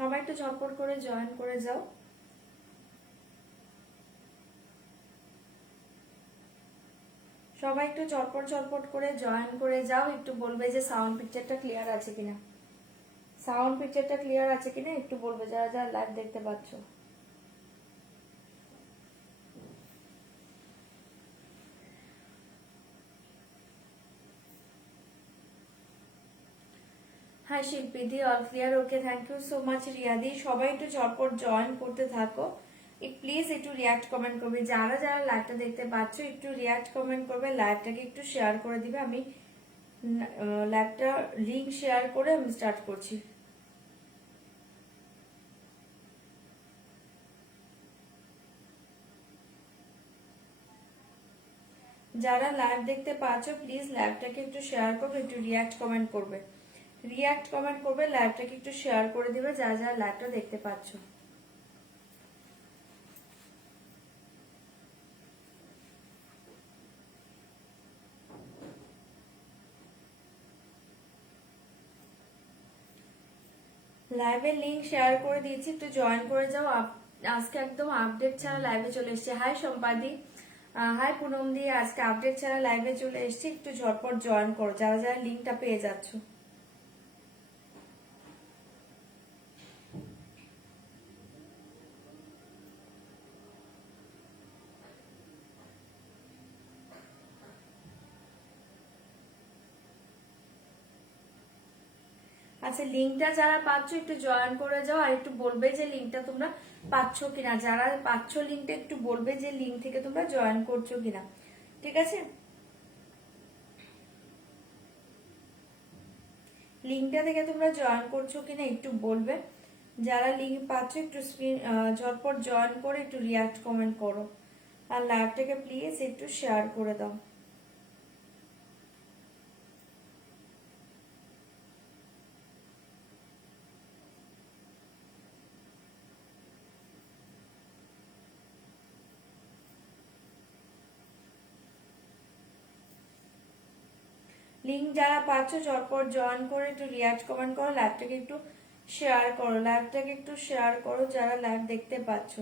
সবাই একটু ঝটপট করে জয়েন করে যাও। সবাই একটু চটপট চটপট করে জয়েন করে যাও। একটু বলবে যে সাউন্ড পিকচারটা ক্লিয়ার আছে কিনা, সাউন্ড পিকচারটা ক্লিয়ার আছে কিনা একটু বলবে যারা যারা লাইভ দেখতে পাচ্ছ। হাই শিল্পীদি, all clear, okay, thank you so much রিয়াদি। সবাই একটু চটপট জয়েন করতে থাকো। প্লিজ একটু রিয়াক্ট কমেন্ট করবে, যারা যারা লাইভটা দেখতে পাচ্ছ একটু রিয়াক্ট কমেন্ট করবে, লাইভটাকে একটু শেয়ার করে দিবে। আমি লাইভটা লিংক শেয়ার করে আমি স্টার্ট করছি। যারা লাইভ দেখতে পাচ্ছ প্লিজ লাইভটাকে একটু শেয়ার করবে, একটু রিয়াক্ট কমেন্ট করবে, রিয়াক্ট কমেন্ট করবে, লাইভটাকে একটু শেয়ার করে দিবে যারা যারা লাইভটা দেখতে পাচ্ছ। লাইভের লিংক শেয়ার করে দিয়েছি, একটু জয়েন করে যাও। আজকে একদম আপডেট ছাড়া লাইভে চলে এসছে। হাই সম্পাদি, হাই পুনম দি, আজকে আপডেট ছাড়া লাইভে চলে এসছে, একটু ঝটপট জয়েন করো যারা যারা লিংকটা পেয়ে যাচ্ছ। আচ্ছা, লিংকটা যারা পাচ্ছ একটু জয়েন করে যাও, আর একটু বলবে যে লিংকটা তোমরা পাচ্ছ কিনা, যারা পাচ্ছ লিংকটা একটু বলবে যে লিংক থেকে তোমরা জয়েন করছো কিনা, ঠিক আছে? লিংকটা থেকে তোমরা জয়েন করছো কিনা একটু বলবে, যারা লিংক পাচ্ছ একটু ঝটপট জয়েন করে একটু রিয়াক্ট কমেন্ট করো, আর লাইভটাকে প্লিজ একটু শেয়ার করে দাও। লিংক যারা পাচ্ছ ঝটপট জয়েন করে একটু রিয়াক্ট কমেন্ট করো, লাইভটাকে একটু শেয়ার করো, লাইভটাকে একটু শেয়ার করো যারা লাইভ দেখতে পাচ্ছ।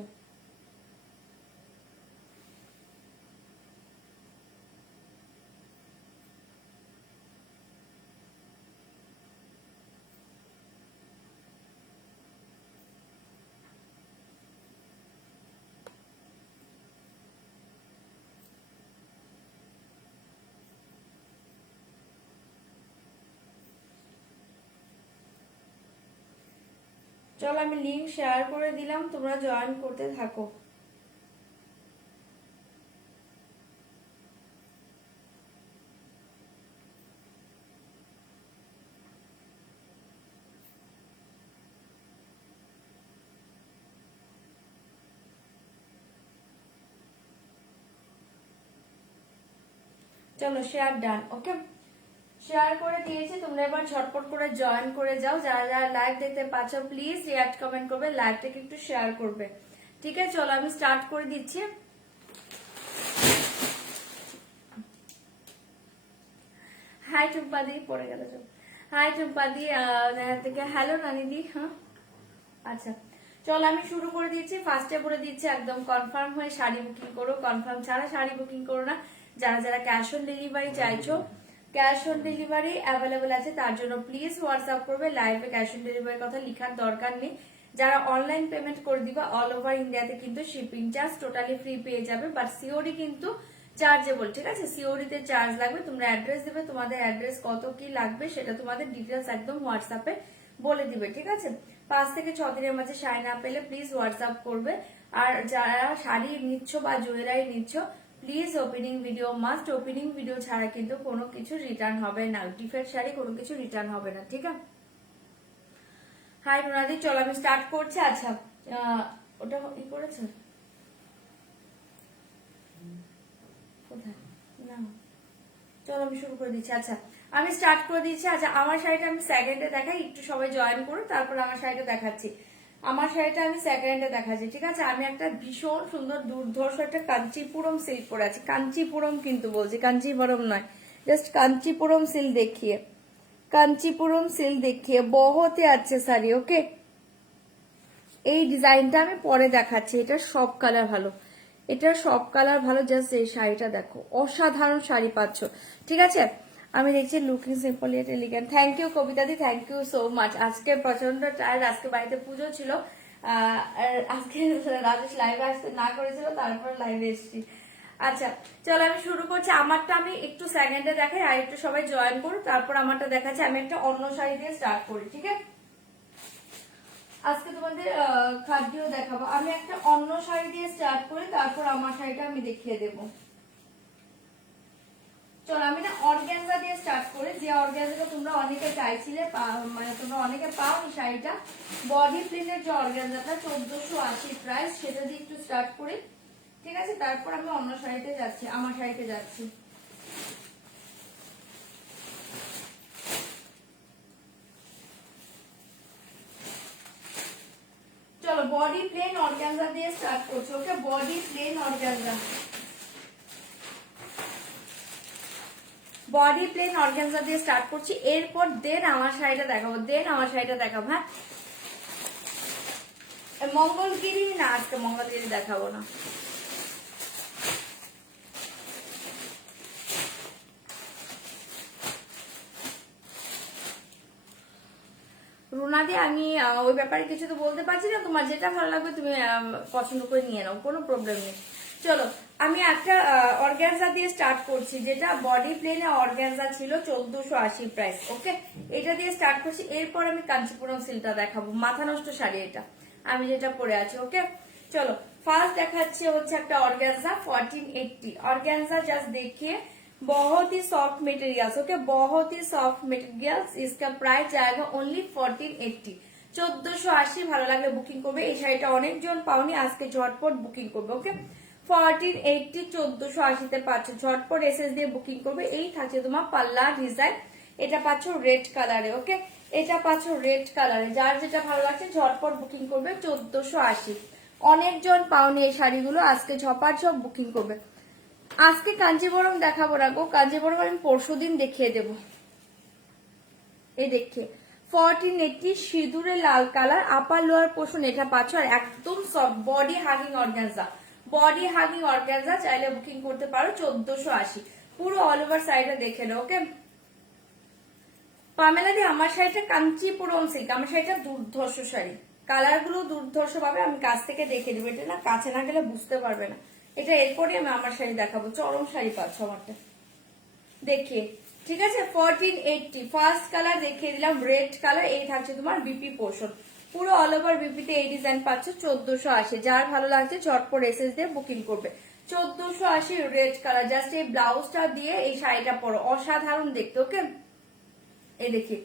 চলো আমি লিংক শেয়ার করে দিলাম, তোমরা জয়েন করতে থাকো। চলো শেয়ার ডান, ওকে, শেয়ার করে দিয়েছি। তোমরা এবার ঝটপট করে জয়েন করে যাও, যারা যারা লাইভ দেখতে পাচ্ছ প্লিজ রিয়াক্ট কমেন্ট করবে, লাইভটাকে একটু শেয়ার করবে, ঠিক আছে? চলো আমি স্টার্ট করে দিচ্ছি। হাই টুম্পাদি, পড়ে গেল। হাই টুম্পাদি থেকে, হ্যালো নানিদি। হ্যাঁ আচ্ছা, চলো আমি শুরু করে দিচ্ছি। ফার্স্টে বলে দিচ্ছি একদম কনফার্ম হয়ে শাড়ি বুকিং করো, কনফার্ম ছাড়া শাড়ি বুকিং করো না। যারা যারা ক্যাশ অন ডেলিভারি চাইছো, ক্যাশ অন ডেলিভারি অ্যাভেলেবেল আছে, তার জন্য প্লিজ হোয়াটসঅ্যাপ করবে। লাইভে ক্যাশ অন ডেলিভারির কথা লেখার দরকার নেই। যারা অনলাইন পেমেন্ট করে দিবা অল ওভার ইন্ডিয়াতে কিন্তু শিপিং চার্জ টোটালি ফ্রি পেয়ে যাবে, বাট সিওডি কিন্তু চার্জেবল, ঠিক আছে? সিওডি তে চার্জ লাগবে। তোমরা অ্যাড্রেস দেবে, তোমাদের অ্যাড্রেস কত কি লাগবে সেটা তোমাদের ডিটেলস একদম হোয়াটসঅ্যাপে বলে দিবে, ঠিক আছে? 5 থেকে 6 দিনের মাঝে শাড়ি না পেলে প্লিজ হোয়াটসঅ্যাপ করবে। আর যারা শাড়ি নিচ্ছ বা জুয়েলারি নিচ্ছ please opening video must, opening video ছাড়া কিন্তু কোনো কিছু রিটার্ন হবে না, ডিফেক্ট শাড়ি কোনো কিছু রিটার্ন হবে না, ঠিক আছে? হাই রুনাদি, চলো আমি স্টার্ট করছি। আচ্ছা ওটা ই করেছে কোথায় না, চলো আমি শুরু করে দিচ্ছি। আচ্ছা আমি স্টার্ট করে দিচ্ছি। আচ্ছা আমার শাড়িটা আমি সেকেন্ডে দেখাই, একটু সবাই জয়েন করো, তারপর আমার শাড়িটা দেখাচ্ছি। আমার শাড়িটা আমি সেকেন্ডে দেখাচ্ছি, ঠিক আছে? আমি একটা ভীষণ সুন্দর দুর্ধর্ষ একটা কাঞ্চিপুরম সিল্ক পরে আছি, কাঞ্চিপুরম কিন্তু বলছি, কাঞ্চিপুরম নয়, জাস্ট কাঞ্চিপুরম সিল্ক দেখিয়ে, কাঞ্চিপুরম সিল্ক देखिए बहुत ही अच्छे साड़ी, ओके এই ডিজাইনটা আমি পরে দেখাচ্ছি। এটা সব কালার ভালো, এটা সব কালার ভালো। জাস্ট এই শাড়িটা দেখো, অসাধারণ শাড়ি পাচ্ছ। ঠিক আছে, আমি দেখছি looking simple yet elegant. Thank you কবিতাদি, থ্যাংক ইউ সো মাচ। আজকে প্রচন্ড টায়ার্ড, আজকে বাড়িতে পুজো ছিল, আজকে রাজেশ লাইভে আসতে না করেছিল, তারপর লাইভে এসেছি। আচ্ছা চলো আমি শুরু করছি। আমারটা আমি একটু সেকেন্ডে দেখাই, আর একটু সবাই জয়েন করুন, তারপর আমারটা দেখাচ্ছি। আমি একটা অন্য শাড়ি দিয়ে স্টার্ট করি। ঠিক আছে, আজকে তোমাদের খাদ্য দেখাবো। আমি একটা অন্য শাড়ি দিয়ে স্টার্ট করি, তারপর আমার শাড়িটা আমি দেখিয়ে দেবো। চলো আমি না অর্গানজা দিয়ে স্টার্ট করি, যে অর্গানজাটা তোমরা অনেকে চাইছিলে, মানে তোমরা অনেকে পাও এই শাড়িটা। বডি প্রিন্টের যে অর্গানজাটা 1480 প্রাইস, সেটা দিয়ে একটু স্টার্ট করি। ঠিক আছে, তারপর আমি অন্য শাড়িতে যাচ্ছি, আমার শাড়িতে যাচ্ছি। চলো বডি প্লেন অর্গানজা দিয়ে স্টার্ট করছি। Okay, body plain organza, body plain organza দিয়ে স্টার্ট করছি। এরপর দেন আমার শাড়িটা দেখাবো, হ্যাঁ। মঙ্গলগিরি না, আজকে মঙ্গলগিরি দেখাবো না। রুনাদি, আমি ওই ব্যাপারে কিছু তো বলতে পারছি না, তোমার যেটা ভালো লাগবে তুমি পছন্দ করে নিয়ে নাও, কোনো প্রবলেম নেই। চলো আমি একটা অর্গানজা দিয়ে স্টার্ট করছি, যেটা বডি প্লেনে অর্গানজা ছিল 1480 প্রাইস। ওকে, এটা দিয়ে স্টার্ট করছি। এরপর আমি কাঞ্চিপুরম সিল্কটা দেখাবো, মাথা নষ্ট শাড়ি এটা আমি যেটা পরে আছি। ওকে চলো, ফার্স্ট দেখাচ্ছি হচ্ছে একটা অর্গানজা 1480। অর্গানজা জাস্ট देखिए, बहुत ही सॉफ्ट मटेरियल्स। ओके, बहुत ही सॉफ्ट मटेरियल्स। इसका प्राइस जाएगा ओनली 1480, 1480। ভালো লাগলে বুকিং করবে। এই শাড়িটা অনেকজন পাওনি, আজকে ঝটপট বুকিং করবে। ওকে, 1480 1480 তে পাচ্ছ, ঝটপট এসএস দিয়ে বুকিং করবে। এই থাকছে তোমার পাল্লা ডিজাইন, এটা পাচ্ছ রেড কালারে। ওকে, এটা পাচ্ছ রেড কালারে, যার যেটা ভালো লাগছে ঝটপট বুকিং করবে। 1480, অনেকজন পাওনি এই শাড়িগুলো, আজকে ঝপাঝপ বুকিং করবে। আজকে কাঞ্জিবরম দেখাবো না গো, কাঞ্জিবরম আমি পরশুদিন দেখিয়ে দেবো। এই দেখে 1480 সিঁদুরে লাল কালার, আপার লোয়ার পোর্শন এটা পাচ্ছ, আর একদম soft body hugging organza, body hugging organza. চাইলে বুকিং করতে পারো 1480, পুরো অল ওভার সাইডে দেখে নাও। ওকে পামেলা দি, আমার শাড়িটা কাঞ্চিপুরম সিল্ক, আমার শাড়িটা দুর্ধর্ষ শাড়ি, কালার গুলো দুর্ধর্ষ পাবে। আমি কাছ থেকে দেখে দেবো, এটা না কাছে না গেলে বুঝতে পারবে না। এটা এরপরে আমি আমার শাড়ি দেখাবো, চরম শাড়ি পাচ্ছ আমারটা দেখিয়ে। ঠিক আছে, 1480 ফার্স্ট কালার দেখিয়ে দিলাম, রেড কালার। এই থাকছে তোমার বিপি পোর্শন, পুরো অল ওভার বিপিতে এই ডিজাইন পাচ্ছ 1480। যার ভালো লাগছে ঝটপট এসএস দিয়ে বুকিং করবে। 1480 রেড কালার, জাস্ট এই ব্লাউজটা দিয়ে এই শাড়িটা পরো, অসাধারণ দেখতে। ওকে এই দেখি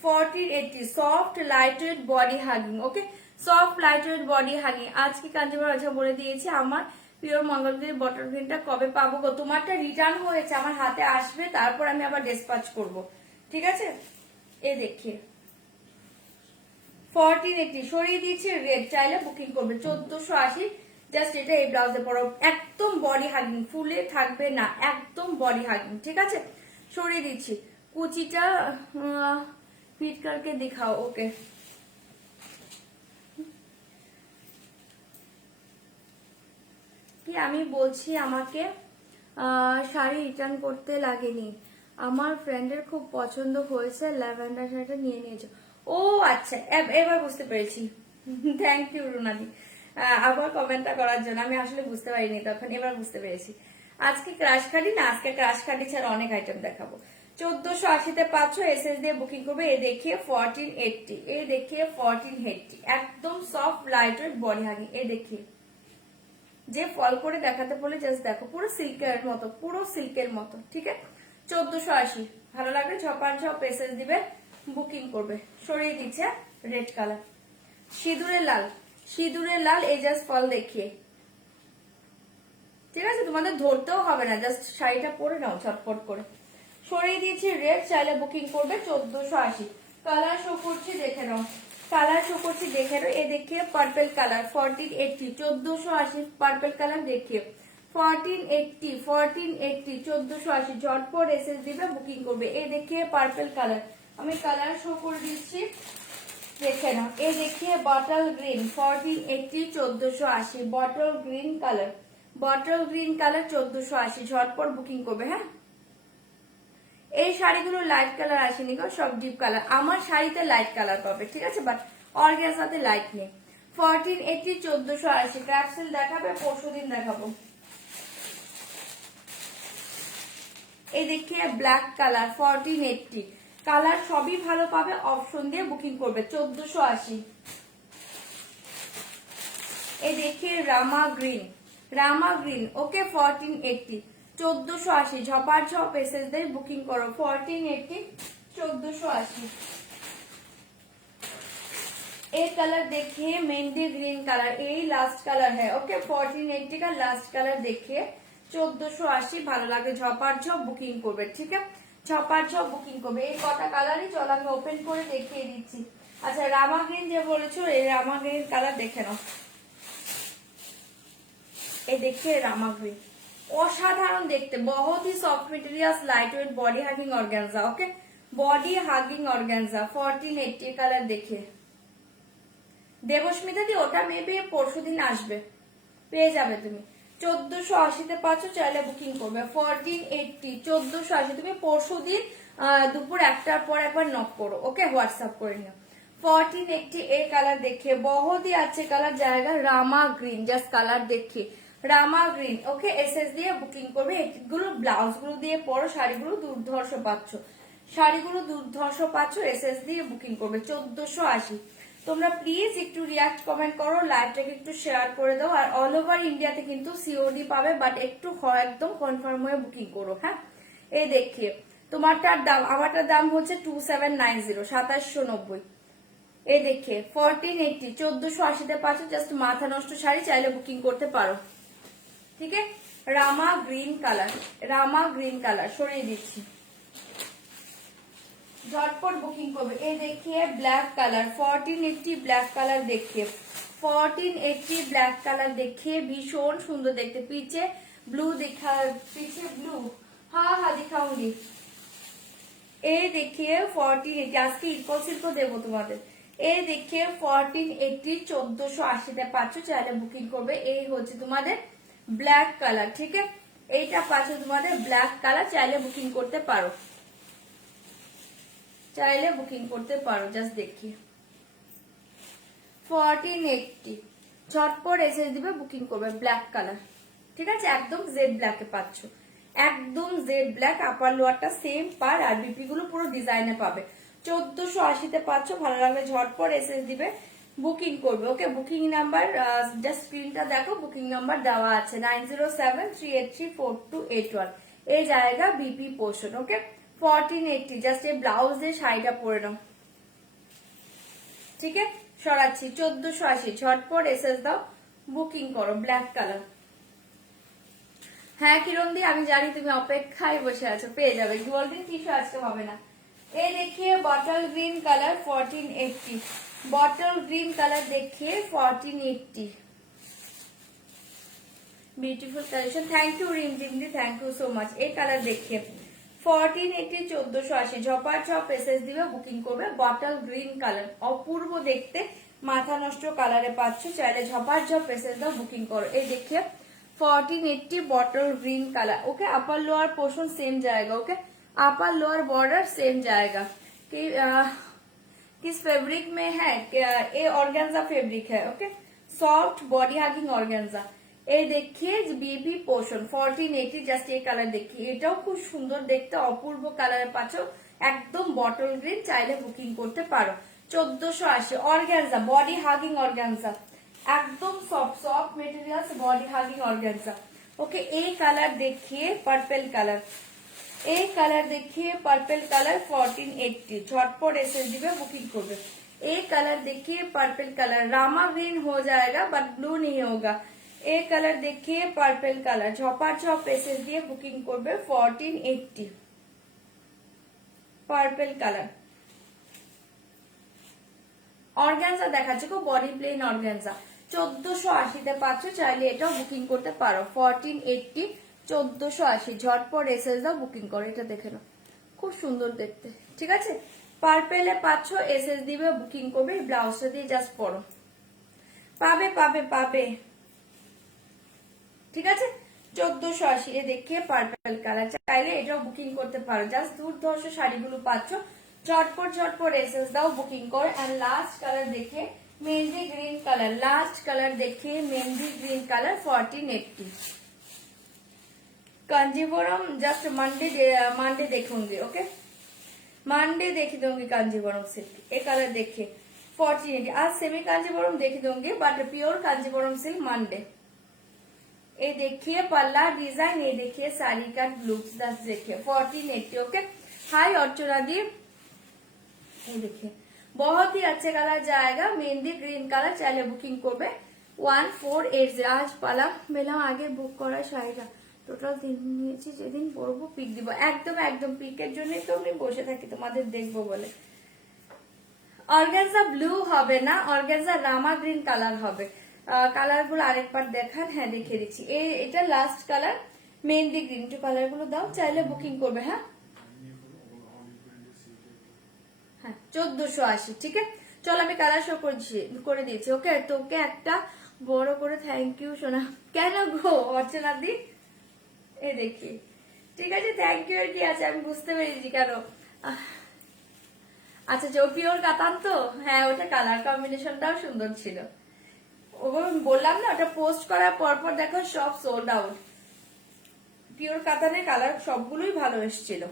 1480 soft light weight body hugging. Okay, soft light weight body hugging. আজকে কাঞ্জিবরম আজকে বলে দিয়েছি। আমার পিওর মঙ্গলগিরি বটল গ্রিনটা কবে পাবো গো? তোমারটা রিটার্ন হয়েছে, আমার হাতে আসবে, তারপর আমি আবার ডিসপ্যাচ করব। ঠিক আছে, এ দেখি 1480 সরিয়ে দিয়েছি রেড, চাইলে বুকিং করবে 1480। জাস্ট এটা এই ব্লাউজে পরো, একদম বডি হাগিং, ফুলে থাকবে না, একদম বডি হাগিং। ঠিক আছে, সরিয়ে দিচ্ছি। কুচিটা ফিট করকে দিখাও। ওকে, কি আমি বলছি, আমাকে শাড়ি রিটার্ন করতে লাগেনি, আমার ফ্রেন্ডের খুব পছন্দ হয়েছে, ল্যাভেন্ডার শাড়িটা নিয়ে নিয়েছে। ও আচ্ছা, এবার বুঝতে পেরেছি। থ্যাংক ইউ রুনাদি আবার কমেন্টটা করার জন্য, আমি আসলে বুঝতে পারিনি তখন, এবার বুঝতে পেরেছি। আজকে ক্রাশ খাটি না, আজকে ক্রাশ খাটি ছাড়া অনেক আইটেম দেখাবো। 1480 পাচ্ছ, এসএস দিয়ে বুকিং করবে। এ দেখিয়ে 1480, এ দেখিয়ে 1480, একদম soft light weight body hugging. এ দেখিয়ে যে ফল করে দেখাতে বলে জাস্ট দেখো, পুরো সিল্কের মতো, পুরো সিল্কের মতো। ঠিক আছে, 1480 ভালো লাগবে ঝপার ঝপ এসএস দিবে, বুকিং করবে। সরিয়ে দিচ্ছে রেড কালার, সিঁদুরের লাল, সিঁদুরের লাল। এই জাস্ট ফল দেখিয়ে। ঠিক আছে, তোমাদের ধরতেও হবে না, জাস্ট শাড়িটা পরে নাও ছটফট করে। সরিয়ে দিয়েছি রেড, চাইলে বুকিং করবে 1480। কালার শো করছি দেখে নাও, কালার শো করছি দেখে নাও। এ দেখিয়ে পার্পল কালার 1480, 1480 পার্পল কালার দেখিয়ে 1480, 1480 1480। ঝটপট এসএস দিবে, বুকিং করবে। এ দেখিয়ে পার্পল কালার, আমি কালার শো করে দিচ্ছি। দেখে নাও, এই দেখিয়ে bottle green 1480 1480 bottle green colour, bottle green colour 1480, ঝটপট বুকিং করবে। হ্যাঁ, এই শাড়িগুলো লাইট কালার আসেনি গো, সব ডিপ কালার। আমার শাড়িতে লাইট কালার পাবে, ঠিক আছে, বাট অর্গানজাতে লাইট নেই। 1480 1480 ক্যাপসুল দেখাবে, পরশুদিন দেখাবো। এই দেখিয়ে ব্ল্যাক কালার 1480, কালার সবই ভালো পাবে, অপশন দিয়ে বুকিং করবে 1480। এই দেখিয়ে রামা গ্রিন, রামা গ্রিন ওকে 1480 1480, ঝপার ঝপ এসএস দিয়ে বুকিং করো 1480 1480। एक कलर देखिए मेहंदी ग्रीन कलर, यही लास्ट कलर है। ओके 1480 का लास्ट कलर देखिए 1480, ভালো লাগে ঝপার ঝপ বুকিং করবে, ঠিক আছে, ঝপার ঝপ বুকিং করবে। এই কটা কালারই চলো আমি ওপেন করে দেখিয়ে দিচ্ছি। আচ্ছা রামা গ্রিন যে বলেছো, এই রামা গ্রিন কালার দেখে নাও। এই দেখিয়ে রামা গ্রিন অসাধারণ দেখতে, बहुत ही soft materials, light weight, body hugging organza. Okay body hugging organza 1480 colour দেখে। দেবস্মিতা দি ওটা মেবি পরশুদিন আসবে, পেয়ে যাবে তুমি। 1480 তে পাচ্ছ, চাইলে বুকিং করবে 1480 1480। তুমি পরশুদিন দুপুর 1টার পর একবার নক করো, ওকে হোয়াটসঅ্যাপ করে নিও। 1480 এই কালার देखिए, बहुत ही अच्छे कलर जाएगा, रामा ग्रीन জাস্ট কালার देखिए, রামা গ্রিন। ওকে এসএস দিয়ে বুকিং করবে। এগুলো ব্লাউজ গুলো দিয়ে পরো, শাড়িগুলো দুর্ধর্ষ পাচ্ছ, শাড়িগুলো দুর্ধর্ষ পাচ্ছ, এসএস দিয়ে বুকিং করবে 1480। তোমরা প্লিজ একটু রিয়াক্ট কমেন্ট করো, লাইভটাকে একটু শেয়ার করে দাও। আর অল ওভার ইন্ডিয়াতে কিন্তু সিওডি পাবে, বাট একটু একদম কনফার্ম হয়ে বুকিং করো। হ্যাঁ, এই দেখিয়ে তোমারটার দাম, আমারটার দাম হচ্ছে 2790 2790। এই দেখিয়ে 1480 1480 তে পাচ্ছ, জাস্ট মাথা নষ্ট শাড়ি, চাইলে বুকিং করতে পারো, ঠিক আছে। রামা গ্রিন কালার, রামা গ্রিন কালার সরিয়ে দিচ্ছি, झटपट बुकिंग করবে। এই দেখিए ब्लैक कलर 1480 ब्लैक कलर देखिए 1480 ब्लैक कलर देखिए, ভীষণ সুন্দর দেখতে। पीछे ब्लू दिखा, पीछे ब्लू, हाँ हाँ दिखाऊंगी। এই দেখিए 1480, আজকে ইকো সিল্কও দেবো তোমাদের। এই দেখিए 1480 1480 তে পাচ্ছ, চাইলে বুকিং করবে। এই হচ্ছে তোমাদের ব্ল্যাক কালার, ঠিক আছে, এইটা পাচ্ছ তোমাদের ব্ল্যাক কালার, চাইলে বুকিং করতে পারো, চাইলে বুকিং করতে পারো। জাস্ট দেখি 1480 ঝটপট এসএস দিবে, বুকিং করবে, ব্ল্যাক কালার, ঠিক আছে, একদম জেড ব্ল্যাকে পাচ্ছ, একদম জেড ব্ল্যাক। আপার লোয়ারটা সেম পার, আর বিপি গুলো পুরো ডিজাইনে পাবে। 1480 তে পাচ্ছ, ভালো লাগলে ঝটপট এসএস দিবে, বুকিং করবে। ওকে বুকিং নাম্বার জাস্ট স্ক্রিনটা দেখো, বুকিং নাম্বার দেওয়া আছে 9073834281, এই জায়গা বিপি পোর্শন। ওকে 1480, জাস্ট এই ব্লাউজ দিয়ে শাড়িটা পরে নাও, ঠিক আছে, সরাচ্ছি 1480, ঝটপট এসএস দাও, বুকিং করো, ব্ল্যাক কালার। হ্যাঁ কিরণ দি, আমি জানি তুমি অপেক্ষায় বসে আছো, পেয়ে যাবে, গোল্ডেন টিস্যু আজকে হবে না। এই দেখিয়ে bottle green colour 1480, bottle green colour দেখিয়ে 1480, beautiful collection. Thank you Rimjhim দি, থ্যাংক ইউ সো মাচ। এই কালার দেখিয়ে 1480 1480, ঝপার ঝপ এসএস দিবে, বুকিং করবে। বটল গ্রিন কালার অপূর্ব দেখতে, মাথা নষ্ট কালারে পাচ্ছ, চাইলে ঝপার ঝপ এসএস দাও, বুকিং করো। এই দেখিए 1480 bottle green colour. Okay upper lower portion same जाएगा, okay upper lower border same जाएगा। कि किस फैब्रिक में है, ये ऑर्गेन्जा फैब्रिक है। Okay soft body hugging organza. এই দেখিয়ে বিবি পোর্শন 1480, জাস্ট এই কালার দেখিয়ে, এটাও খুব সুন্দর দেখতে, অপূর্ব কালারে পাচ্ছ, একদম বটল গ্রিন, চাইলে বুকিং করতে পারো। 1480 অর্গানজা, বডি হাগিং অর্গানজা, একদম soft soft materials, body hugging organza. Okay এই কালার দেখিয়ে পার্পল কালার, এই কালার देखिए पर्पल कलर 1480, झटपट एसएस दिवे, बुकिंग करबे। एक कलर देखिए पर्पल कलर, रामा ग्रीन हो जाएगा बट ब्लू नहीं होगा। एक कलर देखिए पर्पल कलर, झपा झप एसएस दिए बुकिंग करबे 1480, पर्पल कलर। অর্গানজা দেখাচ্ছে গো, বডি প্লেন অর্গানজা 1480 তে পাচ্ছ, চাইলে এটাও বুকিং করতে পারো 1480 1480, ঝটপট এসএস দাও, বুকিং করো। এটা দেখে নাও, খুব সুন্দর দেখতে, ঠিক আছে, পার্পেলে পাচ্ছ, এসএস দিবে, বুকিং করবে, ব্লাউজটা দিয়ে জাস্ট পরো, পাবে পাবে পাবে। ঠিক আছে, 1480 এ দেখিয়ে পার্পল কালার, চাইলে এটাও বুকিং করতে পারো। জাস্ট দুর্ধর্ষ শাড়িগুলো পাচ্ছ, ঝটপট ঝটপট এসএস দাও, বুকিং করো। এন্ড লাস্ট কালার দেখে mehndi green colour, last colour দেখে mehndi green colour 1480 Kanjeevaram. Just Monday देखूंगी, ओके मंडे देखी दूंगी कांजीवरम सिल्क। ये कलर देखिए 1480, आज सेमी कांजीवरम देखी दूंगी but pure Kanjeevaram silk Monday. ये देखिए पल्ला डिजाइन, ये देखिए साड़ी का लुक्स, दस देखिए 1480, ओके। हाय अर्चना दी, ये देखिए बहुत ही अच्छे कलर जाएगा, मेहंदी ग्रीन कलर, चाहे बुकिंग করবে 1480। আজ পালা মেলাম আগে বুক করা শাড়িটা, টোটাল 3 দিন নিয়েছি, যেদিন পরবো পিক দিব, একদম একদম পিকের জন্যই তো আমি বসে থাকি তোমাদের দেখবো বলে। অর্গানজা ব্লু হবে না, অর্গানজা রামা গ্রিন কালার হবে। কালার গুলো আরেকবার দেখান, হ্যাঁ দেখিয়ে দিচ্ছি। এটা লাস্ট কালার মেহেंदी গ্রিন, একটু কালার গুলো দাও, চাইলে বুকিং করবে। হ্যাঁ 1480, ঠিক আছে। চল আমি কালার শো করে দিয়েছি, ওকে। তোকে একটা বড় করে থ্যাংক ইউ শোনা। কেন গো অর্চনা দি, এ দেখি, ঠিক আছে থ্যাংক ইউ এর কি আছে, আমি বুঝতে পেরেছি কেন। আচ্ছা যে পিওর কাতান তো, হ্যাঁ ওটা কালার কম্বিনেশনটাও সুন্দর ছিল। ওগুলো বললাম না, ওটা পোস্ট করার পর দেখো সব সোল্ড আউট। পিওর কাতানের কালার সবগুলোই ভালো এসেছিল,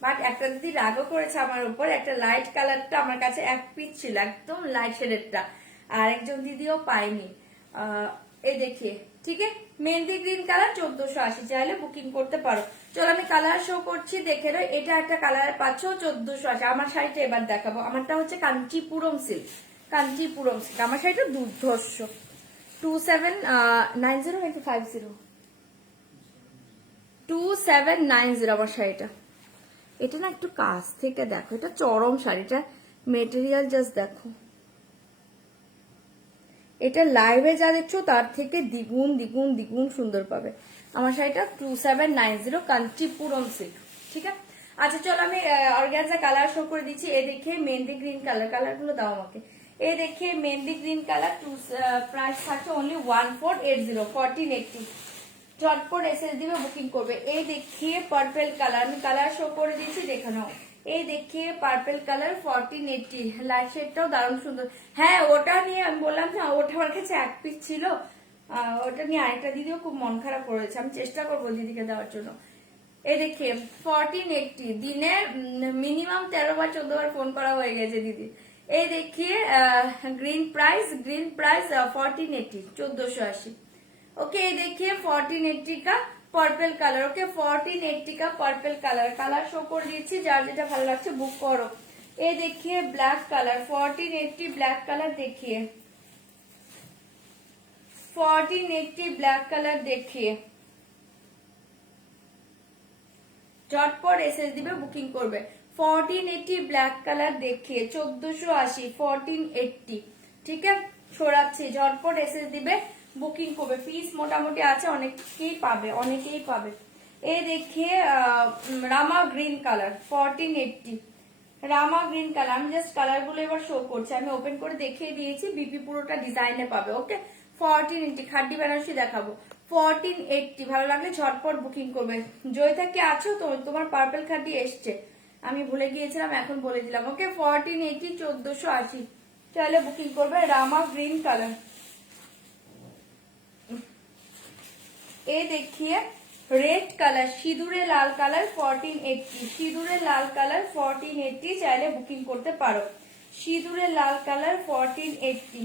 বাট একটা দিদি রাগও করেছে আমার উপর, একটা লাইট কালারটা আমার কাছে এক পিস ছিল, একদম লাইট শেডেরটা, আর একজন দিদিও পাইনি। এই দেখিয়ে, ঠিক আছে মেহেंदी গ্রিন কালার 1480, চাইলে বুকিং করতে পারো। চলো আমি কালার শো করছি, দেখে নাও। এটা একটা কালার পাচ্ছ 1480। আমার শাড়িটা এবার দেখাবো, আমারটা হচ্ছে কাঞ্চিপুরম সিল্ক, কাঞ্চিপুরম সিল্ক। আমার শাড়িটা দুর্ধর্ষ 2790 নাকি 50, 2790 আমার শাড়িটা। এটা না একটু কাছ থেকে দেখো, এটা চরম শাড়িটা মেটেরিয়াল জাস্ট দেখো, এটা লাইভে যা দেখছো তার থেকে দ্বিগুণ দ্বিগুণ দ্বিগুণ সুন্দর পাবে। আমার শাড়িটা 2790 কাঞ্চিপুরম সিল্ক, ঠিক আছে। আচ্ছা চলো আমি অর্গানজা কালার শো করে দিচ্ছি। এ দেখে মেহেंदी গ্রিন কালার, কালার গুলো দাও আমাকে। এ দেখে মেহেंदी গ্রিন কালার, প্রাইস থাকছে অনলি 1480, 1480। ঝটপট এসএস দিবে, বুকিং করবে। এই দেখিয়ে পার্পল কালার, আমি কালার শো করে দিয়েছি, দেখে নাও। এই দেখিয়ে পার্পল কালার 1480, লাইট শেডটাও দারুণ সুন্দর। হ্যাঁ ওটা নিয়ে আমি বললাম না, ওটা আমার কাছে এক পিস ছিল, ওটা নিয়ে আরেকটা দিদিও খুব মন খারাপ করেছে, আমি চেষ্টা করবো দিদিকে দেওয়ার জন্য। এই দেখিয়ে 1480, দিনে মিনিমাম 13 বার 14 বার ফোন করা হয়ে গেছে দিদি। এই দেখিয়ে গ্রিন প্রাইস 1480, 1480, ओके। ये देखिए 1480 का पर्पल कलर, ओके 1480 का पर्पल कलर, कलर शो कर দিয়েছি, যার যেটা ভালো লাগছে বুক করো। ये देखिए ब्लैक कलर 1480 ब्लैक कलर, देखिए 1480 ब्लैक कलर, देखिए ঝটপট এসএস দিবে, বুকিং করবে। 1480 ব্ল্যাক কালার দেখিয়ে 1480, 1480, ঠিক আছে। ছড়াচ্ছি, ঝটপট এসএস দিবে, বুকিং করবে। পিস মোটামুটি আছে, অনেকেই পাবে, অনেকেই পাবে। এই দেখিয়ে রামা গ্রিন কালার 1480, রামা গ্রিন কালার। আমি জাস্ট কালার গুলো এবার শো করছি, আমি ওপেন করে দেখিয়ে দিয়েছি, বিপি পুরোটা ডিজাইনে পাবে, ওকে। 1480 খাড্ডি বেনারসি দেখাবো, 1480 ভালো লাগলে ঝটপট বুকিং করবে। জয়িতা কি আছো তো? তোমার পার্পল খাড্ডি এসছে, আমি ভুলে গিয়েছিলাম, এখন বলে দিলাম, ওকে। 1480, 1480, চাইলে বুকিং করবে। রামা গ্রিন কালার। ये देखिए रेड कलर, সিঁদুরে লাল কালার 1480, সিঁদুরে লাল কালার 1480, চাইলে বুকিং করতে পারো। সিঁদুরে লাল কালার 1480,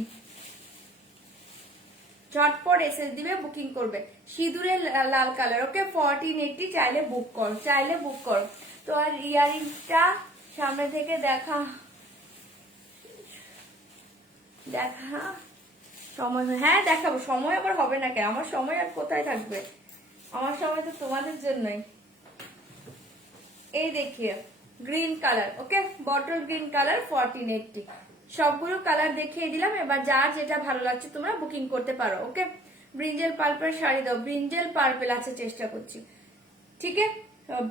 ঝটপট এসএস দিবে, বুকিং করবে। সিঁদুরে লাল কালার, ওকে 1480, চাইলে বুক করো, চাইলে বুক করো। তো আর ইয়ারিংটা সামনে থেকে দেখা দেখা সময়, হ্যাঁ দেখাবো, সময় আবার হবে না কেন, আমার সময় আর কোথায় থাকবে, আমার সময় তো তোমাদের জন্যই। এই দেখিয়ে গ্রিন কালার, ওকে বটল গ্রিন কালার 1480, সবগুলো কালার দেখিয়ে দিলাম। এবার যার যেটা ভালো লাগছে তোমরা বুকিং করতে পারো, ওকে। ব্রিঞ্জেল পার্পল শাড়ি দাও, ব্রিঞ্জেল পার্পল আছে, চেষ্টা করছি, ঠিক আছে।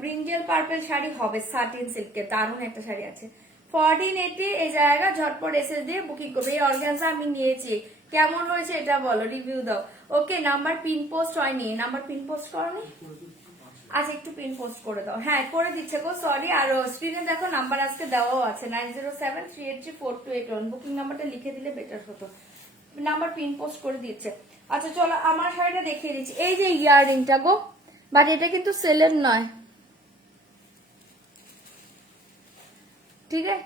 ব্রিঞ্জেল পার্পল শাড়ি হবে সাটিন সিল্কের, দারুণ একটা শাড়ি আছে। 1480 এই জায়গা ঝটপট এসএস দিয়ে বুকিং করবে। এই অর্গানজা আমি নিয়েছি, কেমন হয়েছে এটা বলো, রিভিউ দাও। ওকে, নাম্বার পিন পোস্ট হয়নি, নাম্বার পিন পোস্ট করনি? আচ্ছা একটু পিন পোস্ট করে দাও। হ্যাঁ করে দিচ্ছে গো, সরি। আর স্ক্রিনে দেখো নাম্বার আজকে দেওয়াও আছে 9073834281। বুকিং নাম্বারটা লিখে দিলে বেটার হতো। নাম্বার পিন পোস্ট করে দিচ্ছে। আচ্ছা চলো আমার শাড়িটা দেখিয়ে দিচ্ছি। এই যে ইয়াররিংটা গো, বাট এটা কিন্তু সেলের নয়, ঠিক আছে?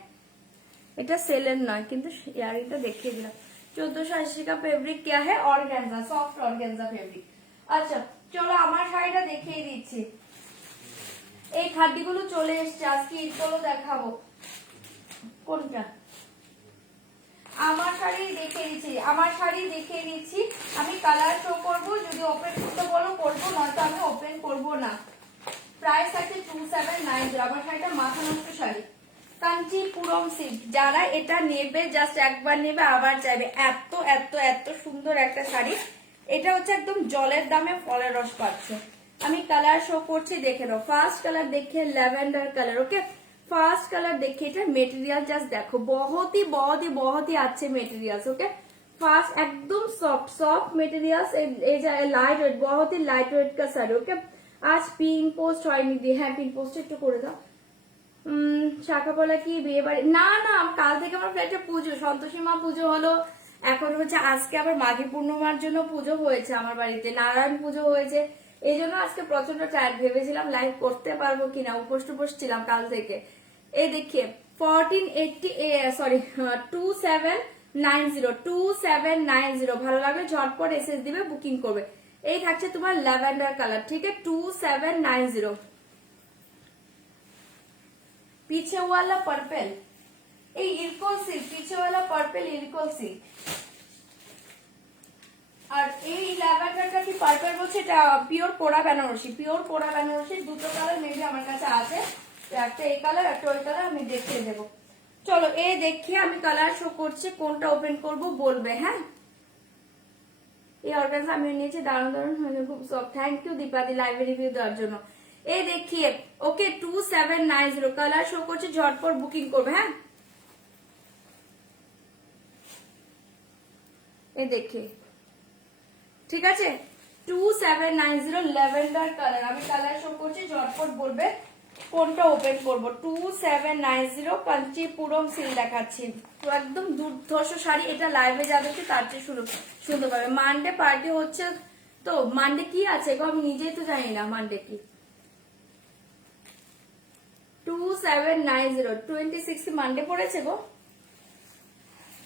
এটা সেলের নয়, কিন্তু ইয়ারিংটা দেখিয়ে দিলাম। 1480 का ফেব্রিক क्या है? Organza, soft organza fabric. আচ্ছা চলো আমার শাড়িটা দেখিয়ে দিচ্ছি। এই খাদ্যগুলো চলে এসছে, আজকে ঈদগুলো দেখাবো। কোনটা? আমার শাড়ি দেখিয়ে দিচ্ছি, আমার শাড়ি দেখিয়ে দিচ্ছি। আমি কালার শো করবো, যদি ওপেন করতে বলো করবো, নয়তো আমি ওপেন করবো না। প্রাইস আছে 2790। আমার শাড়িটা মাথা নষ্ট শাড়ি, কাঞ্চিপুরম সিল্ক। যারা এটা নেবে জাস্ট একবার নেবে আবার চাইবে, এত এত এত সুন্দর একটা শাড়ি। এটা হচ্ছে একদম জলের দামে ফলের রস পাচ্ছ। আমি কালার শো করছি, দেখে নাও। ফার্স্ট কালার দেখে ল্যাভেন্ডার কালার, ওকে? ফার্স্ট কালার দেখে এটা মেটেরিয়াল জাস্ট দেখো, बहुत ही अच्छे मेटेरियल्स, ओके? फास्ट एकदम soft soft materials, light weight, बहुत ही लाइट वेट का साड़ी, ओके? आज पिन पोस्ट হয়নি দি, হ্যাঁ পিন পোস্ট একটু করে দাও। শাখা বলা কি বিয়ে বাড়ি? না না, কাল থেকে আমার ফ্ল্যাটে পুজো, সন্তোষী মা পুজো হলো, এখন হচ্ছে আজকে আবার মাঘী পূর্ণিমার জন্য পুজো হয়েছে আমার বাড়িতে, নারায়ণ পুজো হয়েছে। এই জন্য আজকে প্রচন্ড টায়ার্ড, ভেবেছিলাম লাইভ করতে পারবো কিনা, উপোস টুপোস ছিলাম কাল থেকে। এই দেখিয়ে 1480, সরি 2790 ভালো লাগলে ঝটপট এসএস দিবে, বুকিং করবে। এই থাকছে তোমার ল্যাভেন্ডার কালার, ঠিক আছে? 2790। पीछे वाला पर्पल, এই ইরকল সিল্ক, পিছে वाला पर्पल ইরকল সিল্ক। আর এই ল্যাভেন্ডারটা কি পার্পল বলছে, এটা পিওর পোড়া বেনারসি, পিওর পোড়া বেনারসি। দুটো কালার মেবি আমার কাছে আছে, একটা এই কালার একটা ওই কালার, আমি দেখিয়ে দেবো। চলো এই দেখিয়ে আমি কালার শো করছি, কোনটা ওপেন করব বলবে, হ্যাঁ? এই অর্গানজা আমি নিয়েছি, দারুণ দারুণ হয়ে খুব সফট। থ্যাংক ইউ দীপাদি লাইভ রিভিউ দেওয়ার জন্য। এই দেখিয়ে ওকে 2790 কালার শো করছে, ঝটপট বুকিং করবে, হ্যাঁ? এই দেখিয়ে, ঠিক আছে? 2790 ল্যাভেন্ডার কালার, আমি কালার শো করছি, ঝটপট বলবে কোনটা ওপেন করব। 2790 কাঞ্চিপুরম সিল্ক দেখাচ্ছি, তো একদম দুর্ধর্ষ শাড়ি। এটা লাইভে যাবে কি তার চেয়ে শুনতে পাবে। মানডে পার্টি হচ্ছে তো, মানডে কি আছে গো আমি নিজেই তো জানি না মানডে কি। 2790 26 মানডে পড়েছে গো,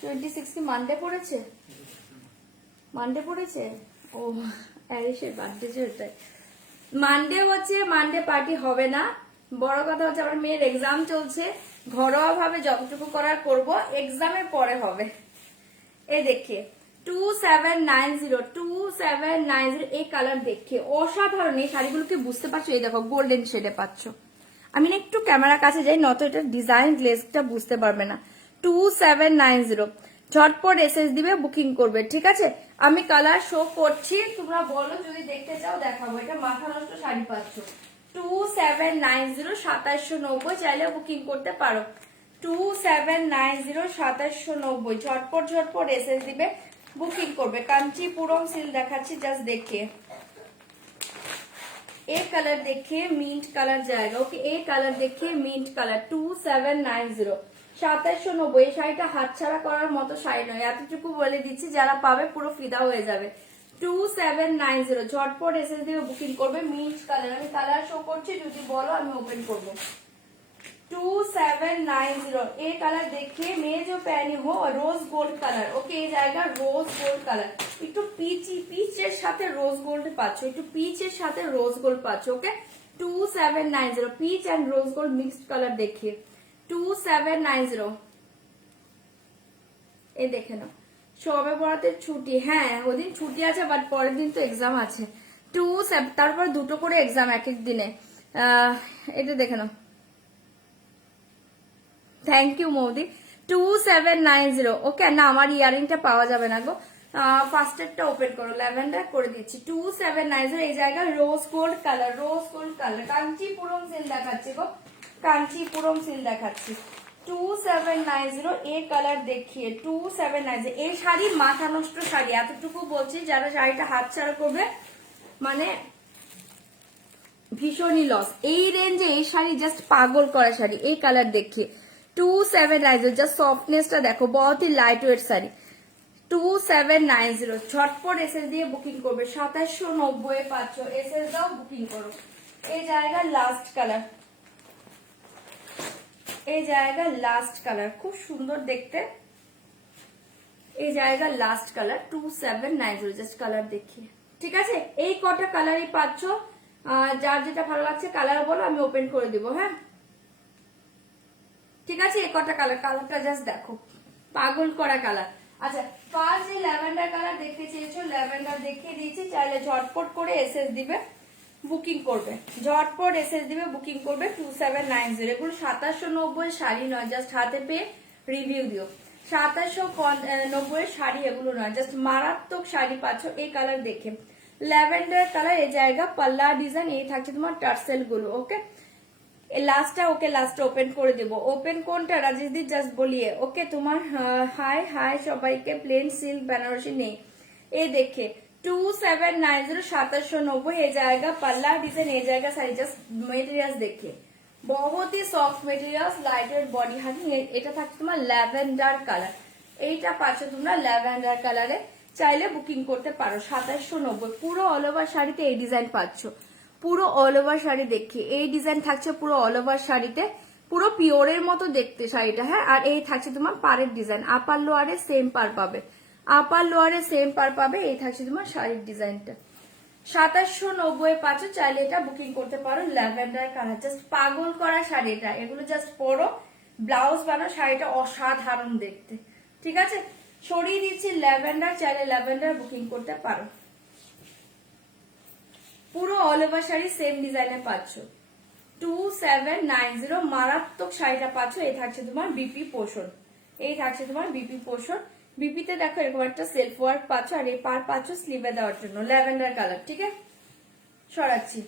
26 মানডে পড়েছে, মানডে পড়েছে। ও অ্যারিসের বার্থডে যে, মানডে হচ্ছে, মানডে পার্টি হবে না। বড় কথা হচ্ছে আমার মেয়ের এক্সাম চলছে, ঘরোয়া ভাবে যতটুকু করার করব, এক্সামের পরে হবে। এই দেখে 2790 এই কালার দেখে অসাধারণ। এই শাড়িগুলোকে বুঝতে পারছো, এই দেখো গোল্ডেন শেডে পাচ্ছ। আমি না একটু ক্যামেরা কাছে যাই, নত এটা ডিজাইন গ্লেজটা বুঝতে পারবে না। 2790 ঝটপট এসএস দিবে, বুকিং করবে, ঠিক আছে? আমি কালার শো করছি, তোমরা বলো যদি দেখতে চাও দেখাবো। এটা মাথা নষ্ট শাড়ি পাচ্ছ 2790 2790, চাইলে বুকিং করতে পারো। 2790 2790 ঝটপট ঝটপট এসএস দিবে, বুকিং করবে। কাঞ্চিপুরম সিল্ক দেখাচ্ছি, জাস্ট দেখে एक कलर देखिए मिंट कलर जाएगा, ओके? एक कलर देखिए मिंट कलर 2790 2790। এই শাড়িটা হাতছাড়া করার মতো শাড়ি নয়, এতটুকু বলে দিচ্ছি, যারা পাবে পুরো ফিদা হয়ে যাবে। 2790 ঝটপট এসএস দিয়ে বুকিং করবে। মিন্ট কালার, আমি কালার শো করছি, যদি বলো আমি ওপেন করব। 2790 ये कलर देखिए, मैं जो पहनी हो रोज गोल्ड कलर, ओके? ये जाएगा रोज गोल्ड कलर, একটু পিচের সাথে রোজ গোল্ড পাচ্ছ, একটু পিচের সাথে রোজ গোল্ড পাচ্ছ, okay? 2790 peach and rose gold mixed colour দেখিয়ে 2790। এই দেখে নাও, সবে বরাতের ছুটি, হ্যাঁ ওদিন ছুটি আছে, বাট পরের দিন তো এক্সাম আছে। তারপর দুটো করে এক্সাম এক এক দিনে। এটা দেখে নাও, থ্যাংক ইউ মৌদি। 2790, ওকে? না আমার ইয়ারিংটা পাওয়া যাবে না গো। ফার্স্টেরটা ওপেন করো, ল্যাভেন্ডার করে দিচ্ছি 2790। এই জায়গায় rose gold colour, rose gold colour, Kanchipuram seal দেখাচ্ছি গো, কাঞ্চিপুরম সিল দেখাচ্ছি 2790। এই কালার দেখিয়ে 2790। এই শাড়ি মাথা নষ্ট শাড়ি, এতটুকু বলছি, যারা শাড়িটা হাতছাড়া করবে মানে ভীষণই লস। এই রেঞ্জে এই শাড়ি জাস্ট পাগল করা শাড়ি। এই কালার দেখিয়ে 2790, জাস্ট সফটনেসটা দেখো, বহুত হি লাইট ওয়েট শাড়ি 2790। ঝটপট এসএস দিয়ে বুকিং করবে, 2790 পাচ্ছ, এসএস দাও বুকিং করো। এই জায়গা লাস্ট কালার, এই জায়গা লাস্ট কালার, খুব সুন্দর দেখতে। এই জায়গা লাস্ট কালার 2790, জাস্ট কালার দেখিয়ে, ঠিক আছে। এই কটা কালারই পাচ্ছ, যার যেটা ভালো লাগছে কালার বলো, আমি ওপেন করে দিব। হ্যাঁ ঠিক আছে, এই কটা কালার, কালারটা জাস্ট দেখো, পাগল করা কালার। আচ্ছা, ফার্স্ট যে ল্যাভেন্ডার কালার দেখতে চেয়েছো, ল্যাভেন্ডার দেখিয়ে দিয়েছি, চাইলে ঝটপট করে এসএস দিবে, বুকিং করবে, ঝটপট এসএস দিবে, বুকিং করবে 2790। এগুলো 2790 শাড়ি নয়, জাস্ট হাতে পেয়ে রিভিউ দিও। 2790 শাড়ি এগুলো নয়, জাস্ট মারাত্মক শাড়ি পাচ্ছ। এই কালার দেখে ল্যাভেন্ডার কালার, এই জায়গা পাল্লা ডিজাইন, এই থাকছে তোমার টার্সেল গুলো। ওকে, লাস্টটা ওকে, লাস্টটা ওপেন করে দেবো। ওপেন কোনটা রাজেশ দি জাস্ট বলিয়ে। ওকে, তোমার হাই হাই সবাইকে, প্লেন সিল্ক বেনারসি নেই। এই দেখে 2790, 2790। এই জায়গা পাল্লা ডিজাইন, এই জায়গা শাড়ি, জাস্ট মেটেরিয়ালস দেখে বহুত হি soft materials, light weight body hugging. এটা থাকছে তোমার ল্যাভেন্ডার কালার, এইটা পাচ্ছ তোমরা ল্যাভেন্ডার কালারে, চাইলে বুকিং করতে পারো 2790। পুরো অল ওভার শাড়িতে এই ডিজাইন পাচ্ছ, পুরো অল ওভার শাড়ি দেখি এই ডিজাইন থাকছে পুরো অল ওভার শাড়িতে, পুরো পিওরের মতো দেখতে শাড়িটা। হ্যাঁ, আর এই থাকছে তোমার পাড়ের ডিজাইন, আপার লোয়ারে সেম পার পাবে, আপার লোয়ারে সেম পার পাবে। এই থাকছে তোমার শাড়ির ডিজাইনটা 2790 পাচ্ছ, চাইলে এটা বুকিং করতে পারো। ল্যাভেন্ডার কালার, জাস্ট পাগল করা শাড়ি এটা, এগুলো জাস্ট পরো, ব্লাউজ বানাও, শাড়িটা অসাধারণ দেখতে। ঠিক আছে, সরিয়ে দিচ্ছি ল্যাভেন্ডার, চাইলে ল্যাভেন্ডার বুকিং করতে পারো। পুরো অল ওভার শাড়ি সেম ডিজাইনে পাচ্ছ 2790। মারাত্মক শাড়িটা পাচ্ছ। এই থাকছে তোমার বিপি পোষণ, এই থাকছে তোমার বিপি পোষণ। বিপিতে দেখো এরকম একটা সেলফ ওয়ার্ক পাচ্ছ, আর এই পার পাচ্ছ স্লিভে দেওয়ার জন্য, ল্যাভেন্ডার কালার। ঠিক আছে, সরাচ্ছি।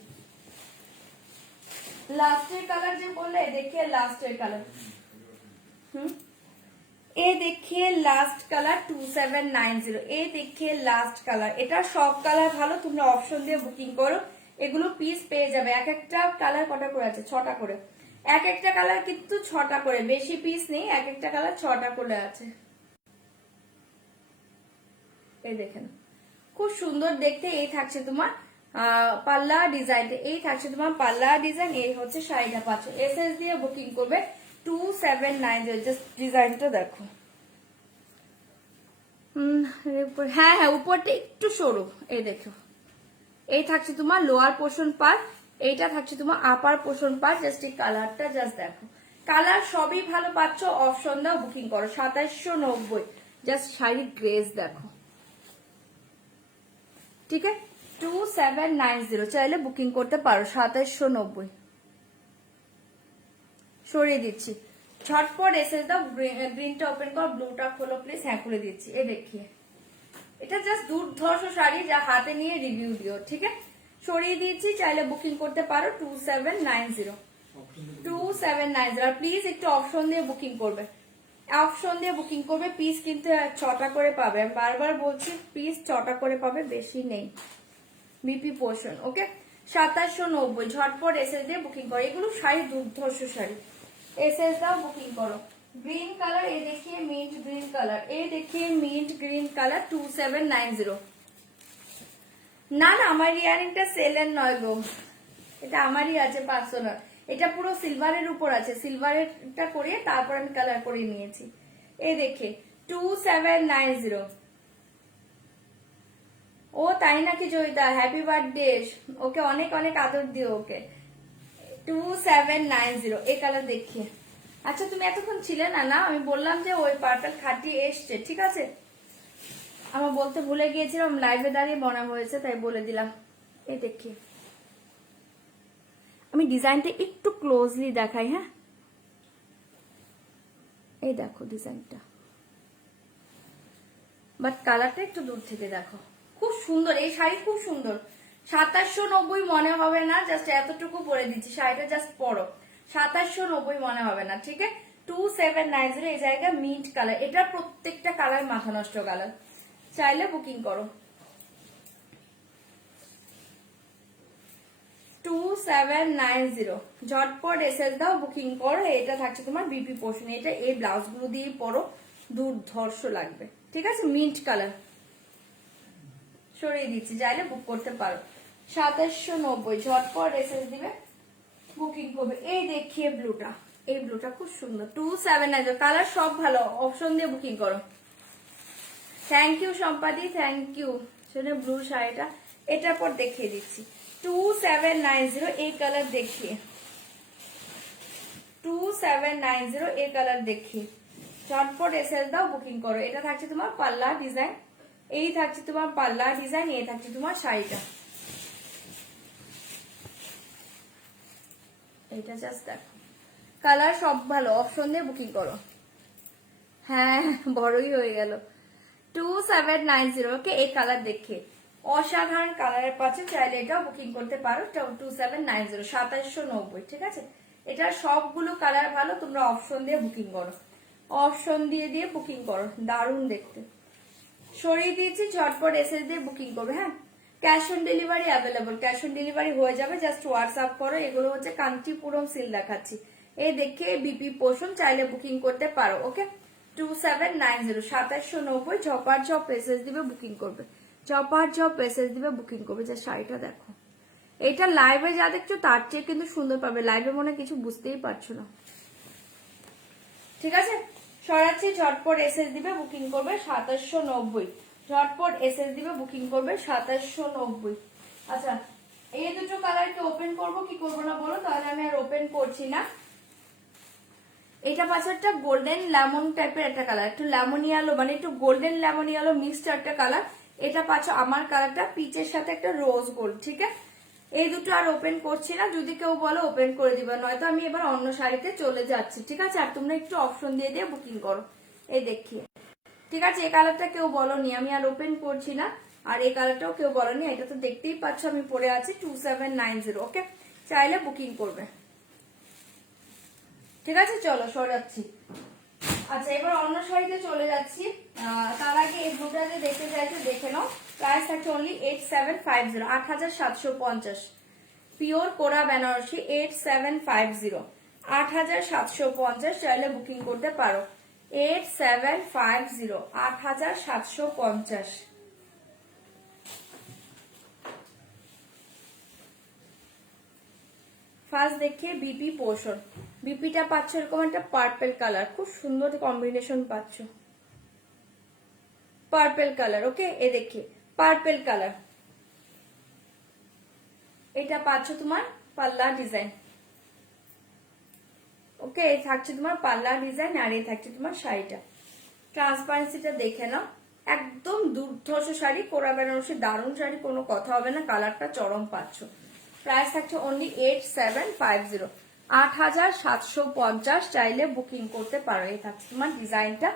লাস্টের কালার যে বললে, দেখিয়ে লাস্টের কালার, এ দেখিয়ে লাস্ট কালার 2790। এ দেখিয়ে লাস্ট কালার, এটা সব কালার ভালো, তোমরা অপশন দিয়ে বুকিং করো। এগুলো পিস পেয়ে যাবে, এক একটা কালার কটা করে আছে, 6টা করে, এক একটা কালার কিন্তু 6টা করে, বেশি পিস নেই, এক একটা কালার 6টা করে আছে। এই দেখেন খুব সুন্দর দেখতে। এই থাকছে তোমার পাল্লা ডিজাইন, এই থাকছে তোমার পাল্লা ডিজাইন। এই হচ্ছে শাড়িটা পাচ্ছ, এসএস দিয়ে বুকিং করবে 2790। জাস্ট ডিজাইনটা দেখো। হ্যাঁ হ্যাঁ, উপরটা একটু সরু। এই দেখো, এই থাকছে তোমার লোয়ার পোর্শন পার্ট, এইটা থাকছে তোমার আপার পোর্শন পার্ট। জাস্ট এই কালারটা জাস্ট দেখো, কালার সবই ভালো পাচ্ছ, অপশন দাও বুকিং করো 2790। জাস্ট শাড়ির গ্রেস দেখো। ঠিক আছে, 2790, চাইলে বুকিং করতে পারো 2790। সরিয়ে দিচ্ছি, ঝটপট এসে দাও। গ্রিনটা ওপেন কর, ব্লুটা খোলো প্লিজ। হ্যাঁ, খুলে দিচ্ছি। এ দেখিয়ে, এটা জাস্ট দুর্ধর্ষ শাড়ি, যা হাতে নিয়ে রিভিউ দিও। ঠিক আছে, সরিয়ে দিয়েছি, চাইলে বুকিং করতে পারো 2790, 2790। আর প্লিজ একটু অপশন দিয়ে বুকিং করবে, অপশন দিয়ে বুকিং করবে। পিস কিন্তু 6টা করে পাবে, আমি বারবার বলছি পিস 6টা করে পাবে, বেশি নেই। BP portion. ওকে, 2790, ঝটপট এসএস দিয়ে বুকিং করো। এগুলো শাড়ি দুর্ধর্ষ শাড়ি, এসএস দাও বুকিং করো। গ্রিন কালার, এ দেখিয়ে মিন্ট গ্রিন কালার, এ দেখিয়ে মিন্ট গ্রিন কালার 2790। না না, আমার ইয়ারিংটা সেলের নয় গো, এটা আমারই আছে, 500 নয়। এটা পুরো সিলভারের উপর আছে, সিলভারেরটা করিয়ে তারপর আমি কালার করে নিয়েছি। এই দেখে 2790। ও তাই নাকি জয়িতা, হ্যাপি বার্থডে, ওকে অনেক অনেক আদর দিও ওকে। 2790, এই কালার দেখিয়ে। আচ্ছা, তুমি এতক্ষণ ছিলে না? না, আমি বললাম যে ওই পার্পল খাটি এসছে। ঠিক আছে, আমার বলতে ভুলে গিয়েছিলাম, লাইভে দাঁড়িয়ে বনা হয়েছে, তাই বলে দিলাম। এই দেখিয়ে, আমি ডিজাইনটা একটু ক্লোজলি দেখাই। হ্যাঁ, এই দেখো ডিজাইনটা, বাট কালারটা একটু দূর থেকে দেখো, খুব সুন্দর এই শাড়ি, খুব সুন্দর। 2790 মনে হবে না, জাস্ট এতটুকু পরে দিচ্ছি, শাড়িটা জাস্ট পরো। 2790 মনে হবে না, ঠিক আছে। 2790 এই জায়গায় মিন্ট কালার, এটা প্রত্যেকটা কালার মাথা নষ্ট কালার, চাইলে বুকিং করো। 2790 ঝটপট এসএস দাও, বুকিং করো। এটা থাকছে তোমার বিপি পোর্শন, এটা এই ব্লাউজ গুলো দিয়ে পরো, দুর্ধর্ষ লাগবে, ঠিক আছে। মিন্ট কালার সরিয়ে দিচ্ছি, চাইলে বুক করতে পারো। 2790 ঝটপট এসএস দিবে, বুকিং করবে। এই দেখিয়ে ব্লুটা, এই ব্লুটা খুব সুন্দর। 2790 কালার সব ভালো, অপশন দিয়ে বুকিং করো। থ্যাংক ইউ সম্পাদি, থ্যাংক ইউ। শুনে ব্লু শাড়িটা, এটার পর দেখিয়ে দিচ্ছি 2790 এই কালার দেখিয়ে, 2790 এই কালার দেখিয়ে ঝটপট এসএস দাও, বুকিং করো। এটা থাকছে তোমার পাল্লা ডিজাইন, এই থাকছে তোমার পাল্লা ডিজাইন, এই থাকছে তোমার শাড়িটা। এটা জাস্ট দেখো, কালার সব ভালো, অপশন দিয়ে বুকিং করো। হ্যাঁ বড়ই হয়ে গেল। 2790 ওকে, এই কালার দেখে অসাধারণ কালারের পাচ্ছে, চাইলে এটাও বুকিং করতে পারো। 2790 2790, ঠিক আছে। এটা সবগুলো কালার ভালো, তোমরা অপশন দিয়ে বুকিং করো, অপশন দিয়ে দিয়ে বুকিং করো, দারুণ দেখতে। সরিয়ে দিয়েছি, ঝটপট এসএস দিয়ে বুকিং করবে। হ্যাঁ, cash on delivery available, cash on delivery হয়ে যাবে, জাস্ট হোয়াটসঅ্যাপ করো। এগুলো হচ্ছে কাঞ্চিপুরম সিল দেখাচ্ছি, এই দেখে বিপি পোর্শন, চাইলে বুকিং করতে পারো। ওকে, 2790 2790 ঝপার ঝপ এসএস দিবে, বুকিং করবে, ঝপার ঝপ এসএস দিবে, বুকিং করবে। যা শাড়িটা দেখো, এটা লাইভে যা দেখছো তার চেয়ে কিন্তু সুন্দর পাবে, লাইভে মনে কিছু বুঝতেই পারছো না, ঠিক আছে। সরাচ্ছি, ঝটপট এসএস দিবে, বুকিং করবে 2790, ঝটপট এসএস দিবে, বুকিং করবে 2790। আচ্ছা, এই দুটো কালারকে ওপেন করব কি করবো না বলো, তাহলে আমি আর ওপেন করছি না। এটা পাচ্ছে একটা গোল্ডেন লেমন টাইপের একটা কালার, একটু লেমন ইয়েলো, মানে একটু গোল্ডেন লেমন ইয়েলো মিক্সড একটা কালার। এটা পাচ্ছে আমার কালারটা পিচের সাথে একটা রোজ গোল্ড, ঠিক আছে। এই দুটো আর ওপেন করছি না, যদি কেউ বলো ওপেন করে দিবে, নয়তো আমি এবার অন্য শাড়িতে চলে যাচ্ছি, ঠিক আছে। আর তোমরা একটু অপশন দিয়ে দিয়ে বুকিং করো, এই দেখিয়ে, ঠিক আছে। এই কালারটা কেউ বলনি, আমি আর ওপেন করছি না। আর এই কালারটাও কেউ বলনি, এটা তো দেখতেই পাচ্ছ আমি পরে আছি। 2790 ওকে, চাইলে বুকিং করবে, ঠিক আছে। চলো সরাচ্ছি। আচ্ছা, এবার অন্য শাড়িতে চলে যাচ্ছি। তার আগে এই ব্লুটা যে দেখতে চাইছো দেখে নাও। প্রাইস থাকছে অনলি 8750, 8750, পিওর কোরা বেনারসি 8750, 8750, চাইলে বুকিং করতে পারো। 8750, 8750। ফার্স্ট দেখিয়ে বিপি পোর্শন, বিপিটা পাচ্ছ এরকম একটা পার্পেল কালার, খুব সুন্দর কম্বিনেশন পাচ্ছ, পার্পেল কালার। ওকে, এ দেখে পার্পেল কালার, এটা পাচ্ছ তোমার পাল্লা ডিজাইন। ওকে, এই থাকছে তোমার পাল্লা ডিজাইন, আর এই থাকছে তোমার শাড়িটা। ট্রান্সপারেন্সিটা দেখে নাও, একদম দুর্ধর্ষ শাড়ি, কোরা বেনারসি দারুণ শাড়ি, কোনো কথা হবে না, কালারটা চরম পাচ্ছ। প্রাইস থাকছে অনলি 8750, 8750, চাইলে বুকিং করতে পারো। এই থাকছে তোমার ডিজাইনটা,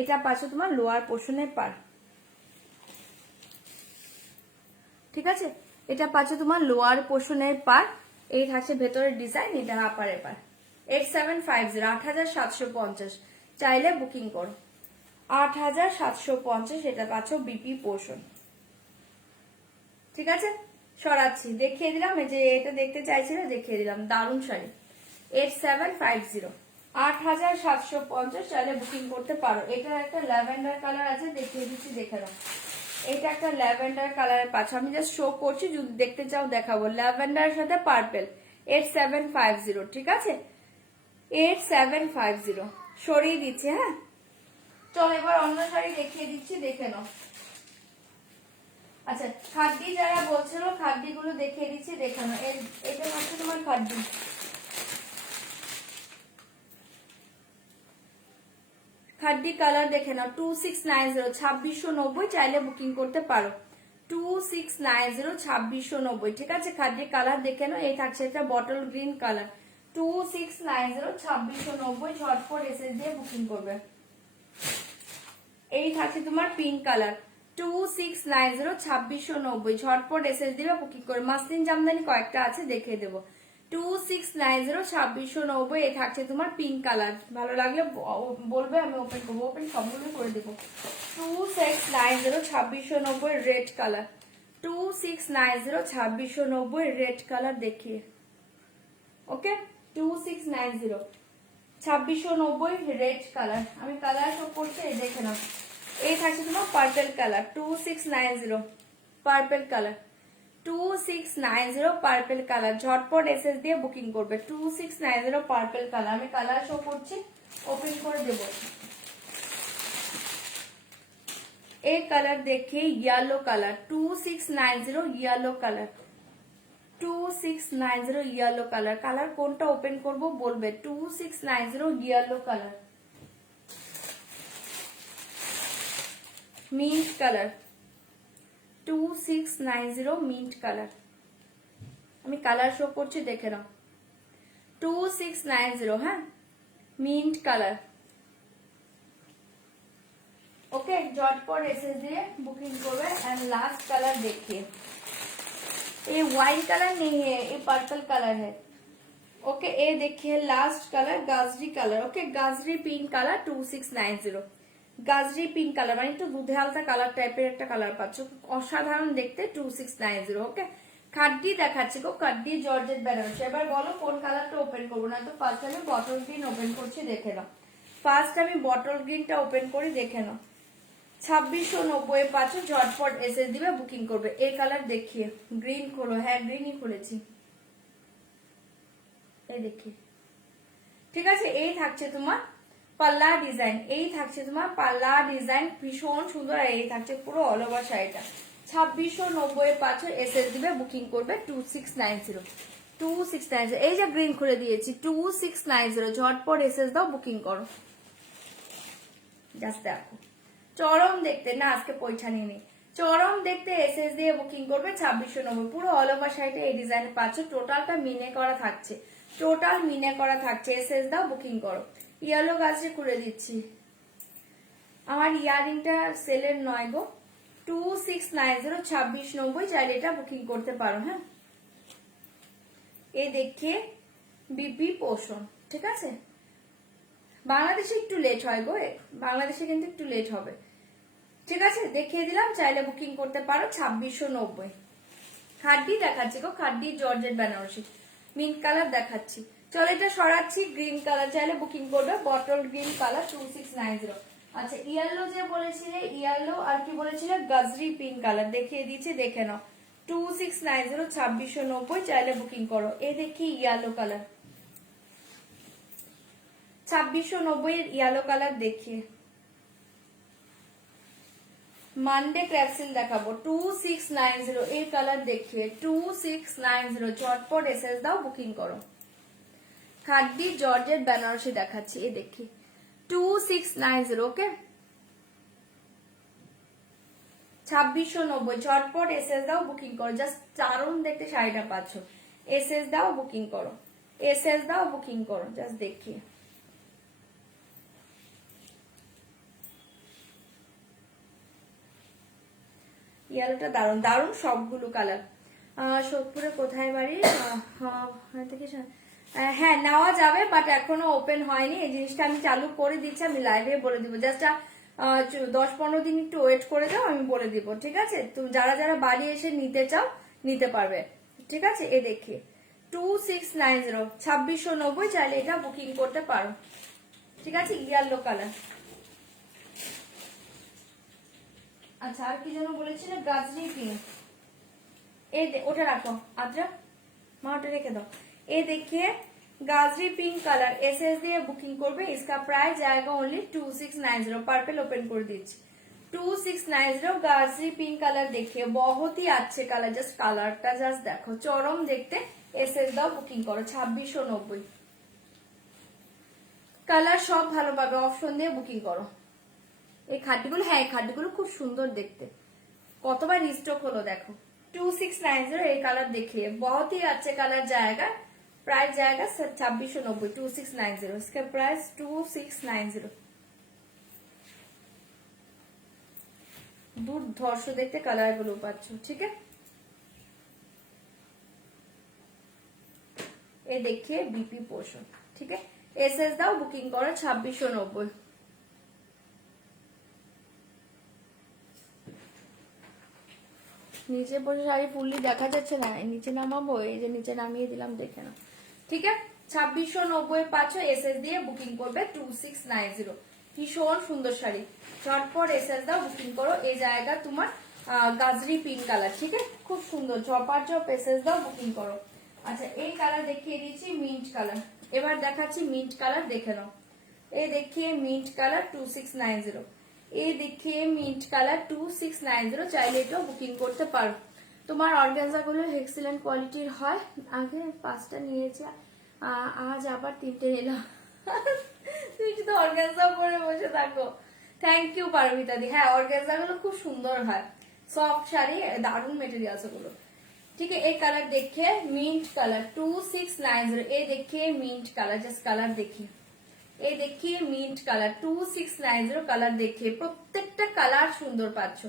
এটা পাচ্ছ তোমার লোয়ার পোর্শনের পার, ঠিক আছে। এটা পাচ্ছ তোমার লোয়ার পোর্শনের পার, এই থাকছে ভেতরের ডিজাইন, এটা আপারের পার। 8750, 8750, চাইলে বুকিং করো। 8750, এটা পাচ্ছ বিপি পোর্শন, ঠিক আছে। সরাচ্ছি, দেখিয়ে দিলাম, এই যে এটা দেখতে চাইছিলে দেখিয়ে দিলাম, দারুণ শাড়ি। 8750, 8750, চাইলে বুকিং করতে পারো। এটা একটা ল্যাভেন্ডার কালার আছে, দেখিয়ে দিচ্ছি, দেখে নাও। এটা একটা ল্যাভেন্ডার কালারের পাচ্ছ, আমি জাস্ট শো করছি, যদি দেখতে চাও দেখাবো। ল্যাভেন্ডারের সাথে পার্পেল, 8750, ঠিক আছে। 8750, সরিয়ে দিচ্ছি। হ্যাঁ, চল এবার অন্য শাড়ি দেখিয়ে দিচ্ছি, দেখে নাও। আচ্ছা, খাদ্দি যারা বলছিল খাদ্দি গুলো দেখিয়ে দিচ্ছি, দেখে নাও। এটা হচ্ছে তোমার খাদ্দি, খাদ্দি কালার দেখে নাও। 2690, 2690, চাইলে বুকিং করতে পারো। 2690, 2690, ঠিক আছে। খাদ্দি কালার দেখে নাও, এই থাকছে একটা বটল গ্রিন কালার। 2690, 2690, ঝটপট এসে দিয়ে বুকিং করবে। এই থাকছে তোমার পিঙ্ক কালার 2690 2690 ঝটপট এসএস দিবে বুকিং করে। মাসলিন জামদানি কয়েকটা আছে দেখিয়ে দেবো। 2690 2690 এই থাকছে তোমার পিঙ্ক কালার। ভালো লাগলে বলবে, আমি ওপেন করবো, ওপেন সবগুলো করে দেবো। 2690 2690 রেড কালার 2690 2690 রেড কালার দেখিয়ে। ওকে 2690 2690 রেড কালার। আমি কালার সব করছি দেখে নাও। এই থাকছে তোমার purple colour 2690 purple colour 2690 purple colour. ঝটপট এসএস দিয়ে বুকিং করবে। 2690 পার্পল কালার। আমি কালার শো করছি, ওপেন করে দেব। এই কালার দেখে yellow colour 2690 yellow colour 2690 yellow colour. Colour কোনটা ওপেন করব বলবে। 2690 yellow colour mint colour 2690 mint colour. আমি কালার শো করছি দেখে নাও। 2690 হ্যাঁ মিন্ট কালার। ओके झटपट एसएस दिए बुकिंग करबे। एंड लास्ट कलर देखिए, ये वाइन कलर नहीं है, ये पर्पल कलर है। ओके ये देखिए लास्ट कलर गाजरी कलर। ओके गाजरी पिंक कलर 2690 गाजरी पिंक कलर মানে একটু দুধে হালকা কালার টাইপের একটা কালার পাচ্ছ, অসাধারণ দেখতে 2690। ওকে খাড্ডি দেখাচ্ছি গো, খাড্ডি জর্জেট বেনারসি। এবার বলো কোন কালারটা ওপেন করবো। না তো ফার্স্ট আমি বটল গ্রিন ওপেন করছি দেখে নাও। ফার্স্ট আমি বটল গ্রিনটা ওপেন করি দেখে নাও। 2690 পাচ্ছ, ঝটপট এসএস দিবে বুকিং করবে। এই কালার দেখিয়ে গ্রিন খোলো। হ্যাঁ গ্রিনই খুলেছি, এই দেখিয়ে। ঠিক আছে এই থাকছে তোমার পাল্লা ডিজাইন, এই থাকছে তোমার পাল্লা ডিজাইন ভীষণ সুন্দর। এই থাকছে পুরো অল ওভার শাড়িটা। 2690 পাচ্ছ, এসএস দিবে বুকিং করবে। 2690 2690 এই যে গ্রিন খুলে দিয়েছি 2690 ঝটপট এসএস দাও বুকিং করো। জাস্ট দেখো চরম দেখতে না, আজকে পয়সা নিয়ে নি, চরম দেখতে এসএস দিয়ে বুকিং করবে। 2690 পুরো অল ওভার শাড়িটা এই ডিজাইনে পাচ্ছ। টোটালটা মিনে করা থাকছে, টোটাল মিনে করা থাকছে। এসএস দাও বুকিং করো। ইয়েলো গাছে খুলে দিচ্ছি। আমার ইয়ারিংটা সেলের নয় গো। 2690 2690 চাইলে এটা বুকিং করতে পারো। হ্যাঁ এ দেখে বিপি পোষণ। ঠিক আছে বাংলাদেশে একটু লেট হয় গো, বাংলাদেশে কিন্তু একটু লেট হবে। ঠিক আছে দেখিয়ে দিলাম, চাইলে বুকিং করতে পারো। 2690 খাড্ডি দেখাচ্ছি গো, খাড্ডি জর্জেট বেনারসি মিন্ট কালার দেখাচ্ছি। চলো এটা সরাচ্ছি, গ্রিন কালার চাইলে বুকিং করবে। Bottle green colour 2690। আচ্ছা ইয়েলো যে বলেছিলে, ইয়েলো আর কি বলেছিলে গাজরি পিঙ্ক কালার দেখিয়ে দিয়েছি দেখে নাও। 2690 2690 চাইলে বুকিং করো। এই দেখি ইয়েলো কালার 2690 এর ইয়েলো কালার দেখিয়ে। মানডে ক্র্যাপসিল দেখাবো 2690 এই কালার দেখিয়ে। 2690 ঝটপট এসএস দাও বুকিং করো। খাড্ডি জর্জেট বেনারসি দেখাচ্ছি, এই দেখি 2690। ওকে 2690 ঝটপট এসএস দাও বুকিং করো। জাস্ট চারণ দেখতে শাড়িটা পাচ্ছ। এসএস দাও বুকিং করো, এসএস দাও বুকিং করো। জাস্ট দেখিয়ে ইয়েলোটা দারুন দারুন সবগুলো কালার। সোদপুরে কোথায় বাড়ি? হ্যাঁ নেওয়া যাবে বাট এখনো ওপেন হয়নি। এই জিনিসটা আমি চালু করে দিচ্ছি, আমি লাইভে বলে দিব। জাস্ট 10-15 দিন একটু ওয়েট করে দাও, আমি বলে দিব। ঠিক আছে তুমি যারা যারা বাড়ি এসে নিতে চাও নিতে পারবে। ঠিক আছে এ দেখি 2690 2690 চাইলে এটা বুকিং করতে পারো। ঠিক আছে ইয়েলো কালার। আচ্ছা আর কি যেন বলেছিলে গাজরি পিঙ্ক, এই ওটা রাখো আদ্রা মা, ওটা রেখে দাও। এই देखिए गाजरी पिंक कलर एसएस দিয়ে বুকিং করবে। इसका प्राइस जाएगा ओनली 2690। पर्पल ओपन कर दीजिए 2690 गाजरी पिंक कलर देखिए बहुत ही अच्छे कलर। जस्ट कलरটা জাস্ট দেখো চরম দেখতে। এসএস দাও বুকিং করো 2690। কালার সব ভালো পাবে, অপশন দিয়ে বুকিং করো। এই খাড্ডিগুলো, হ্যাঁ এই খাড্ডিগুলো খুব সুন্দর দেখতে, কতবার রিস্টক হলো দেখো। 2690 এই কালার देखिए बहुत ही अच्छे कलर जाएगा। प्राइस जाएगा 2690 2690। इसका प्राइस 2690। দুর্ধর্ষ দেখতে কালার গুলো পাচ্ছ, ঠিক আছে। এ দেখে বিপি পোর্শন, ঠিক আছে। এসএস দাও, বুকিং করো 2690। নিচে বসে শাড়ি ফুললি দেখা যাচ্ছে না, নিচে নামাবো, এই যে নিচে নামিয়ে দিলাম, দেখে না, ঠিক আছে। 2690 পাচ্ছ, এসএস দিয়ে বুকিং করবে 2690। ভীষণ সুন্দর শাড়ি, ঝটপট এসএস দাও, বুকিং করো। এই জায়গা তোমার গাজরি পিঙ্ক কালার, ঠিক আছে, খুব সুন্দর, ঝপার ঝপ এসএস দাও, বুকিং করো। আচ্ছা, এই কালার দেখিয়ে দিচ্ছি মিন্ট কালার, এবার দেখাচ্ছি মিন্ট কালার, দেখে নাও। এই দেখিয়ে মিন্ট কালার 2690, এই দেখিয়ে মিন্ট কালার 2690, চাইলে এটাও বুকিং করতে পারো। তোমার অর্গানজা গুলো এক্সিলেন্ট কোয়ালিটির হয়, আগে 5টা নিয়েছে, আজ আবার 3টে এলাম। তুমি শুধু অর্গানজা পরে বসে থাকো। থ্যাংক ইউ পারমিতা দি। হ্যাঁ, অর্গানজা গুলো খুব সুন্দর হয়, সফট শাড়ি, দারুণ মেটেরিয়ালস গুলো, ঠিক है। एक कलर देखिए मिंट कलर 2690, ये देखिए मिंट कलर, जस्ट कलर देखिए, এই দেখিয়ে মিন্ট কালার 2690 কালার দেখিয়ে, প্রত্যেকটা কালার সুন্দর পাচ্ছ।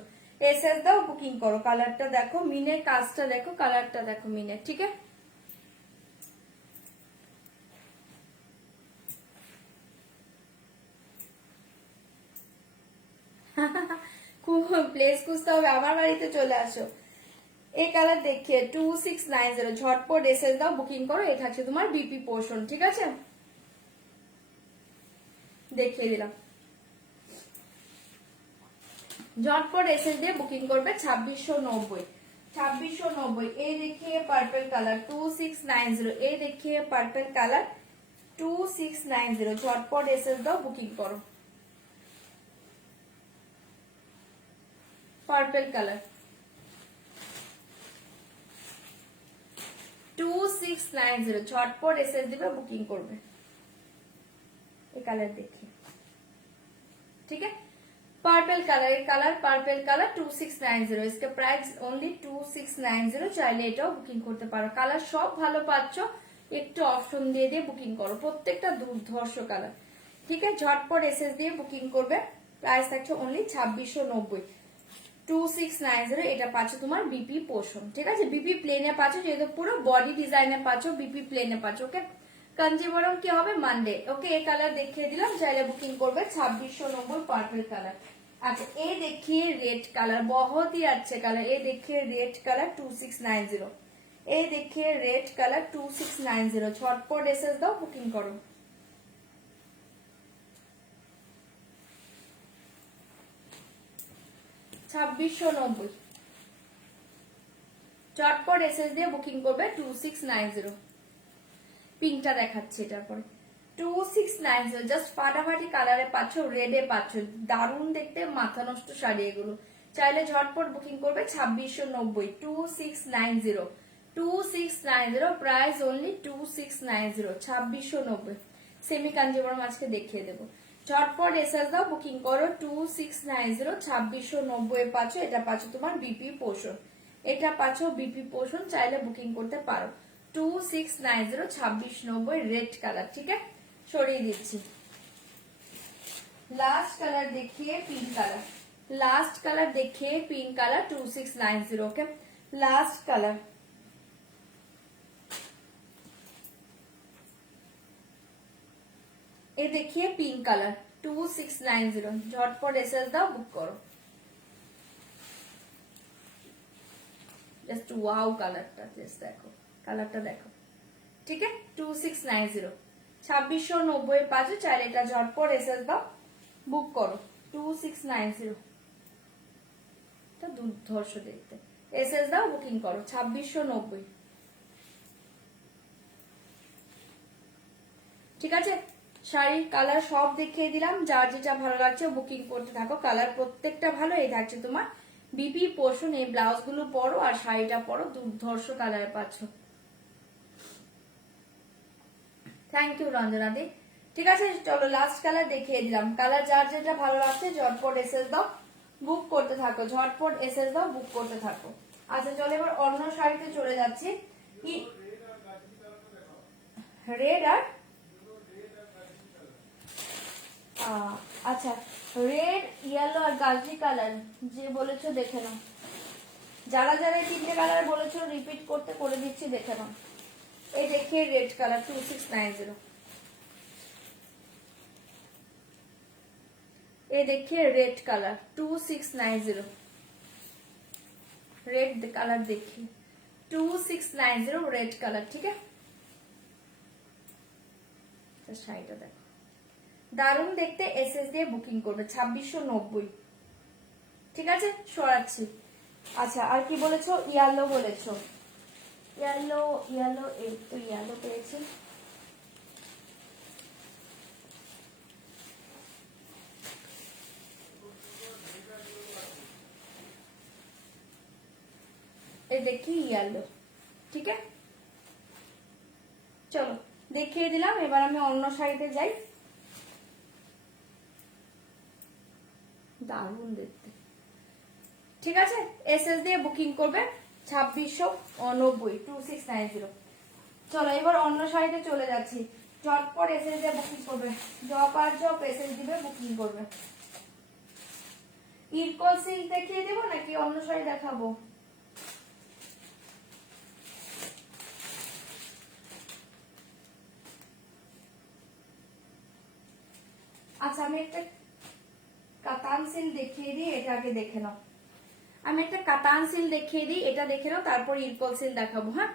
এসএস দাও, বুকিং করো। কালারটা দেখো, মিনের কাজটা দেখো, কালারটা দেখো মিনের, ঠিক আছে। প্লেস খুঁজতে হবে, আমার বাড়িতে চলে আসো। এই কালার দেখিয়ে 2690, ঝটপট এসএস দাও, বুকিং করো। এটা হচ্ছে তোমার বিপি পোর্শন, ঠিক আছে, দেখিয়ে দিলাম। ঝটপট এসএস দিয়ে বুকিং করবে 2690। 2690, এই দেখিয়ে পার্পল কালার 2690, এই দেখিয়ে পার্পল কালার 2690, ঝটপট এসএস দাও, বুকিং করো। পার্পল কালার 2690, ঝটপট এসএস দিবে, বুকিং করবে। এই কালার দেখি, ठीक है। Purple colour, colour purple colour 2690, इसका प्राइस ओनली 2690, চাইলে এটাও বুকিং করতে পারো। কালার সব ভালো পাচ্ছ, একটু অপশন দিয়ে দিয়ে বুকিং করো, প্রত্যেকটা দুর্ধর্ষ কালার, ঠিক আছে। ঝটপট এসএস দিয়ে বুকিং করবে, প্রাইস থাকছে ওনলি 2690, 2690। এটা পাচ্ছ তোমার বিপি পোর্শন, ঠিক আছে। বিপি প্লেনে পাচ্ছ, যেহেতু পুরো বডি ডিজাইনে পাচ্ছ, বিপি প্লেনে পাচ্ছ, ওকে। कंजीवरम কি হবে মানডে, ওকে। এই কালার দেখিয়ে দিলাম, চাইলে বুকিং করবে 2690 পার্পল কালার। अच्छा, ये देखिए रेड कलर, बहुत ही अच्छे कलर, ये देखिए रेड कलर 2690, ये देखिए रेड कलर 2690, झटपट एसएस दाओ, बुकिंग करो। $2690, झटपट एसएस দিয়ে বুকিং করবে 2690। পিঙ্কটা দেখাচ্ছি, এটার পরে 2690, জাস্ট ফাটাফাটি কালারে পাচ্ছ, রেডে পাচ্ছ, দারুণ দেখতে, মাথা নষ্ট শাড়ি এগুলো, চাইলে ঝটপট বুকিং করবে 2690, 2690, 2690, প্রাইস অনলি 2690, 2690। সেমি কাঞ্জিবরম আজকে দেখিয়ে দেবো, ঝটপট এসএস দাও, বুকিং করো 2690, 2690 পাচ্ছ। এটা পাচ্ছ তোমার বিপি পোর্শন, এটা পাচ্ছ বিপি পোর্শন, চাইলে বুকিং করতে পারো। 2690, 2690, रेड कलर, ठीक है। সরিয়ে দিচ্ছি। लास्ट कलर देखिए पिंक कलर, लास्ट कलर देखिए pink colour 2690, okay. Last colour ये देखिए पिंक कलर 2690, झटपट एसएस दाओ, बुक करो। जस्ट वाओ कलरটা, जस्ट देखो কালারটা দেখো, ঠিক আছে। 2690, 2690 পাচ্ছ, চাইলে এটা ঝটপট এসএস দাও, বুক করো। 2690, এটা দুর্ধর্ষ দেখতে, এসএস দাও, বুকিং করো 2690, ঠিক আছে। শাড়ির কালার সব দেখিয়ে দিলাম, যার যেটা ভালো লাগছে বুকিং করতে থাকো, কালার প্রত্যেকটা ভালো। এই থাকছে তোমার বিপি পোর্শন, এই ব্লাউজ গুলো পরো আর শাড়িটা পরো, দুর্ধর্ষ কালার পাচ্ছ। থ্যাংক ইউ রঞ্জনা দি, ঠিক আছে। চলো লাস্ট কালার দেখিয়ে দিলাম, কালার যার যেটা ভালো লাগছে ঝটপট এসএস দাও, বুক করতে থাকো, ঝটপট এসএস দাও, বুক করতে থাকো। আচ্ছা, চলো এবার অন্য শাড়িতে চলে যাচ্ছি। রেড আর আচ্ছা, রেড, ইয়েলো আর গাজরি কালার যে বলেছো দেখে নাও। যারা যারা এই তিনটে কালার বলেছো রিপিট করতে করে দিচ্ছি, দেখে নাও। এই দেখিয়ে রেড কালার 2690। এই देखिए रेड कलर 2690। रेड कलर देखिए 2690 रेड कलर, ठीक है। শাড়িটা দেখো দারুণ দেখতে, এসএস দিয়ে বুকিং করবে 2690, ঠিক আছে। সরাচ্ছি। আচ্ছা আর কি বলেছো? ইয়েলো বলেছো, ইয়েলো ইয়েলো, এই তো ইয়েলো পেয়েছি। देखिए येलो, ठीक है। চলো দেখিয়ে দিলাম, এবার আমি অন্য শাড়িতে যাই। দারুণ দেখতে, ঠিক আছে। এসএস দিয়ে বুকিং করবে 2690 2690। চলো এবার অন্য শাড়িতে চলে যাচ্ছি। ঝটপট এসএস দিয়ে বুকিং করবে, জব আর জব এসএস দিবে বুকিং করবে। ইরকল সিল্ক দেখিয়ে দেবো নাকি অন্য শাড়ি দেখাবো? আচ্ছা আমি একটা কাতান সিল দেখিয়ে দিই, এটা আগে দেখে নাও। আমি একটা কাতান সিল দেখিয়ে দিই, এটা দেখে নাও, তারপর ইরকল সিল দেখাবো। হ্যাঁ,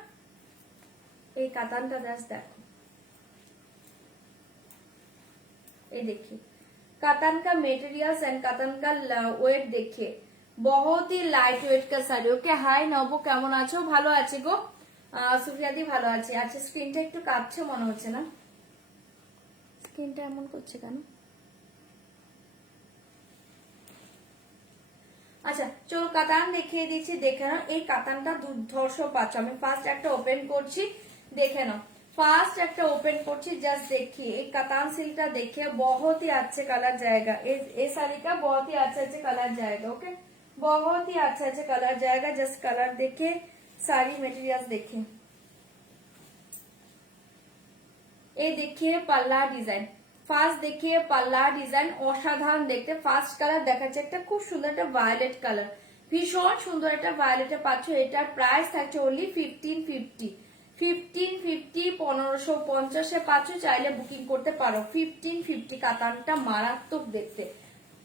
এই কাতানটা জাস্ট দেখো, ये देखिए कातान का मेटेरियल्स एंड कातान का वेट देखिए, बहुत ही लाइट वेट का साड़ी। ओके हाय নব, কেমন আছো? ভালো আছি গো সুফিয়াদি, ভালো আছি। আচ্ছা স্ক্রিনটা একটু কাঁপছে মনে হচ্ছে না? স্ক্রিনটা এমন করছে কেন? আচ্ছা চলো কাতান দেখিয়ে দিচ্ছি, দেখে নাও। এই কাতানটা দুর্ধর্ষ পাচ্ছ। আমি ফার্স্ট একটা ওপেন করছি, দেখে নাও। फास्ट একটা ওপেন করছি, জাস্ট देखिए एक कातान सिल्क का देखिए, बहुत ही अच्छे कलर जाएगा। ये साड़ी का बहुत ही अच्छे अच्छे कलर जाएगा। ओके बहुत ही अच्छे अच्छे कलर जाएगा। जस्ट कलर देखिए, साड़ी मटेरियल देखिए, ये देखिए पल्ला डिजाइन। ফার্স্ট দেখিয়ে পাল্লা ডিজাইন অসাধারণ দেখতে। ফার্স্ট কালার দেখাচ্ছে একটা খুব সুন্দর একটা ভায়োলেট কালার, ভীষণ সুন্দর একটা ভায়োলেটে পাচ্ছ। এটার প্রাইস থাকছে অনলি 1550 1550 পাচ্ছ। চাইলে বুকিং করতে পারো। 1550 কাতানটা মারাত্মক দেখতে,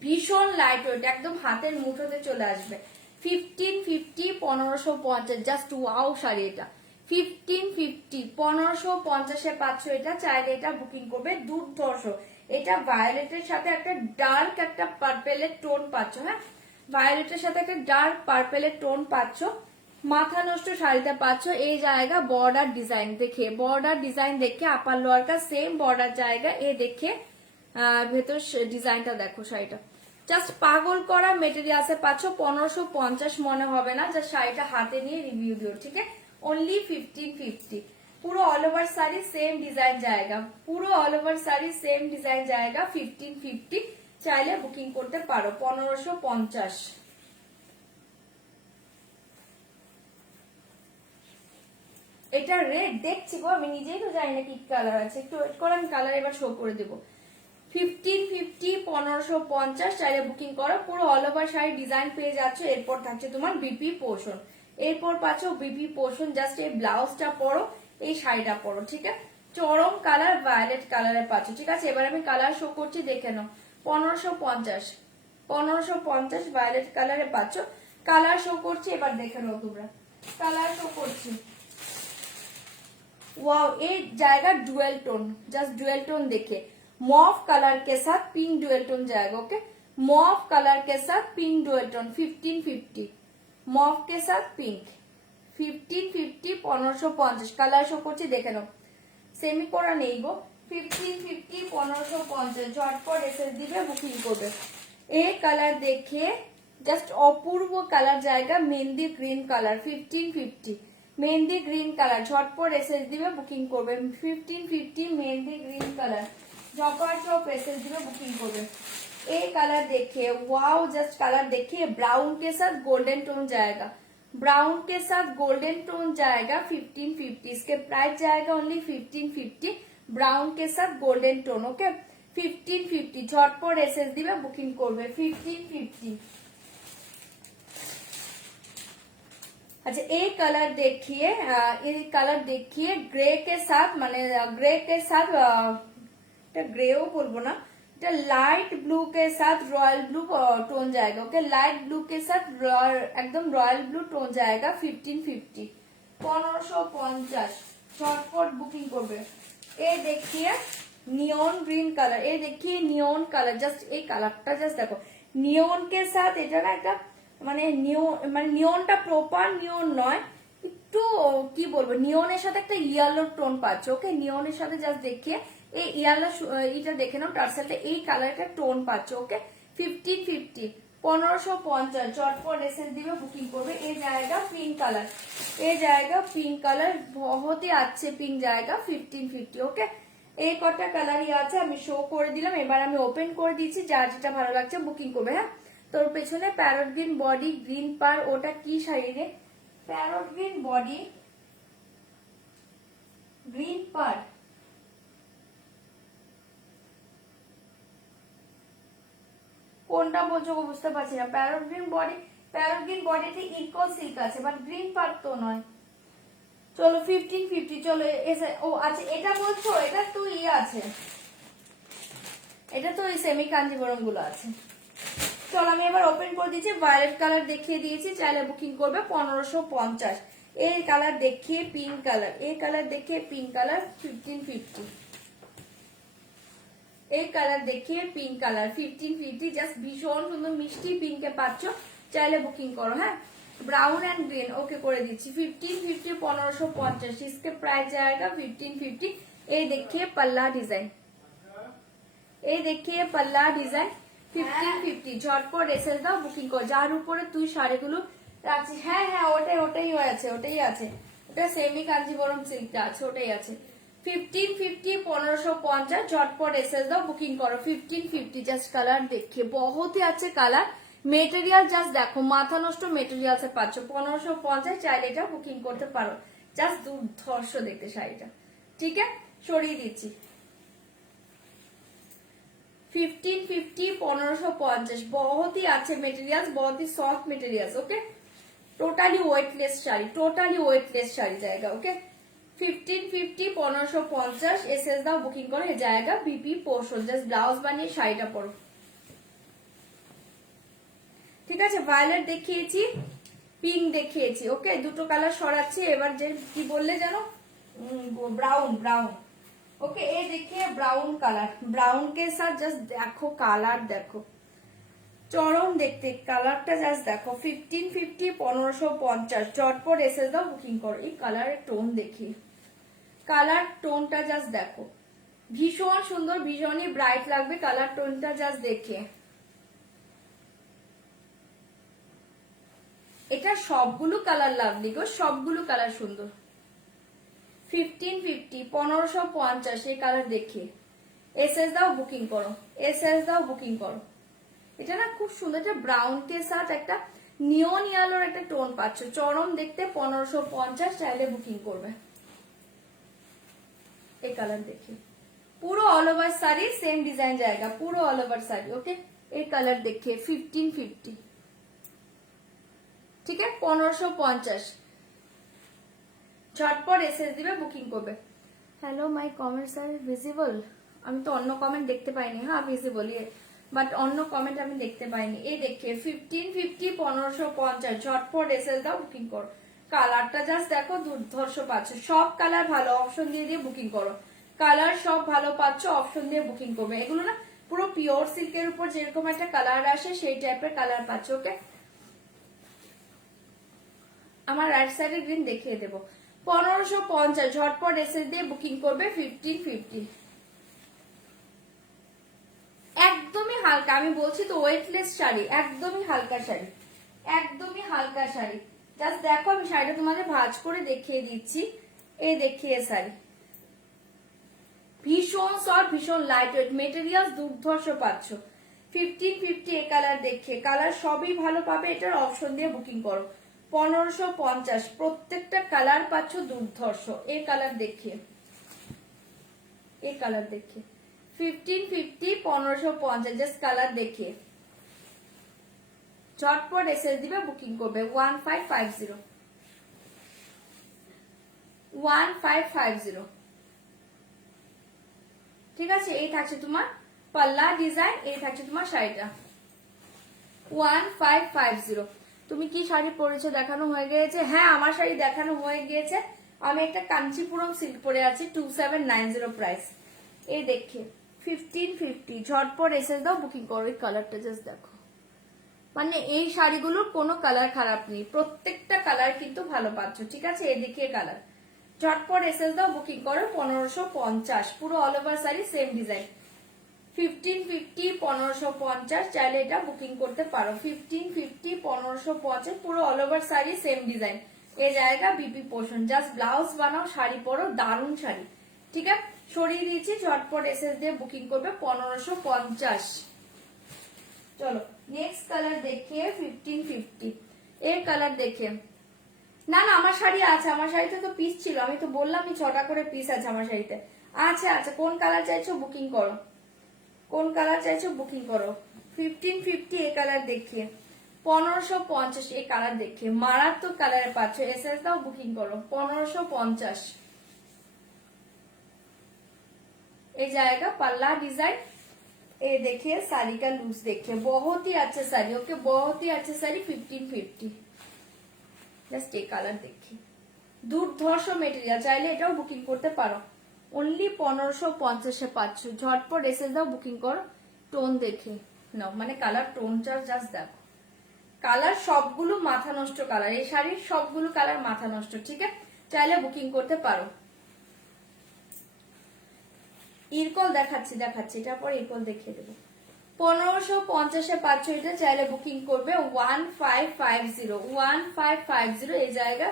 ভীষণ লাইট ওয়েট, একদম হাতের মুঠোতে চলে আসবে। 1550 1550 জাস্ট ওয়াও শাড়ি এটা। 1550 1550 পাচ্ছ এটা। চাইলে এটা বুকিং করবে, দুর্ধর্ষ। এটা ভায়োলেটের সাথে একটা ডার্ক একটা পার্পেলের টোন পাচ্ছ। হ্যাঁ, ভায়োলেটের সাথে একটা ডার্ক পার্পেলের টোন পাচ্ছ। মাথা নষ্ট শাড়িতে পাচ্ছ। এই জায়গা বর্ডার ডিজাইন দেখে, বর্ডার ডিজাইন দেখে আপার লোয়ার কা সেম বর্ডার জায়গা। এ দেখে ভেতর ডিজাইনটা দেখো, শাড়িটা জাস্ট পাগল করা মেটেরিয়ালসে পাচ্ছ। 1550 মনে হবে না, যা শাড়িটা হাতে নিয়ে রিভিউ দিও, ঠিক আছে। ओनली 1550। পুরো all over sari same design জায়গা, পুরো all over sari same design জায়গা। 1550 চাইলে বুকিং করতে পারো। 1550। এটা রেড দেখছি গো, আমি নিজেই তো জানি না কি কালার আছে। একটু ওয়েট করো, আমি কালার এবার শো করে দেবো। 1550 1550 চাইলে বুকিং করো। পুরো অল ওভার শাড়ি ডিজাইন পেয়ে যাচ্ছ। এরপর থাকছে তোমার বিপি পোর্শন, এরপর পাচ্ছ বিপি পোর্শন। জাস্ট এই ব্লাউজটা পরো, এই শাড়িটা পরো, ঠিক আছে। চরম কালার ভায়োলেট কালারে পাচ্ছ, ঠিক আছে। এবার আমি কালার শো করছি, দেখে নাও। 1550 1550 ভায়োলেট কালারে পাচ্ছ। কালার শো করছি, এবার দেখে নাও তোমরা। কালার শো করছি, वाओ ये जाएगा dual tone, just dual tone देखे। मॉफ कलर के साथ पिंक डुअल टोन जाएगा। ओके मॉफ कलर के साथ पिंक डुअल टोन 1550। मॉफ के साथ पिंक 1550 1550 কালার শো করছি, দেখে নাও। সেমি করা নেই গো। 1550 1550 ঝটপট এসএস দিবে, বুকিং করবে। এই কালার দেখে জাস্ট অপূর্ব কালার জায়গা, mehndi green colour 1550। Mehndi green colour ঝটপট এসএস দিবে, বুকিং করবে। 1550 মেহেন্দি গ্রিন কালার ঝটপট এসএস দিবে, বুকিং করবে। এই কালার देखिए, वाओ जस्ट कलर देखिए, ब्राउन के साथ गोल्डन टोन जाएगा, ब्राउन के साथ गोल्डन टोन जाएगा। 1550 इसके प्राइस जाएगा ओनली 1550। ब्राउन के साथ गोल्डन टोन। ओके 1550 ঝটপট এসএস দিবে, বুকিং করবে 1550। अच्छा ये कलर देखिए, ये कलर देखिए ग्रे के साथ, माने ग्रे के साथ ग्रेও বলবো না, এটা লাইট ব্লু के साथ रॉयल ब्लू टोन जाएगा। ओके लाइट ब्लू के साथ एकदम रॉयल ब्लू टोन जाएगा 1550 1550 झटपट बुकिंग করবে। ये देखिए नियॉन ग्रीन कलर, ये देखिए नियॉन कलर, जस्ट ये कलरটা জাস্ট দেখো নিয়ন के साथ, এটা না একটা মানে নিয়নটা প্রপার নিয়ন নয়, একটু কি বলবো নিয়নের সাথে একটা ইয়েলো টোন পাচ্ছ। ওকে নিয়নের সাথে জাস্ট দেখিয়ে এই ইয়েলো এটা দেখে নাও টার্সেলটা, এই কালারটা টোন পাচ্ছ। ওকে 1550 1550 চটপট এসএস দিবে, বুকিং করবে। এই জায়গা পিঙ্ক কালার, এই জায়গা পিঙ্ক কালার বহুত ही अच्छे পিঙ্ক জায়গা 1550। ওকে এই কটা কালারই আছে, আমি শো করে দিলাম। এবার আমি ওপেন করে দিচ্ছি, যার যেটা ভালো লাগছে বুকিং করবে। হ্যাঁ তোর পেছনে প্যারট গ্রিন বডি গ্রিন পার, ওটা কি শাড়ি রে? প্যারট গ্রিন বডি গ্রিন পার, কোনটা বলছো বুঝতে পারছি না। প্যারট গ্রিন বডিতে ইকো সিল্ক আছে, বাট গ্রিন পার তো নয়। চলো 1550 চলো ও আচ্ছা এটা বলছো, এটা তো ইয়ে আছে, এটা তো ওই সেমি কাঞ্জিবরম গুলো আছে। চলো আমি এবার ওপেন করে দিচ্ছি। ভায়োলেট কালার দেখিয়ে দিয়েছি, চাইলে বুকিং করবে 1550। এই কালার দেখিয়ে পিঙ্ক কালার, এই কালার দেখিয়ে পিঙ্ক কালার 1550। এই কালার দেখিয়ে পিঙ্ক কালার 1550, জাস্ট ভীষণ সুন্দর মিষ্টি পিঙ্কে পাচ্ছ, চাইলে বুকিং করো। হ্যাঁ ब्राउन एंड ग्रीन ओके করে দিচ্ছি 1550 1550 इसके प्राइस जाएगा 1550। ये देखिए पल्ला डिजाइन, ये देखिए पल्ला डिजाइन 1550 ঝটপট এসএস দাও, বুকিং করো। যার উপরে তুই শাড়িগুলো রাখছিস, হ্যাঁ হ্যাঁ ওটাই আছে, ওটাই আছে, ওটা সেমি কাঞ্জিবরম সিল্কটা আছে, ওটাই আছে 1550 1550 ঝটপট এসএস দাও, বুকিং করো 1550। জাস্ট কালার देखिए बहुत ही अच्छे কালার, মেটেরিয়াল জাস্ট দেখো মাথা নষ্ট মেটেরিয়াল সে পাচ্ছ 1550, চাইলে এটা বুকিং করতে পারো। জাস্ট দুর্ধর্ষ দেখতে শাড়িটা, ঠিক আছে সরিয়ে দিচ্ছি 1550 1550 बहुत ही अच्छे मेटेरियल्स, बहुत ही soft materials. Okay totally weightless sari, totally weightless sari जाएगा। ओके 1550 1550 एसएस दाও, বুকিং করে जाएगा बीपी पोर्शन। জাস্ট ব্লাউজ বানিয়ে শাড়িটা পরো, ঠিক আছে। ভায়োলেট দেখিয়েছি, পিঙ্ক দেখিয়েছি। ওকে দুটো কালার সরাচ্ছি। এবার যে কি বললে জানো, ব্রাউন ব্রাউন। ओके ये देखिए ब्राउन कलर, ब्राउन के साथ जस्ट देखो कलर, देखो চরম দেখতে কালারটা জাস্ট দেখো 1550 1550 চটপট এসএস দাও, বুকিং করো। এই কালারের টোন দেখি, কালার টোনটা জাস্ট দেখো ভীষণ সুন্দর, ভীষণই ব্রাইট লাগবে কালার টোনটা জাস্ট দেখে। এটা সবগুলো কালার লাভলি গো, সবগুলো কালার সুন্দর। 1550 1550 এই কালার দেখে এসএস দাও, বুকিং করো, এসএস দাও, বুকিং করো। এটা না খুব সুন্দর, এটা ব্রাউন কে সাথ একটা নিয়ন ইয়েলোর একটা টোন পাচ্ছ, চরম দেখতে 1550, চাইলে বুকিং করবে। এই কালার দেখে পুরো all over sari same design जाएगा, পুরো অল ওভার শাড়ি। ওকে এই কালার দেখে 1550, ঠিক আছে 1550 ঝটপট এসএস দিবে, বুকিং করবে। Hello my comments are visible, আমি তো অন্য কমেন্ট দেখতে পাইনি। হ্যাঁ ভিজিবল বাট অন্য কমেন্ট আমি দেখতে পাইনি। এই দেখে 1550 1550 ঝটপট এসএস দাও, বুকিং করো। কালারটা জাস্ট দেখো দুর্ধর্ষ পাচ্ছ, সব কালার ভালো, অপশন দিয়ে দিয়ে বুকিং করো। কালার সব ভালো পাচ্ছ, অপশন দিয়ে বুকিং করবে। এগুলো না পুরো পিওর সিল্কের উপর যেরকম একটা কালার আসে সেই টাইপের কালার পাচ্ছ। ওকে আমার রাইট সাইডে গ্রিন দেখিয়ে দেবো 1550 ঝটপট এসএস দিয়ে বুকিং করবে 1550। একদমই হালকা, আমি বলছি তো ওয়েটলেস শাড়ি, একদমই হালকা শাড়ি, একদমই হালকা শাড়ি। জাস্ট দেখো আমি শাড়িটা তোমাদের ভাঁজ করে দেখিয়ে দিচ্ছি। এই দেখিয়ে শাড়ি ভীষণ সফট, ভীষণ লাইট ওয়েট, মেটেরিয়াল দুর্ধর্ষ পাচ্ছ 1550। এই কালার দেখিয়ে, কালার সবই ভালো পাবে, এটার অপশন দিয়ে বুকিং করো 1550। প্রত্যেকটা কালার পাচ্ছ দুর্ধর্ষ। এই কালার দেখিয়ে, এই কালার দেখিয়ে 1550 1550 জাস্ট কালার দেখে ঝটপট এসএস দিবে, বুকিং করবে 1550 1550। ঠিক আছে, এই থাকছে তোমার পাল্লা ডিজাইন, এই থাকছে তোমার শাড়িটা 1550। তুমি কি শাড়ি পরেছো দেখানো হয়ে গিয়েছে? হ্যাঁ আমার শাড়ি দেখানো হয়ে গিয়েছে। আমি একটা কাঞ্চিপুরম সিল্ক পরে আছি 2790 প্রাইস। এই দেখে 1550 ঝটপট এসে দাও, বুকিং করো। এই কালারটা জাস্ট দেখো, মানে এই শাড়িগুলোর কোনো কালার খারাপ নেই, প্রত্যেকটা কালার কিন্তু ভালো পাচ্ছ। ঠিক আছে, এই দেখে কালার ঝটপট এসে দাও, বুকিং করো 1550। পুরো all over sari same design 1550 1550 চাইলে এটা বুকিং করতে পারো। 1550 1550 পুরো all over sari same design. এই জায়গা বিপি পোর্শন, জাস্ট ব্লাউজ বানাও, শাড়ি পরো, দারুণ শাড়ি। ঠিক আছে, সরিয়ে দিয়েছি, ঝটপট এসএস দিয়ে বুকিং করবে 1550। চলো নেক্সট কালার দেখে 1550 এর কালার দেখে। না না আমার শাড়ি আছে, আমার শাড়িতে তো পিস ছিল, আমি তো বললামই 6টা করে পিস আছে আমার শাড়িতে। আচ্ছা আচ্ছা, কোন কালার চাইছো বুকিং করো, কোন কালার চাইছো বুকিং করো। 1550 এই কালার দেখিয়ে 1550 এই কালার দেখে মারাত্মক কালারে পাচ্ছ। এসএস দাও, বুকিং করো 1550। এই জায়গা পাল্লা डिजाइन, ये देखिए साड़ी का लुक देखिए, बहुत ही अच्छे साड़ी, ओके बहुत ही अच्छे साड़ी 1550। জাস্ট এই কালার দেখি, দুর্ধর্ষ মেটেরিয়াল, চাইলে এটাও বুকিং করতে পারো। অনলি 1550 পাচ্ছ, ঝটপট এসে দাও, বুকিং করো। টোন দেখে নাও, মানে কালার টোনটা জাস্ট দেখো, কালার সবগুলো মাথা নষ্ট কালার, এই শাড়ির সবগুলো কালার মাথা নষ্ট। ঠিক আছে, চাইলে বুকিং করতে পারো। ইরকল দেখাচ্ছি দেখাচ্ছি, এটার পর ইরকল দেখিয়ে দেবো। 1550 পাচ্ছ এটা, চাইলে বুকিং করবে 1550 1550। এই জায়গা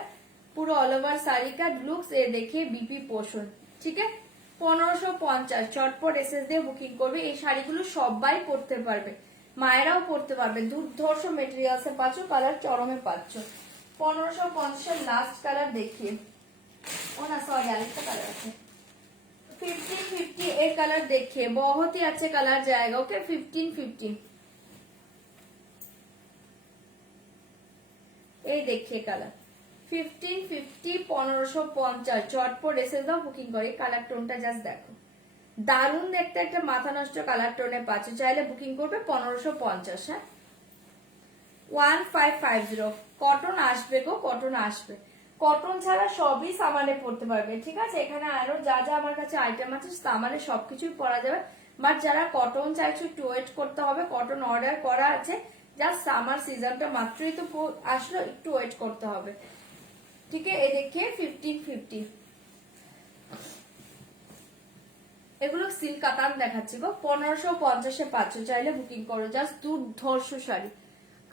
পুরো অল ওভার শাড়ি কা লুকস এ দেখে বিপি পোর্শন। ঠিক আছে, 1550 চটপট এসএস দিয়ে বুকিং করবে। এই শাড়িগুলো সবাই পরতে পারবে, মায়েরাও পরতে পারবে, দুর্ধর্ষ মেটেরিয়ালস এ পাচ্ছ, কালার চরমে পাচ্ছ। 1550 লাস্ট কালার দেখিয়ে, ও না সরি আরেকটা কালার আছে 1550 एक कलर देखिए, बहुत ही अच्छे कलर जाएगा। ओके 1550 এই देखिए কালার 1550 1550 চটপট এসে দাও, বুকিং করে। কালার টোনটা জাস্ট দেখো, দারুণ দেখতে, একটা মাথা নষ্ট কালার টোনে পাচ্ছ, চাইলে বুকিং করবে 1550। হ্যাঁ 1550 কটন আসবে গো, কটন আসবে, কটন ছাড়া সবই সামানে পড়তে পারবে। ঠিক আছে, এখানে আরো যা যা আমার কাছে আইটেম আছে সামানে সবকিছুই পরা যাবে, বাট যারা কটন চাইছো একটু ওয়েট করতে হবে, কটন অর্ডার করা আছে, জাস্ট সামার সিজনটা মাত্রই তো আসলো, একটু ওয়েট করতে হবে। ঠিক আছে, এই দেখিয়ে 1550 এগুলো সিল্ক কাতান দেখাচ্ছি গো, 1550 পাচ্ছ, চাইলে বুকিং করো। জাস্ট দুর্ধর্ষ শাড়ি,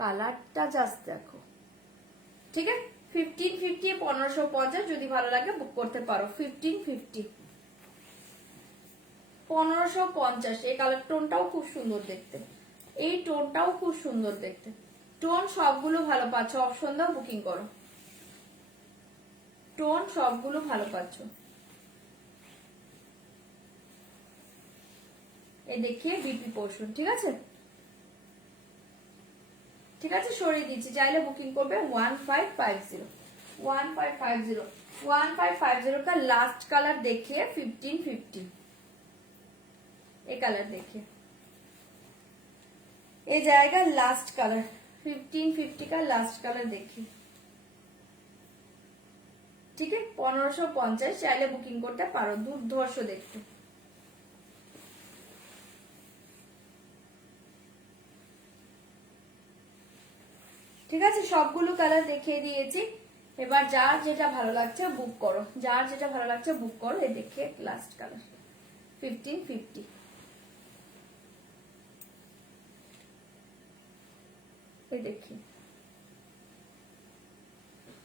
কালারটা জাস্ট দেখো। ঠিক আছে, 1550 1550 যদি ভালো লাগে বুক করতে পারো। 1550 1550 এই কালার টোনটাও খুব সুন্দর দেখতে, এই টোনটাও খুব সুন্দর দেখতে, টোন সবগুলো ভালো পাচ্ছ, অপশন দাও, বুকিং করো। টোন সবগুলো ভালো পাচ্ছ। এই দেখিয়ে বিপি পোর্শন। ঠিক আছে, ঠিক আছে সরিয়ে দিচ্ছি, চাইলে বুকিং করবে 1550 1550 1550 का लास्ट कलर देखिए 1550 ये कलर देखिए, ये जाएगा लास्ट कलर 1550 का लास्ट कलर देखिए। ठीक है 1550 চাইলে বুকিং করতে পারো, দুর্ধর্ষ দেখতে। ঠিক আছে, সবগুলো কালার দেখিয়ে দিয়েছি, এবার যার যেটা ভালো লাগছে বুক করো, যার যেটা ভালো লাগছে বুক করো। এই দেখে লাস্ট কালার 1550 এই দেখি।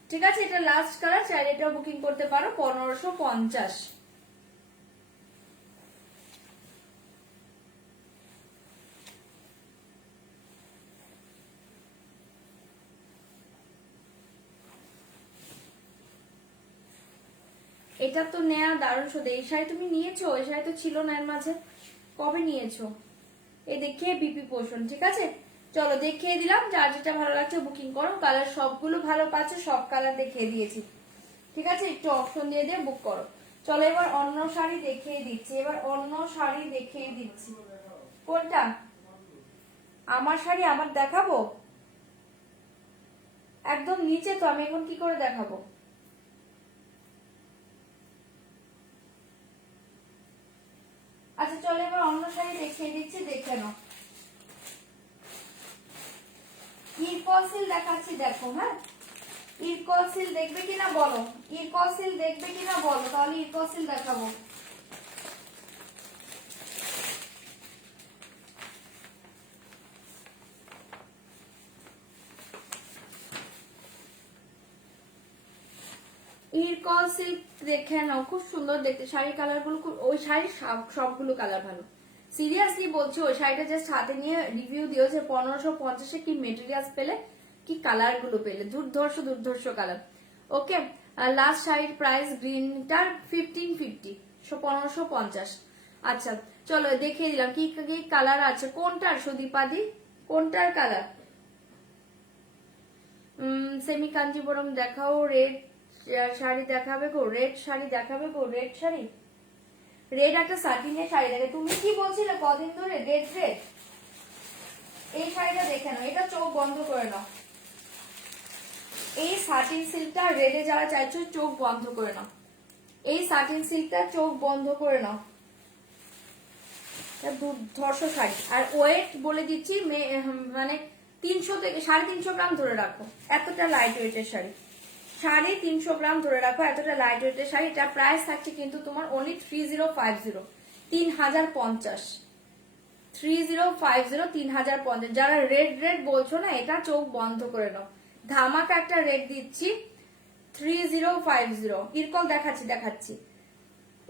ঠিক আছে, এটা লাস্ট কালার, চাইলে এটাও বুকিং করতে পারো 1550। এটা তো নেয়া দারুণ সুন্দর, এই শাড়ি তুমি নিয়েছো, এই শাড়ি তো ছিল না এর মাঝে, কবে নিয়েছো? এই দেখিয়ে বিপি পোষণ, ঠিক আছে। চলো দেখিয়ে দিলাম, যার যেটা ভালো লাগছে বুকিং করো। কালার সবগুলো ভালো পাচ্ছ, সব কালার দেখিয়ে দিয়েছি, ঠিক আছে। একটু অপশন দিয়ে দিয়ে বুক করো। চলো এবার অন্য শাড়ি দেখিয়ে দিচ্ছি, এবার অন্য শাড়ি দেখিয়ে দিচ্ছি। কোনটা? আমার শাড়ি আমার দেখাবো? একদম নিচে তো, আমি এখন কি করে দেখাবো? আচ্ছা চলো এবার অন্য শাড়ি দেখিয়ে দিচ্ছি, দেখে নাও। ইরকল দেখাচ্ছি, দেখো। হ্যাঁ, ইরকল দেখবে কিনা বলো, ইরকল দেখবে কিনা বলো, তাহলে ইরকল দেখাবো। ইরকল সিল্ক দেখে নাও, খুব সুন্দর দেখতে। শাড়ির কালার গুলো, ওই শাড়ির সবগুলো কালার ভালো। সিরিয়াসলি বলছি, ওই শাড়িটা জাস্ট হাতে নিয়ে রিভিউ দিও যে 1550-এ কি মেটেরিয়ালস পেলে, কি কালার গুলো পেলে, দুর্ধর্ষ দুর্ধর্ষ কালার। ওকে, লাস্ট শাড়ির প্রাইস গ্রিনটার 1550, 1550। আচ্ছা চলো দেখিয়ে দিলাম কি কি কালার আছে। কোনটার সুদীপাদি, কোনটার কালার? সেমি কাঞ্জিবরম দেখাও। রেড শাড়ি দেখাবে গো, রেড শাড়ি দেখাবে গো, রেড শাড়ি। রেড একটা সাটিনের শাড়ি দেখে, তুমি কি বলছিলে কদিন ধরে রেড রেড? এই শাড়িটা দেখে নাও, এটা চোখ বন্ধ করে নাও। এই সাটিন সিল্কটা রেডে যারা চাইছো চোখ বন্ধ করে নাও, এই সাটিন সিল্কটা চোখ বন্ধ করে নাও। দুর্ধর্ষ শাড়ি। আর ওয়েট বলে দিচ্ছি, মানে 300 থেকে 350 গ্রাম ধরে রাখো, এতটা লাইট ওয়েটের শাড়ি। 350 গ্রাম ধরে রাখো, এতটা লাইট ওয়েটের শাড়ি। এটা প্রাইস থাকছে কিন্তু তোমার অনলি 3050, 3050, 3050, 3050। যারা রেড রেড বলছো না, এটা চোখ বন্ধ করে নাও। ধামাকা একটা রেড দিচ্ছি, 3050। ইরকল দেখাচ্ছি দেখাচ্ছি।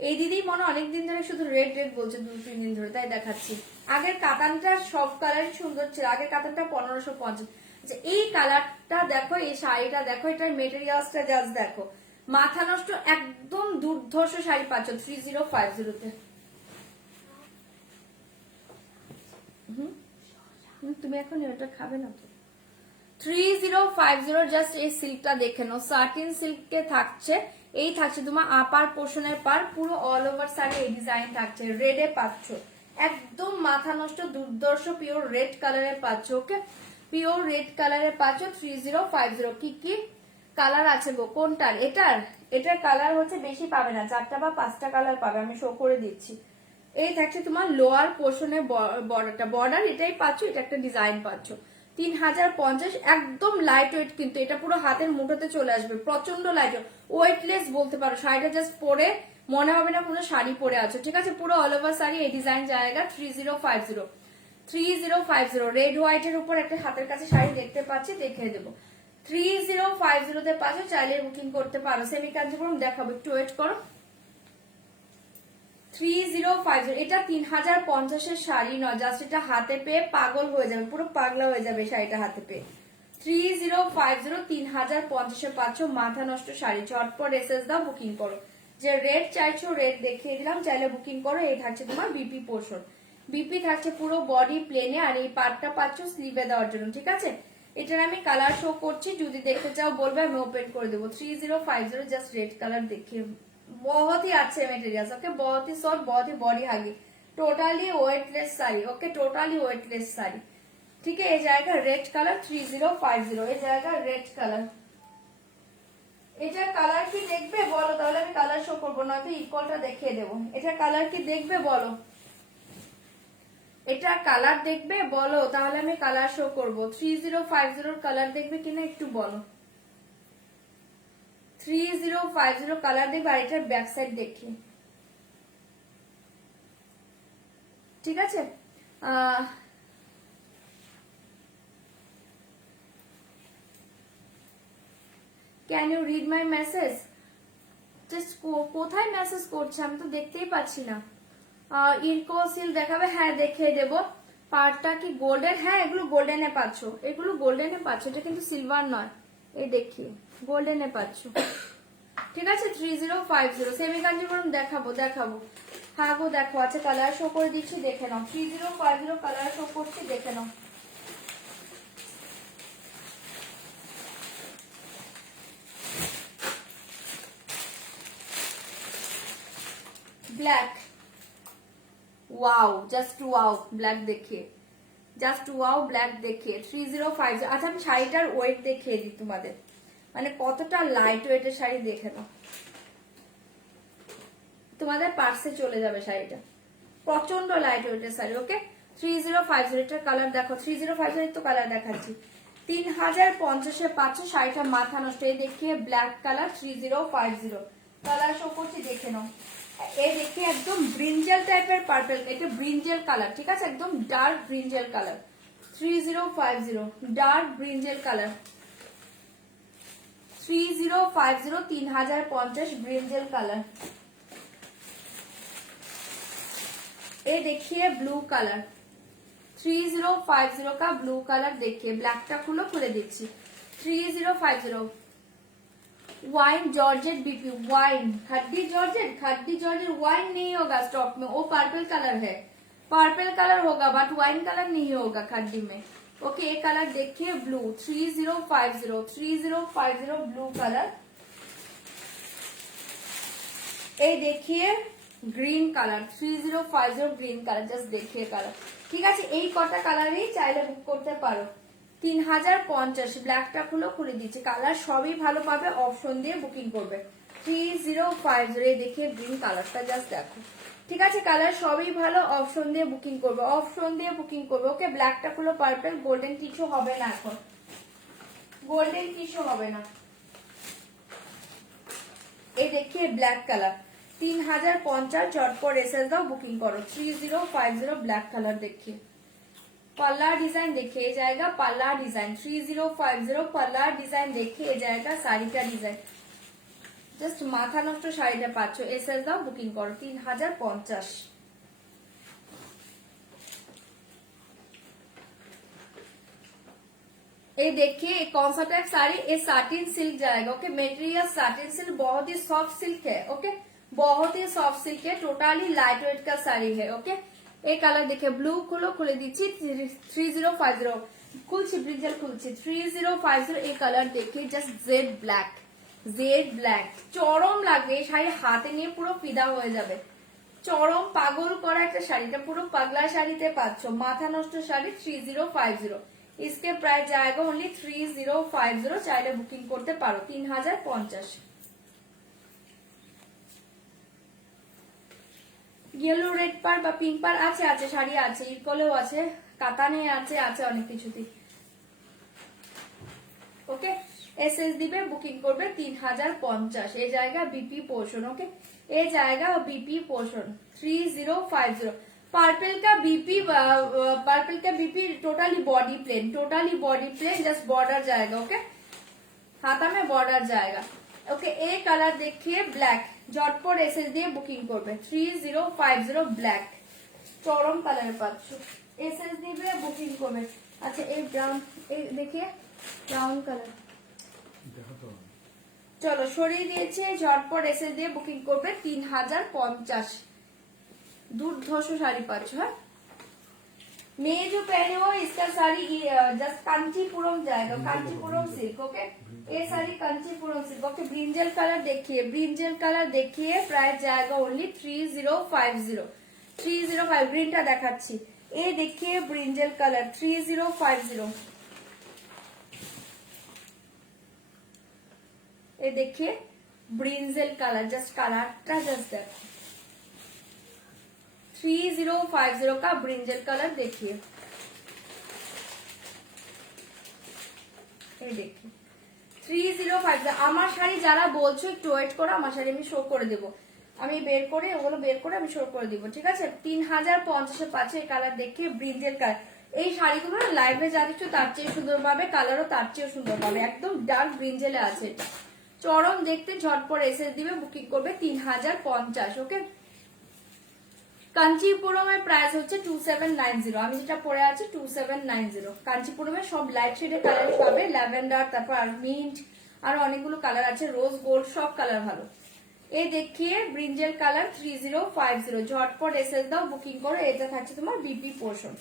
এই দিদি মনে অনেকদিন ধরে শুধু রেড রেড বলছে, 2-3 দিন ধরে, তাই দেখাচ্ছি। আগের কাতানটা সব কালারই সুন্দর ছিল, আগের কাতানটা 1550। আচ্ছা এই কালারটা দেখো, এই শাড়িটা দেখো, এটার মেটেরিয়ালসটা জাস্ট দেখো, মাথা নষ্ট একদম দুর্ধর্ষ শাড়ি পাচ্ছ 3050-তে। তুমি এখন এটা খাবে না তো? 3050 জাস্ট এই সিল্কটা দেখে নাও, সাটিন সিল্কে থাকছে। এই থাকছে তোমার আপার পোর্শনের পার, পুরো অল ওভার শাড়ি এই ডিজাইন থাকছে। রেডে পাচ্ছ, একদম মাথা নষ্ট দুর্ধর্ষ পিওর রেড কালারে পাচ্ছ। ওকে, পিওর রেড কালারে পাচ্ছ 3050। কি কি কালার আছে গো? কোনটার? এটার কালার হচ্ছে বেশি পাবে না, 4টা বা 5টা কালার পাবে, আমি শো করে দিচ্ছি। এই থাকছে তোমার লোয়ার পোর্শনের বর্ডার, এটাই পাচ্ছ। এটা একটা ডিজাইন পাচ্ছ 3050, একদম লাইট ওয়েট, কিন্তু এটা পুরো হাতের মুঠোতে চলে আসবে, প্রচন্ড লাইট ওয়েটলেস বলতে পারো। শাড়িটা জাস্ট পরে মনে হবে না কোনো শাড়ি পরে আছো, ঠিক আছে। পুরো অল ওভার শাড়ি এই ডিজাইন জায়গা 3050, 3050। রেড হোয়াইট এর উপর একটা হাতের কাছে শাড়ি দেখতে পাচ্ছি, দেখিয়ে দেবো। 3050-তে পাচ্ছ, চাইলে বুকিং করতে পারো। সেমি কাঞ্জিপুরম দেখাবো, একটু ওয়েট করো। 3050, এটা 3050-এর শাড়ি নয়, জাস্ট এটা হাতে পেয়ে পাগল হয়ে যাবে, পুরো পাগলা হয়ে যাবে শাড়িটা হাতে পেয়ে। 3050, 3050-এ পাচ্ছ মাথা নষ্ট শাড়ি। চটপট এসএস দাও, বুকিং করো। যে রেড চাইছো রেড দেখিয়ে দিলাম, চাইলে বুকিং করো। এই থাকছে তোমার বিপি পোর্শন, বিপি থাকছে পুরো বডি প্লেনে, আর এই পার্টটা পাচ্ছ স্লিভে দেওয়ার জন্য, ঠিক আছে। এটার আমি কালার শো করছি, যদি দেখতে চাও বলবে, আমি ওপেন করে দেবো। 3050 জাস্ট রেড কালার দেখিয়ে, बहुत ही अच्छे मटेरियल, ओके, बहुत ही सॉफ्ट, बहुत ही बॉडी हागी, totally weightless sari. Okay, totally weightless sari, ठीक है। ये जाएगा रेड कलर 3050, ये जाएगा रेड कलर। এটার কালার কি দেখবে বলো, তাহলে আমি কালার শো করবো, নয়তো ইকুয়ালটা দেখিয়ে দেবো। এটার কালার কি দেখবে বলো, এটার কালার দেখবে বলো, তাহলে আমি কালার শো করবো। 3050 কালার দেখবে কিনা একটু বলো। 3050 কালার দেখবে, আর এটার ব্যাক সাইড দেখি, ঠিক আছে। Can you read my message? Just কোথায় মেসেজ করছে, আমি তো দেখতেই পাচ্ছি না। ইরকো সিল দেখাবে, হ্যাঁ দেখিয়ে দেবো। পার্টটা কি গোল্ডেন? হ্যাঁ, এগুলো গোল্ডেনে পাচ্ছ, এগুলো গোল্ডেনে পাচ্ছ, এটা কিন্তু সিলভার নয়। এই দেখি, গোল্ডেনে পাচ্ছ, ঠিক আছে। 3050 সেমি কাঞ্জিপুরম দেখাবো, দেখাবো। হ্যাঁ গো দেখো আছে, কালার শো করে দিচ্ছি, দেখে নাও। 3050 কালার শো করছি, দেখে নাও। Black, wow, just wow black দেখিয়ে, জাস্ট ওয়াও ব্ল্যাক দেখিয়ে 3050। আচ্ছা আমি শাড়িটার ওয়েট দেখিয়ে দিই তোমাদের, মানে কতটা লাইট ওয়েটের শাড়ি দেখে নাও, তোমাদের পার্সে চলে যাবে শাড়িটা, প্রচন্ড লাইট ওয়েটের শাড়ি। ওকে 3050 এটার কালার দেখো, 3050 তো কালার দেখাচ্ছি। 3050 পাচ্ছ শাড়িটা, মাথা নষ্ট। এই দেখিয়ে ব্ল্যাক কালার 3050 কালার শো করছি, দেখে নাও। এই দেখে একদম ব্রিঞ্জেল টাইপের পার্পল, এটা ব্রিঞ্জেল কালার, ঠিক আছে, একদম dark brinjal colour. 3050 dark brinjal colour, 3050 3050 brinjal colour. ये देखिए ब्लू कलर, 3050 का ब्लू कलर देखिए, ब्लैक टा खुलो खुले दीजिए। 3050 wine georgette BP, wine khaddi georgette wine नहीं होगा स्टॉक में, वो पर्पल कलर है, पर्पल कलर होगा बट वाइन कलर नहीं होगा खड्डी में। ओके ये कलर देखिए ब्लू, 3050 ब्लू कलर। ये देखिए green colour, 3050 green colour, just देखिए कलर, ठीक है। এই কটা কালারই চাইলে বুক করতে পারো। 3050 ব্ল্যাকটা খুলে দিচ্ছে, কালার সবই ভালো পাবে, অপশন দিয়ে বুকিং করবে। 3050 এই দেখিয়ে গ্রিন কালারটা, জাস্ট দেখো, ঠিক আছে, কালার সবই ভালো, অপশন দিয়ে বুকিং করবে, অপশন দিয়ে বুকিং করবে। ওকে ব্ল্যাকটা খুলো পার্পল, গোল্ডেন কিছু হবে না, এখন গোল্ডেন কিছু হবে না। এই দেখিয়ে ব্ল্যাক কালার 3050 চটপট এসএস দাও, বুকিং করো। 3050 ব্ল্যাক কালার देखिए, पल्ला डिजाइन देखिए जाएगा, पल्ला डिजाइन 3050 पल्ला डिजाइन देखिए जाएगा, শাড়ি का डिजाइन জাস্ট মাথা নষ্ট শাড়িটা পাচ্ছ, এসএস দাও, বুকিং করো। 3050 ये देखिए कौन सा टाइप साड़ी, ये साटिन सिल्क जाएगा। ओके मेटेरियल साटिन सिल्क, बहुत ही सॉफ्ट सिल्क है। ओके बहुत ही सॉफ्ट सिल्क है, टोटली लाइट वेट का साड़ी है। ओके ये कलर देखिए ब्लू खुलो खुले दीजिए। 3050 খুলছি, ব্রিঞ্জাল খুলছি। 3050 এই কালার দেখে জাস্ট জেড ব্ল্যাক চরম লাগবে, এই শাড়ি হাতে নিয়ে পুরো ফিদা হয়ে যাবে, চরম পাগল করা একটা শাড়িটা, পুরো পাগলা শাড়িতে পাচ্ছ, মাথা নষ্ট শাড়ি। 3050 इसके प्राइस जाएगा ओनली 3050, চাইলে বুকিং করতে পারো। 3050 ইয়েলো রেড পার বা পিঙ্ক পার আছে, আছে শাড়ি আছে, ইরকলেও আছে, কাতানে আছে, আছে অনেক কিছুতেই। ওকে এসএস দিবে, বুকিং করবে। 3050 এই জায়গা বিপি পোর্শন। ওকে এই জায়গা বিপি পোর্শন 3050। पर्पल का BP totally body plain, just border जाएगा। ओके हाथा में बॉर्डर जाएगा। ओके एक कलर देखिए ब्लैक, झटपट एसएस দিয়ে বুকিং করবে। 3050 ব্ল্যাক চরম কালার পাচ্ছ, এসএস দিবে, বুকিং করবে। আচ্ছা এই ব্রাউন, এই দেখিয়ে ব্রাউন কালার, চলো সরিয়ে দিয়েছে, ঝটপট এসএস দিয়ে বুকিং করবে। 3050 দুর্ধর্ষ শাড়ি পাচ্ছ। হ্যাঁ मैं जो पहने हो इसका साड़ी जस्ट कांचीपुरम जाएगा, कांचीपुरम सिल्क। ओके ये sari Kanchipuram silk. Okay brinjal colour देखिए, प्राइस जाएगा ओनली 3050 ग्रीनটা দেখাচ্ছি। ये देखिए ब्रिंजल कलर 3050। ये देखिए ब्रिंजल कलर, जस्ट कलरটা जस्ट देखो। 3050 का ब्रिंजल कलर देखिए, এই দেখি 3050। আমার শাড়ি যারা বলছো একটু ওয়েট করো, আমার শাড়ি আমি শো করে দেবো, আমি বের করে ওগুলো বের করে আমি শো করে দিব, ঠিক আছে। 3050 পাচ্ছে এই কালার দেখে, ব্রিঞ্জেল কালার। এই শাড়িগুলো লাইভে যা দেখছো তার চেয়ে সুন্দর পাবে, কালারও তার চেয়ে সুন্দর পাবে, একদম ডার্ক ব্রিঞ্জেলে আছে এটা, চরম দেখতে। ঝটপট এসএস দিবে, বুকিং করবে। 3050। ওকে কাঞ্চিপুরমের প্রাইস হচ্ছে 2790, আমি যেটা পরে আছি 2790। কাঞ্চিপুরমের সব লাইট শেডের কালার পাবে, ল্যাভেন্ডার, তারপর মিন্ট, আর অনেকগুলো কালার আছে, রোজ গোল্ড, সব কালার ভালো। এই দেখিয়ে ব্রিঞ্জেল কালার 3050 ঝটপট এসএস দাও, বুকিং করো। এটা থাকছে তোমার বিপি পোর্শন,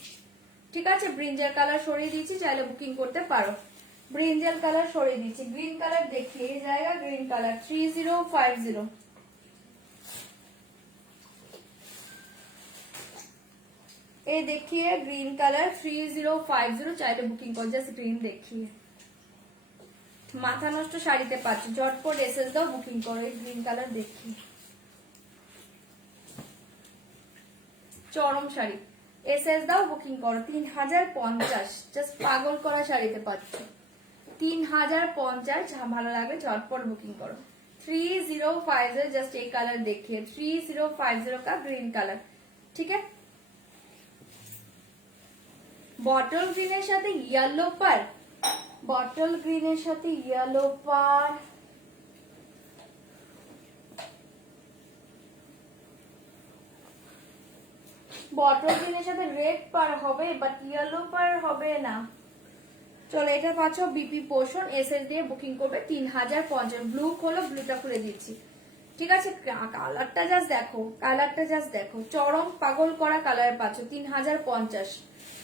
ঠিক আছে। ব্রিঞ্জেল কালার সরিয়ে দিচ্ছি, চাইলে বুকিং করতে পারো। ব্রিঞ্জেল কালার সরিয়ে দিচ্ছি, গ্রিন কালার দেখিয়ে এই জায়গা গ্রিন কালার 3050। এই দেখিয়ে গ্রিন কালার 3050, চাইলে বুকিং করো। জাস্ট গ্রিন দেখিয়ে মাথা নষ্ট শাড়িতে পাচ্ছ, ঝটপট এসএস দাও, বুকিং করো। এই গ্রিন কালার দেখিয়ে চরম শাড়ি, এসএস দাও, বুকিং করো। 3050, জাস্ট পাগল করা শাড়িতে পাচ্ছ 3050। ভালো লাগবে ঝটপট বুকিং করো। 3050 জাস্ট এই কালার देखिए 3050 का ग्रीन कलर, ठीक है। বটল গ্রিনের সাথে ইয়েলো পার, বটল গ্রিনের সাথে ইয়েলো পার, বটল গ্রিনের সাথে রেড পার হবে, বাট ইয়েলো পার হবে না। চলো এটা পাচ্ছ বিপি পোর্শন, এসএস দিয়ে বুকিং করবে 3050। ব্লু খোলো, ব্লুটা খুলে দিচ্ছি, ঠিক আছে। কালারটা জাস্ট দেখো, কালারটা জাস্ট দেখো, চরম পাগল করা কালার পাচ্ছ 3050।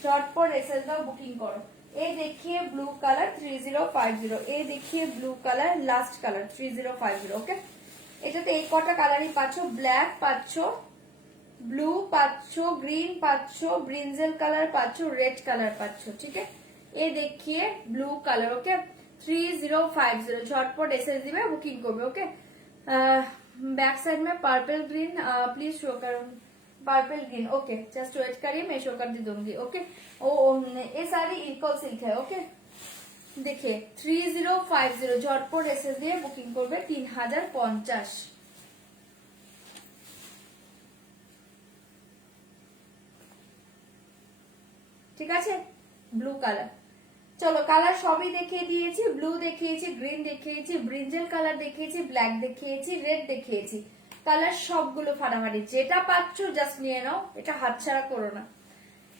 ঝটপট এসএস দাও, বুকিং করো। এই দেখিয়ে ব্লু কালার 3050, এই দেখিয়ে ব্লু কালার লাস্ট কালার 3050, ওকে। এটাতে এই কটা কালারই পাচ্ছ, ব্ল্যাক পাচ্ছ, ব্লু পাচ্ছ, গ্রিন পাচ্ছ, ব্রিঞ্জেল কালার পাচ্ছ, রেড কালার পাচ্ছ, ঠিক আছে। ये देखिए ब्लू कलर, ओके 3050। झटपट एसएस दिवे, बुकिंग करबे, ओके। बैक साइड में पर्पल ग्रीन प्लीज शो कर, purple green, okay. Just wait करिए, मैं शो कर दूंगी, ओके। ओ ये सारी इक्वल सिल्क है, ओके। देखिए 3050, झटपट एसएस दिए बुकिंग करबे 3050। ঠিক আছে, ব্লু কালার। চলো কালার সবই দেখিয়ে দিয়েছি, ব্লু দেখিয়েছি, গ্রিন দেখিয়েছি, ব্রিঞ্জেল কালার দেখিয়েছি, ব্ল্যাক দেখিয়েছি, রেড দেখিয়েছি। কালার সবগুলো ফাটাফাটি, যেটা পাচ্ছ জাস্ট নিয়ে নাও, এটা হাতছাড়া করো না,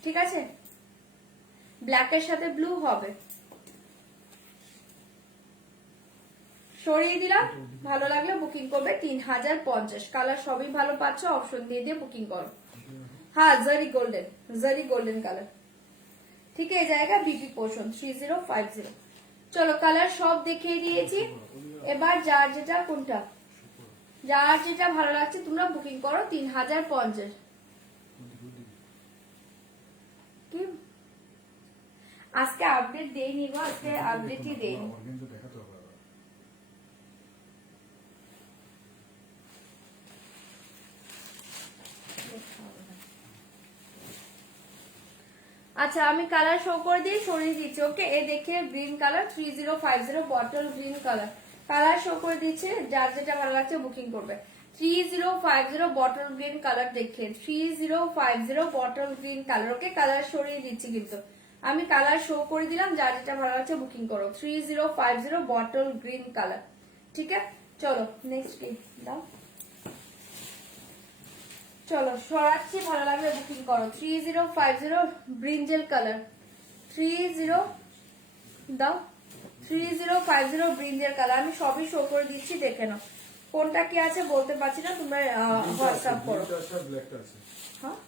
ঠিক আছে। ব্ল্যাকের সাথে ব্লু হবে, সরিয়ে দিলাম। ভালো লাগলে বুকিং করবে 3050। কালার সবই ভালো পাচ্ছ, অপশন দিয়ে দিয়ে বুকিং করো। হ্যাঁ জারি গোল্ডেন, জারি গোল্ডেন কালার, ঠিক है। जाएगा बीपी पोर्शन 3050। চলো কালার সব দেখিয়ে দিয়েছি, এবার যার যেটা কোনটা, যার যেটা ভালো লাগছে তোমরা বুকিং করো 3050। কি আজকে আপডেট দেইনি গো, আজকে আপডেটই দেইনি। আচ্ছা আমি কালার শো করে দিয়ে সরিয়ে দিচ্ছি, ওকে। এ দেখে green colour 3050, bottle green colour. Colour show করে দিচ্ছে, যার যেটা ভালো লাগছে বুকিং করবে। 3050 বটল গ্রিন কালার দেখে 3050 বটল গ্রিন কালার, ওকে। কালার সরিয়ে দিচ্ছি কিন্তু আমি, কালার শো করে দিলাম, যার যেটা ভালো লাগছে বুকিং করো। 3050 বটল গ্রিন কালার, ঠিক আছে। চলো নেক্সট কি দাও, চলো সরাচ্ছি, ভালো লাগলে বুকিং করো। 3050 ব্রিঞ্জেল কালার 30 দাও, 3050 ব্রিঞ্জেল কালার। আমি সবই শো করে দিচ্ছি, দেখে নাও কোনটা কি আছে বলতে পারছি না, তোমরা হোয়াটসঅ্যাপ করো। হ্যাঁ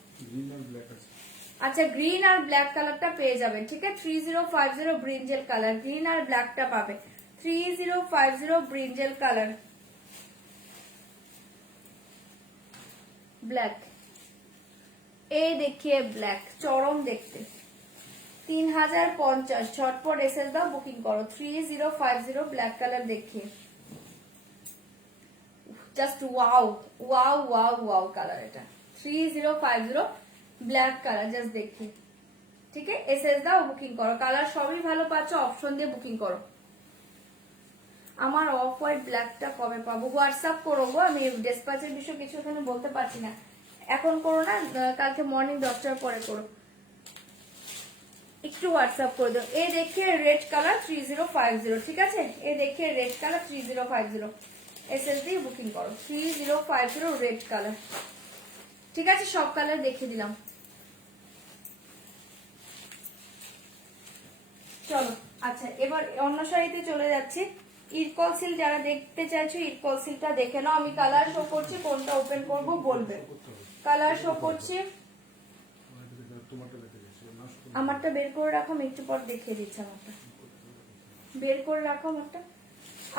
আচ্ছা গ্রিন আর ব্ল্যাক কালারটা পেয়ে যাবেন, ঠিক আছে। 3050 ব্রিঞ্জেল কালার, গ্রিন আর ব্ল্যাকটা পাবে। 3050 ব্রিঞ্জেল কালার ব্ল্যাক, এই দেখিয়ে ব্ল্যাক, চরম দেখতে 3050। ঝটপট এসএস দাও, বুকিং করো। 3050 ব্ল্যাক কালার দেখিয়ে, just wow wow wow wow colour এটা 3050 ব্ল্যাক কালার, জাস্ট দেখিয়ে, ঠিক আছে। এসএস দাও, বুকিং করো। কালার সবই ভালো পাচ্ছ, অপশন দিয়ে বুকিং করো। আমার অফ হোয়াইট ব্ল্যাকটা কবে পাবো? হোয়াটসঅ্যাপ করো গো, আমি ডেসপ্যাচের বিষয়ে কিছু এখানে বলতে পারছি না, এখন করো না, কালকে মর্নিং 10টার পরে করো, একটু হোয়াটসঅ্যাপ করে দাও। এই দেখে রেড কালার 3050, ঠিক আছে। এই দেখে রেড কালার 3050, এসএস দিয়ে বুকিং করো। 3050 রেড কালার, ঠিক আছে। সব কালার দেখে দিলাম। চলো আচ্ছা এবার অন্য শাড়িতে চলে যাচ্ছি। ইরকল সিল যারা দেখতে চাইছো ইরকল সিলটা দেখে নাও। আমি কালার শো করছি, কোনটা ওপেন করব বলবে। কালার শো করছি, আমারটা বের করে রাখো, আমি একটু পর দেখিয়ে দিচ্ছি। আমারটা বের করে রাখো, আমারটা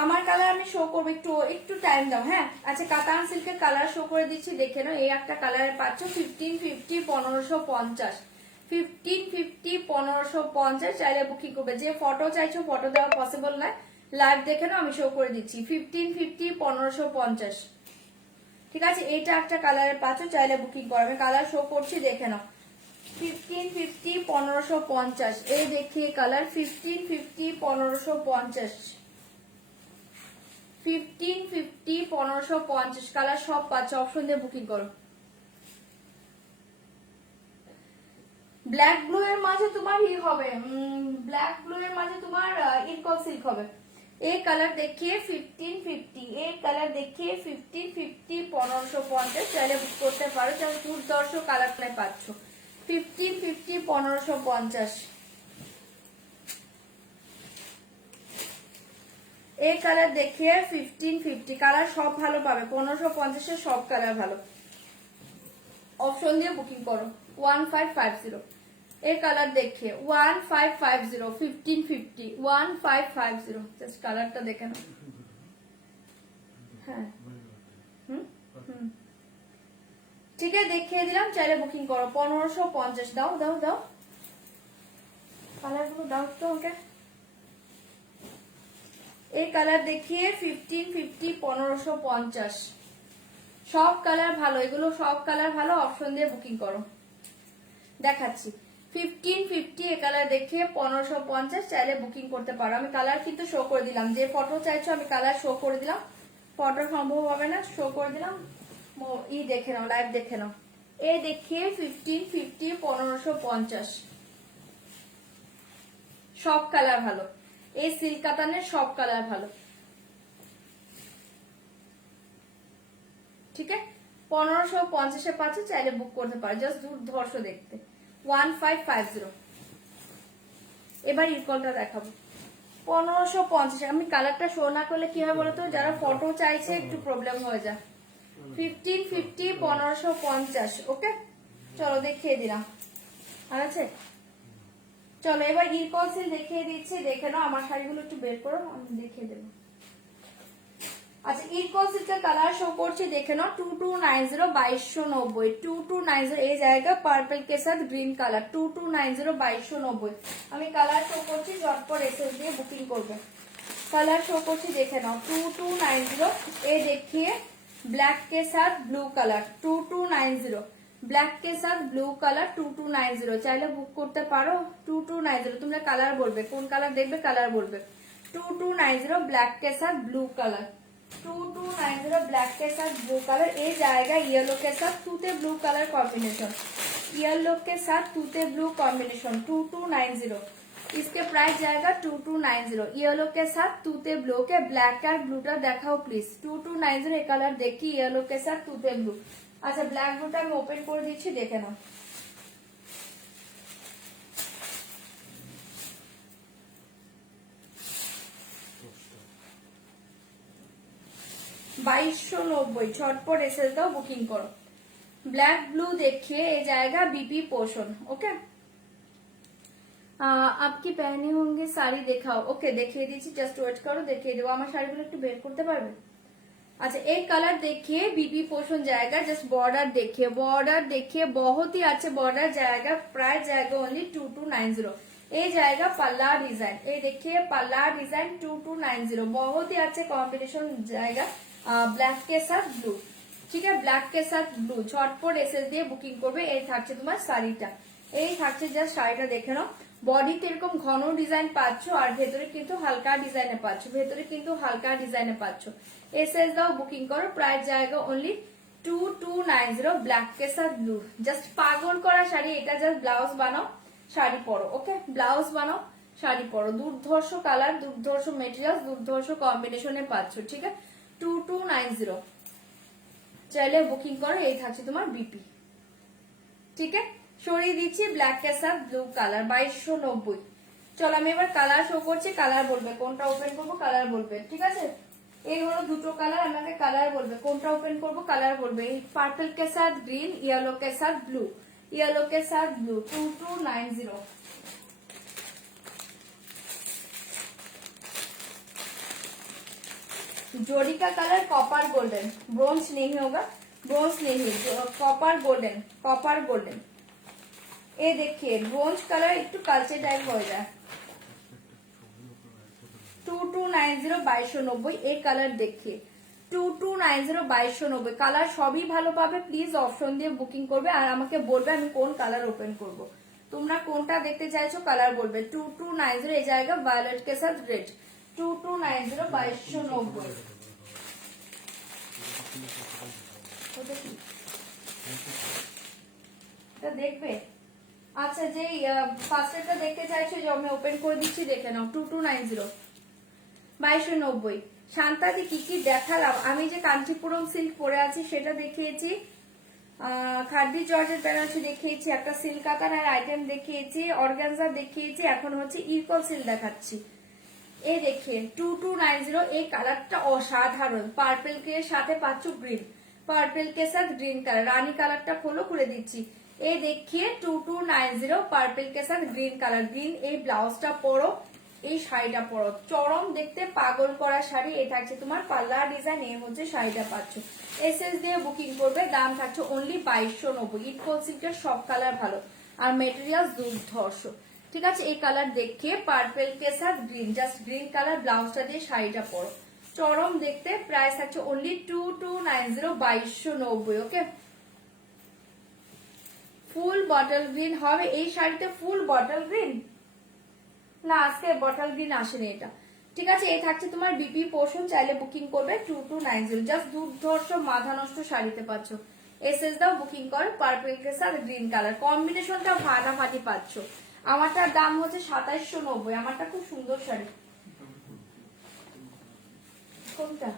আমার কালার আমি শো করবো, একটু একটু টাইম দাও। হ্যাঁ আচ্ছা, কাতান সিল্কের কালার শো করে দিচ্ছি, দেখে নাও। এই একটা কালারে পাচ্ছ 1550 1550, 1550 1550। চাইলে বুকিং করবে। যে ফটো চাইছো ফটো দেওয়া পসিবল নয়, লাইভ দেখে নাও, আমি শো করে দিচ্ছি 1550 1550। ঠিক আছে, এইটা একটা কালারে পাচ্ছ, চাইলে বুকিং করো। আমি কালার শো করছি, দেখে নাও। 1550 1550, এই দেখিয়ে কালার 1550 1550, 1550 1550 কালার সব পাচ্ছ। অপশন দিয়ে বুকিং করো। ব্ল্যাক ব্লু এর মাঝে তোমার ই হবে, ব্ল্যাক ব্লু এর মাঝে তোমার ইরকল সিল্ক হবে। এই কালার দেখিয়ে 1550, এই কালার দেখিয়ে 1550 1550, চাইলে বুক করতে পারো। চাইলে দুর্দর্শ কালার পাচ্ছ 1550 1550। এই কালার দেখিয়ে 1550, কালার সব ভালো পাবে। 1550 সব কালার ভালো। অপশন দিয়ে বুকিং করো 1550। এই কালার দেখিয়ে 1550 1550 1550, জাস্ট কালারটা দেখে নাও। হ্যাঁ ঠিক আছে, দেখিয়ে দিলাম, চাইলে বুকিং করো। 1550 দাও দাও দাও, কালারগুলো দাও তো ওকে। এই কালার দেখিয়ে 1550 1550, সব কালার ভালো, এগুলো সব কালার ভালো। অপশন দিয়ে বুকিং করো, দেখাচ্ছি 1550। এই কালার দেখিয়ে 1550, চাইলে বুকিং করতে পারো। আমি কালার কিন্তু শো করে দিলাম, যে ফটো চাইছো আমি কালার শো করে দিলাম। ফটো সম্ভব হবে না, শো করে দিলাম। ই দেখে নাও, লাইভ দেখে নাও। এই দেখিয়ে 1550 1550, সব কালার ভালো। এই সিল্ক কাতানের সব কালার ভালো। ঠিক আছে, 1550 পাচ্ছ, চাইলে বুক করতে পারো। জাস্ট দুর্ধর্ষ দেখতে 1550। এবার ইরকলটা দেখাবো 1550। আমি কালারটা শো না করলে কি হয় বলতো, যারা ফটো চাইছে একটু প্রবলেম হয়ে যায়। 1550 1550, ওকে। চলো দেখিয়ে দিলাম, আর আছে। চলো এবার ইরকল সিল দেখিয়ে দিচ্ছি, দেখে নাও। আমার শাড়িগুলো একটু বের করো, আমি দেখিয়ে দেবো। আচ্ছা, ইরকল সিল্কের কালার শো করছি, দেখে নাও। 2290 2290, 2290। এই জায়গা পার্পল के साथ গ্রিন কালার 2290 2290। আমি কালার শো করছি, ঝটপট এসএস দিয়ে বুকিং করবে। কালার শো করছি, দেখে নাও। 2290, এই দেখিয়ে ব্ল্যাক के साथ ব্লু কালার 2290, ব্ল্যাক के साथ ব্লু কালার 2290, চাইলে বুক করতে পারো। 2290 তোমরা কালার বলবে, কোন কালার দেখবে কালার বলবে। 2290 ব্ল্যাক के साथ ब्लू कलर 2290 ब्लैक के साथ ब्लू कलर। ये जाएगा येलो के साथ तूते ब्लू कलर कॉम्बिनेशन, येलो के साथ तूते ब्लू कॉम्बिनेशन 2290। इसके प्राइस जाएगा 2290। येलो के साथ तूते ब्लू के ब्लैक और ब्लूटा देखाओ प्लीज। 2290 ये कलर देखी, येलो के साथ तूते ब्लू। अच्छा, ब्लैक ब्लूटा मैं ओपन कर दीची, देखे ना। $2290, झटपट एसएस दाओ, बुकिंग करो। ब्लैक ब्लू देखिए, ये जाएगा बीपी पोर्शन, ओके। आपकी पहने होंगे साड़ी देखाओ, ओके देखिए दीजिए, जस्ट वेट करो, देखिए देবো। আমার শাড়িগুলো একটু বের করতে পারবে? अच्छा, एक कलर देखिए बीपी पोर्शन जाएगा, जस्ट बॉर्डर देखिए, बॉर्डर देखिए, बहुत ही अच्छे बॉर्डर जाएगा। प्राइस जाएगा ओनली 2290। ये जाएगा पल्ला डिजाइन, ये देखिए पल्ला डिजाइन 2290, बहुत ही अच्छे कॉम्बिनेशन जाएगा ब्लैक के साथ ब्लू। ठीक है, ब्लैक के साथ ब्लू, झटपट एसएस দিয়ে বুকিং করবে। এই থাকছে তোমার শাড়িটা, এই থাকছে জাস্ট শাড়িটা দেখে নাও। বডিতে এরকম ঘন ডিজাইন পাচ্ছ, আর ভেতরে কিন্তু হালকা ডিজাইনে পাচ্ছ, ভেতরে কিন্তু হালকা ডিজাইনে পাচ্ছ। এসএস দাও, বুকিং করো। প্রাইস जाएगा ओनली 2290 ব্ল্যাক के साथ ব্লু। জাস্ট পাগল করা শাড়ি এটা, জাস্ট ব্লাউজ বানাও, শাড়ি পরো, ওকে। ব্লাউজ বানাও, শাড়ি পরো। দুর্ধর্ষ কালার, দুর্ধর্ষ মেটেরিয়াল, দুর্ধর্ষ কম্বিনেশনে পাচ্ছ। ঠিক আছে, 2290, চাইলে বুকিং করো। এই থাকছে তোমার বিপি। ঠিক আছে, সরিয়ে দিচ্ছি ব্ল্যাক के साथ ব্লু কালার 2290। চলো আমি এবার কালার শো করছি, কালার বলবে কোনটা ওপেন করবো, কালার বলবে, ঠিক আছে? এই হলো দুটো কালার, আমাকে কালার বলবে কোনটা ওপেন করবো, কালার বলবে। এই পার্পল কে সাথ গ্রিন, येलो के साथ ब्लू, येलो के साथ ब्लू, 2290। जोड़ी का कलर कॉपर गोल्डन, ब्रोंज नहीं होगा, ब्रोंज नहीं, कॉपर गोल्डन, कॉपर गोल्डन। ये देखिए ब्रोंज कलर एक कालचे टाइप हो जाए। 2290 2290 এই কালার দেখিয়ে 2290 2290 কালার সবই ভালো পাবে। প্লিজ অপশন দিয়ে বুকিং করবে আর আমাকে বলবে আমি কোন কালার ওপেন করব। তোমরা কোনটা দেখতে চাইছো কালার বলবে। 2290 এই জায়গা ভায়োলেট के साथ रेड, 2290 2290। এটা দেখবে? আচ্ছা যে ফার্স্টটা দেখতে চাইছো যে আমি ওপেন করে দিচ্ছি, দেখে নাও। 2290 2290। শান্তাদি কি কি দেখালাম, আমি যে কাঞ্চিপুরম সিল্ক পরে আছি সেটা দেখিয়েছি, খাদি জর্জের বেনারসি দেখিয়েছি, একটা সিল্ক কাতানের আইটেম দেখিয়েছি, অর্গানজা দেখিয়েছি, এখন হচ্ছে ইরকল সিল্ক দেখাচ্ছি। এই দেখে 2290 এই কালারটা অসাধারণ, পার্পল কে সাথে পাচ্ছ গ্রিন, পার্পল কে সাথ গ্রিন কালার, রানী কালারটা খোলো করে দিচ্ছি। এই দেখিয়ে 2290 পার্পল কে সাথ গ্রিন কালার, গ্রিন। এই ব্লাউজটা পরো, এই শাড়িটা পরো, চরম দেখতে পাগল করা শাড়ি। এটা থাকছে তোমার পাল্লা ডিজাইন, এর মধ্যে শাড়িটা পাচ্ছ। এসএস দিয়ে বুকিং করবে, দাম থাকছে অনলি 2290। ইটকল সিল্কের সব কালার ভালো আর মেটেরিয়াল দুর্ধর্ষ, ঠিক আছে? এই কালার দেখিয়ে পার্পল কে সাথ গ্রিন, জাস্ট গ্রিন কালার ব্লাউজটা দিয়ে শাড়িটা পরো, চরম দেখতে। প্রাইস থাকছে অনলি 2290 2290। ওকে, ফুল বটল গ্রিন হবে এই শাড়িতে, ফুল বটল গ্রিন না, আজকে বটল গ্রিন আসেনি এটা, ঠিক আছে? এই থাকছে তোমার বিপি পোর্শন, চাইলে বুকিং করবে 2290। জাস্ট দুর্ধর্ষ মাথা নষ্ট শাড়িতে পাচ্ছ। এসএস দাও বুকিং কর, পার্পল কে সাথ গ্রিন কালার কম্বিনেশনটা ফাটাফাটি পাচ্ছ। আমারটার দাম হচ্ছে 2790, আমারটা খুব সুন্দর শাড়ি। কোনটা?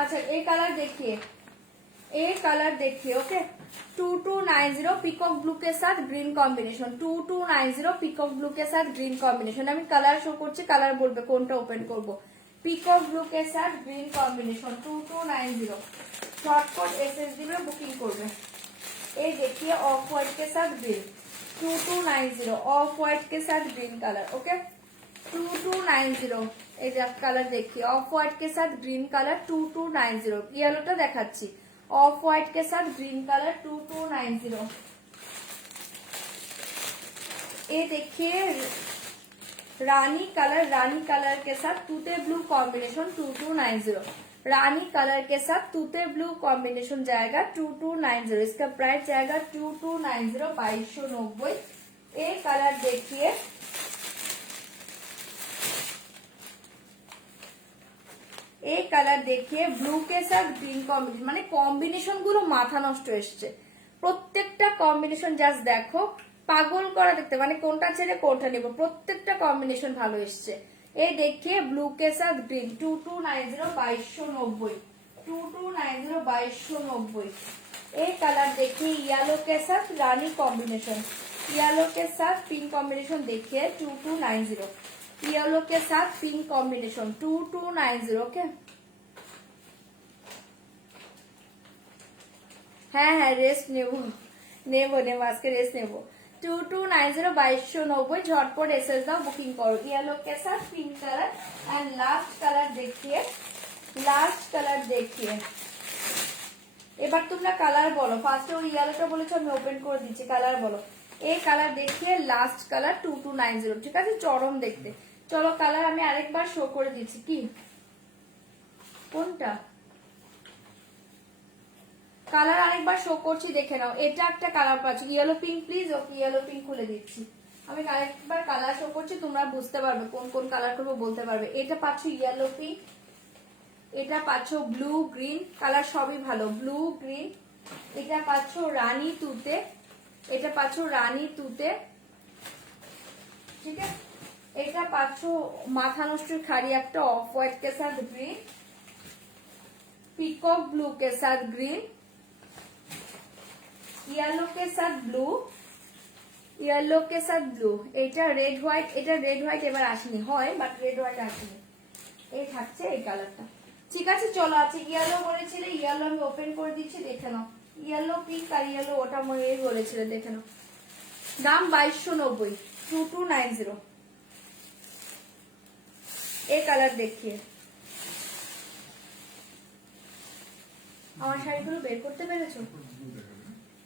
আচ্ছা এই কালার দেখিয়ে, एक कलर देखिए। ओके, 2290 पिकॉक ब्लू के साथ ग्रीन कॉम्बिनेशन, 2290 पिकॉक ब्लू के साथ ग्रीन कॉम्बिनेशन। আমি কালার শো করছি, কালার বলবে কোনটা ওপেন করব। পিকক ব্লু के साथ গ্রিন কম্বিনেশন 2290। শর্টকাট এসএস দিবে, বুকিং করবে। এই देखिए ऑफ व्हाइट के साथ ग्रीन, 2290 ऑफ व्हाइट के साथ ग्रीन कलर। ओके, 2290 এই যে কালার देखिए ऑफ व्हाइट के साथ ग्रीन कलर 2290। ইয়েলোটা দেখাচ্ছি, ऑफ व्हाइट के साथ ग्रीन कलर 2290। ये देखिए रानी कलर के साथ तूते ब्लू कॉम्बिनेशन 2290। रानी कलर के साथ तूते ब्लू कॉम्बिनेशन जाएगा 2290। इसका प्राइस जाएगा 2290 2290। ये कलर देखिए, এই কালার দেখিয়ে ব্লু কে সাথ গ্রিন কম্বিনেশন, মানে কম্বিনেশন গুলো মাথা নষ্ট এসছে। প্রত্যেকটা কম্বিনেশন জাস্ট দেখো, পাগল করা দেখতে, মানে কোনটা ছেড়ে কোনটা নেবো, প্রত্যেকটা কম্বিনেশন ভালো এসছে। এই দেখিয়ে ব্লু কে সাথ গ্রিন 2290 2290, 2290 2290। এই কালার দেখিয়ে येलो के साथ रानी कॉम्बिनेशन, येलो के साथ पिंक कॉम्बिनेशन देखिए 2290। येलो के साथ पिंक कॉम्बिनेशन 2290। ओके, হ্যাঁ হ্যাঁ রেস্ট নেবো আজকে রেস্ট নেবো। 2290 2290 ঝটপট এসএস দাও, বুকিং করো। येलो के साथ pink colour and last colour देखिए, लास्ट कलर देखिए। এবার তোমরা কালার বলো, ফার্স্টে ওই ইয়েলোটা বলেছো, আমি ওপেন করে দিচ্ছি, কালার বলো। এই কালার দেখিয়ে লাস্ট কালার 2290, ঠিক আছে? চরম দেখতে। চলো কালার আমি আরেকবার শো করে দিচ্ছি। কি কোনটা কালার আরেকবার শো করছি, দেখে নাও। এটা একটা কালার পাচ্ছ, yellow pink. Please okay, yellow pink খুলে দিচ্ছি আমি। আরেকবার কালার শো করছি, তোমরা বুঝতে পারবে কোন কোন কালার করবো, বলতে পারবে। এটা পাচ্ছ ইয়েলো পিঙ্ক, এটা পাচ্ছ ব্লু গ্রিন কালার, সবই ভালো, ব্লু গ্রিন। এটা পাচ্ছ রানী তুতে, এটা পাচ্ছ রানী তুতে, ঠিক আছে? এটা পাচ্ছ মাথা নষ্ট খাড়ি একটা ऑफ व्हाइट के साथ ग्रीन, पीकॉक ब्लू के साथ ग्रीन, येलो के साथ ब्लू, येलो के साथ ब्लू, এটা রেড হোয়াইট, এটা রেড হোয়াইট এবার আসেনি, হয় বাট রেড হোয়াইট আসেনি। এই থাকছে এই কালারটা, ঠিক আছে। চলো আছে ইয়েলো বলেছিলে, ইয়েলো আমি ওপেন করে দিচ্ছি, দেখে নাও। ইয়েলো পিঙ্ক আর ইয়েলো ওটা মনে বলেছিলে, দেখে নাও। দাম 2290, 2290। এই কালার দেখিয়ে আমার শাড়িগুলো বের করতে পেরেছো?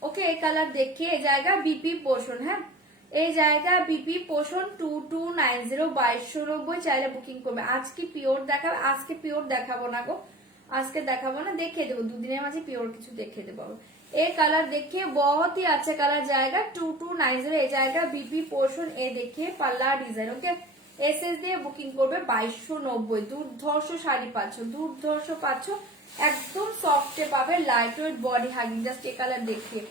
ওকে, এই কালার দেখিয়ে এই জায়গা বিপি পোষণ, হ্যাঁ এই জায়গা বিপি পোষণ 2290, 2290, চাইলে বুকিং করবে। আজকে পিওর দেখাবে, আজকে পিওর দেখাবো না গো, আজকে দেখাবো না, দেখিয়ে দেবো দুদিনের মাঝে পিওর কিছু দেখিয়ে দেবো। এই কালার देखिए बहुत ही अच्छा कलर जाएगा 2290, এই জায়গা বিপি পোষণ, এ देखिए পাল্লা ডিজাইন। ওকে, এসএস দিয়ে বুকিং করবে 2290। দুর্ধর্ষ শাড়ি পাচ্ছ, দুর্ধর্ষ পাচ্ছ, একদম সফটে পাবে, light weight body hugging. Just এই কালার দেখিয়ে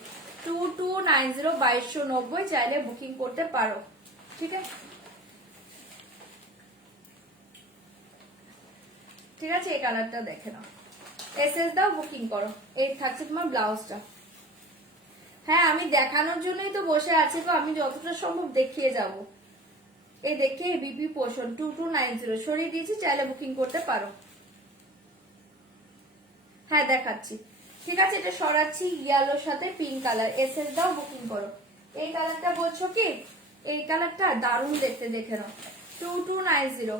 2290, 2290, চাইলে বুকিং করতে পারো, ঠিক আছে। ঠিক আছে, এই কালারটা দেখে নাও, এসএস দাও, বুকিং করো। এই থাকছে তোমার ব্লাউজটা। হ্যাঁ আমি দেখানোর জন্যই তো বসে আছি তো, আমি যতটা সম্ভব দেখিয়ে যাব। এই দেখিয়ে বিপি পোষণ 2290 সরিয়ে দিয়েছি, চাইলে বুকিং করতে পারো। হ্যাঁ দেখাচ্ছি, ঠিক আছে। এটা সরাচ্ছি ইয়েলোর সাথে পিঙ্ক কালার, এসএস দাও, বুকিং করো। এই কালারটা বলছো কি? এই কালারটা দারুণ দেখতে, দেখে নাও 2290,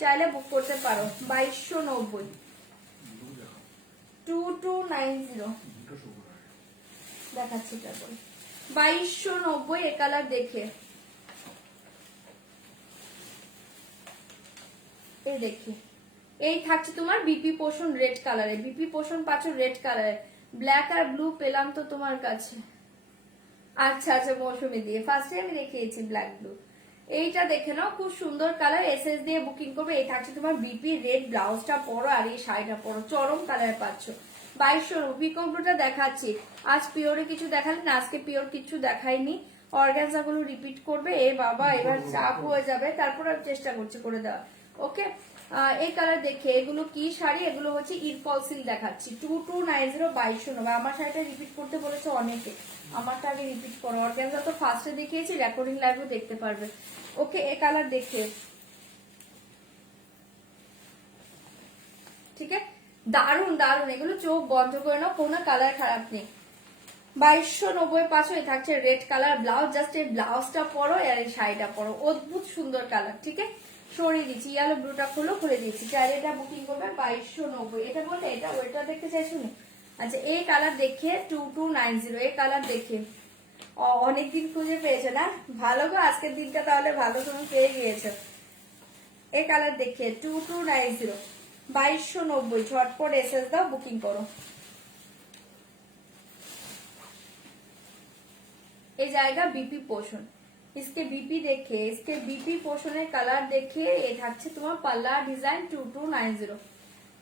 চাইলে বুক করতে পারো 2290, 2290 দেখাচ্ছি, তারপর 2290 এ কালার দেখে। এই দেখি এই থাকছে তোমার বিপি পোষণ রেড কালারে, বিপি পোষণ পাচ্ছ রেড কালারে, ব্ল্যাক আর ব্লু পেলাম তো তোমার কাছে। আচ্ছা আচ্ছা, মৌসুমি দিয়ে ফার্স্টে আমি দেখিয়েছি ব্ল্যাক ব্লু। এইটা দেখে নাও, খুব সুন্দর কালার, এসএস দিয়ে বুকিং করবে। এই থাকছে তোমার বিপি রেড, ব্লাউজটা পরো আর এই শাড়িটা পরো, চরম কালার পাচ্ছ 2290। বিকল্পটা দেখাচ্ছি, আজ পিওরে কিছু দেখালি না, আজকে পিওর কিছু দেখাইনি, অর্গানজা গুলো রিপিট করবে। এ বাবা এবার চাপ হয়ে যাবে, তারপর আমি চেষ্টা করছি করে দেওয়া। ওকে, এই কালার দেখে, এগুলো কি শাড়ি, এগুলো হচ্ছে ইরফল সিল্ক দেখাচ্ছি 2290, 2290। আমার শাড়িটা রিপিট করতে বলেছে অনেকে, আমারটা আগে রিপিট করো। অর্গানজা তো ফার্স্টে দেখিয়েছি, রেকর্ডিং লাইভও দেখতে পারবে। ওকে, এই কালার দেখে, ঠিক আছে, দারুন দারুন, এগুলো চোখ বন্ধ করে নাও, কোনো কালার খারাপ নেই। 2290 পাঁচশো। থাকছে রেড কালার ব্লাউজ, জাস্ট এই ব্লাউজটা পরো আর এই শাড়িটা পরো, অদ্ভুত সুন্দর কালার, ঠিক আছে। সরিয়ে দিচ্ছি, ইয়ালো ব্লুটা খুলো, খুলে দিচ্ছি, চাইলে এটা বুকিং করবে 2290। এটা বলতে এটা ওইটা দেখতে চাইছো না? আচ্ছা, এই কালার দেখে 2290, এই কালার দেখে অনেকদিন খুঁজে পেয়েছো না, ভালো গো, আজকের দিনটা তাহলে ভালো, তুমি পেয়ে গিয়েছো। এই কালার দেখে 2290, 2290, ঝটপট এসএস দাও, বুকিং করো। এই জায়গা বিপি পোষণ, इसके बीपी देखे, इसके बीपी पोषणের কালার দেখে। এ থাকছে তোমার পাল্লা ডিজাইন 2290,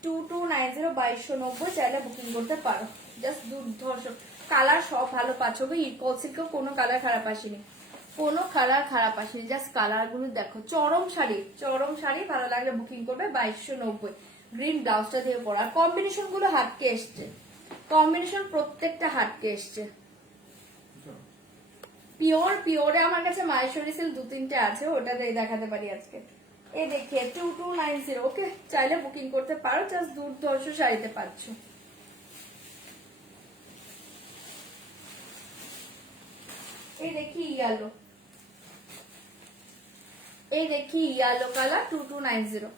2290, 2290, চাইলে বুকিং করতে পারো। জাস্ট দুর্ধর্ষ কালার, সব ভালো পাচ্ছ গো। ইরকল সিল্কেও কোনো কালার খারাপ আসেনি, কোনো কালার খারাপ আসেনি, জাস্ট কালার গুলো দেখো, চরম শাড়ি, চরম শাড়ি, ভালো লাগলে বুকিং করবে 2290। গ্রিন ব্লাউজটা দিয়ে পড়া, আর কম্বিনেশন গুলো হাটকে এসছে, কম্বিনেশন প্রত্যেকটা হাটকে এসছে। পিওর, পিওরে আমার কাছে মাহেশ্বরী সিল্ক 2-3টে আছে, ওটা দেখাতে পারি আজকে। এই দেখে 2290, ওকে, চাইলে বুকিং করতে পারো, জাস্ট দুর্ধর্ষ শাড়িতে পাচ্ছ। এই দেখি ইয়ালো, এই দেখি ইয়ালো কালার 2290,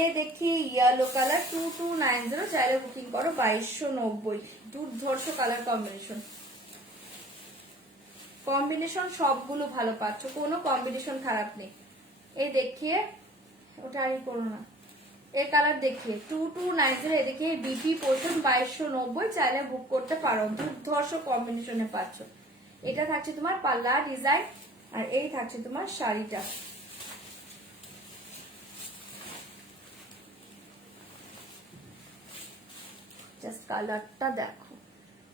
এই দেখি ইয়ালো কালার 2290, চাইলে বুকিং করো 2290। দুর্ধর্ষ কালার কম্বিনেশন, কম্বিনেশন সবগুলো ভালো পাচ্ছ, কোনো কম্বিনেশন খারাপ নেই। এই দেখিয়ে ওটা আর করো না, এই কালার দেখিয়ে 2290, এ দেখিয়ে বিপি পোষণ 2290, চাইলে বুক করতে পারো, দুর্ধর্ষ কম্বিনেশনে পাচ্ছ। এটা থাকছে তোমার পাল্লা ডিজাইন, আর এই থাকছে তোমার শাড়িটা। জাস্ট কালারটা দেখো,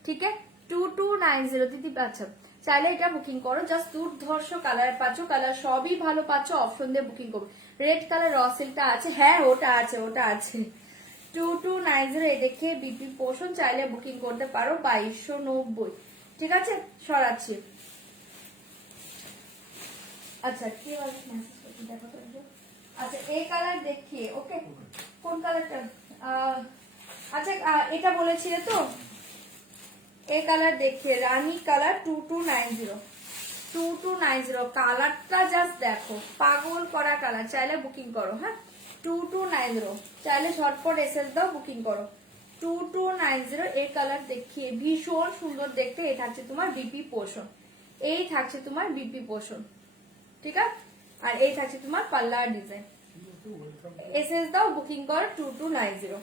ঠিক আছে, 2290 দিদি। আচ্ছা, চাইলে এটা বুকিং করো, জাস্ট দুর্ধর্ষ কালার পাচ্ছ, কালার সবই ভালো পাচ্ছ, অপশন দিয়ে বুকিং করো। রেড কালার র সিল্কটা আছে, হ্যাঁ ওটা আছে, ওটা আছে 2290, এ দেখে বিপি পোষণ, চাইলে বুকিং করতে পারো 2290, ঠিক আছে। সরাচ্ছি, আচ্ছা কি মেসেজ করছি দেখো তো। আচ্ছা এই কালার দেখিয়ে, ওকে কোন কালারটা? আচ্ছা এটা বলেছিলে তো, এই কালার দেখিয়ে রানী কালার 2290, 2290 কালারটা জাস্ট দেখো, পাগল করা কালার। চাইলে বুকিং করো, হ্যাঁ 2290, চাইলে ঝটপট এসএস দাও, বুকিং করো 2290। এই কালার দেখিয়ে ভীষণ সুন্দর দেখতে। এই থাকছে তোমার বিপি পোষণ, এই থাকছে তোমার বিপি পোষণ, ঠিক আছে? আর এই থাকছে তোমার পাল্লার ডিজাইন। এসএস দাও, বুকিং করো 2290।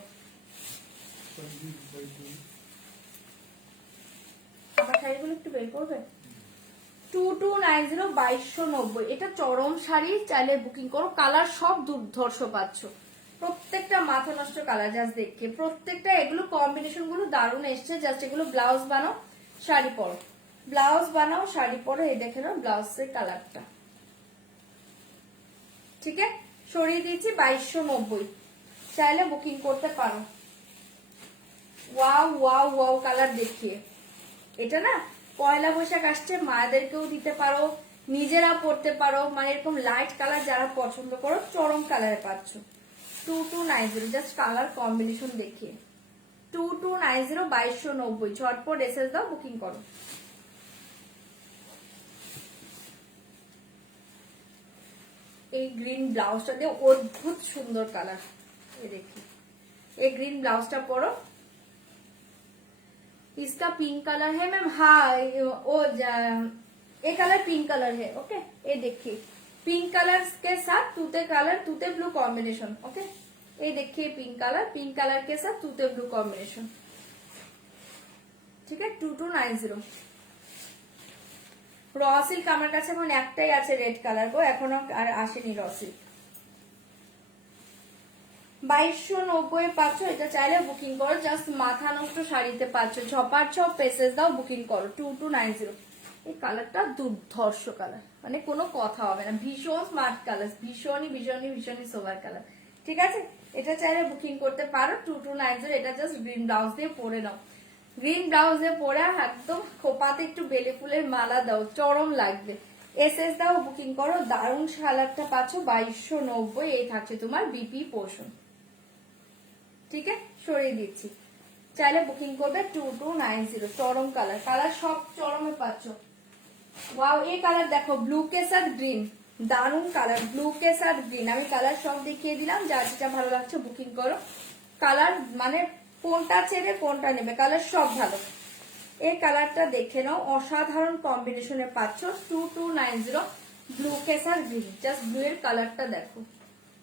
আবার শাড়িগুলো একটু বের করবে। 2290 2290, এটা চরম শাড়ি, চাইলে বুকিং করো। কালার সব দুর্ধর্ষ পাচ্ছ, প্রত্যেকটা মাথা নষ্ট কালার। জাস্ট দেখে প্রত্যেকটা এগুলো কম্বিনেশন গুলো দারুণ এসছে। জাস্ট এগুলো ব্লাউজ বানাও শাড়ি পরো, ব্লাউজ বানাও শাড়ি পরো। এই দেখে নাও ব্লাউজের কালারটা, ঠিক আছে? সরিয়ে দিয়েছি 2290, চাইলে বুকিং করতে পারো। ওয়াও ওয়াও ওয়াও কালার দেখিয়ে, এটা না পয়লা বৈশাখ আসছে, মায়েদেরকেও দিতে পারো, নিজেরা পরতে পারো। মানে এরকম লাইট কালার যারা পছন্দ করো, চরম কালারে পাচ্ছ 2290। জাস্ট কালার কম্বিনেশন দেখিয়ে 2290 2290, ঝটপট এসএস দাও, বুকিং করো। এই গ্রিন ব্লাউজটা দিয়ে অদ্ভুত সুন্দর কালার, এই দেখি এই গ্রিন ব্লাউজটা পরো। इसका पिंक कलर है मैम, हाँ वो ये कलर पिंक कलर है, ओके? ये देखिए पिंक कलर के साथ तूते कलर, तूते ब्लू कॉम्बिनेशन, ओके? ये देखिए पिंक कलर के साथ तूते ब्लू कॉम्बिनेशन, ठीक है? 2290। র সিল্ক আমার কাছে এখন একটাই আছে রেড কালার গো, এখনো আর আসেনি র সিল্ক। 2290 পাচ্ছ, এটা চাইলে বুকিং করো। জাস্ট মাথা নষ্ট শাড়িতে পাচ্ছ, ঝপার ঝপ পেসেজ দাও, বুকিং করো 2290। এই কালারটা দুর্ধর্ষ কালার, মানে কোনো কথা হবে না, ভীষণ স্মার্ট কালার, ভীষণই ভীষণই ভীষণই সোভার কালার, ঠিক আছে? এটা চাইলে বুকিং করতে পারো 2290। এটা জাস্ট গ্রিন ব্লাউজ দিয়ে পরে নাও, গ্রিন ব্লাউজ দিয়ে পরে একদম খোপাতে একটু বেলে ফুলের মালা দাও, চরম লাগবে। এসএস দাও, বুকিং করো। দারুণ কালারটা পাচ্ছ 2290। এই থাকছে তোমার বিপি পোষণ, ঠিক আছে? সরিয়ে দিচ্ছি, চাইলে বুকিং করবে 2290। চরম কালার, কালার সব চরমে পাচ্ছ। ওয়াও এই কালার দেখো, ব্লু কে সাথ গ্রিন, দারুণ কালার, ব্লু কে সাথ গ্রিন। আমি কালার সব দেখিয়ে দিলাম, যার যেটা ভালো লাগছে বুকিং করো। কালার মানে কোনটা ছেড়ে কোনটা নেবে, কালার সব ভালো। এই কালারটা দেখে নাও, অসাধারণ কম্বিনেশনে পাচ্ছ 2290। ব্লু কে সাথ গ্রিন, জাস্ট ব্লু এর কালারটা দেখো,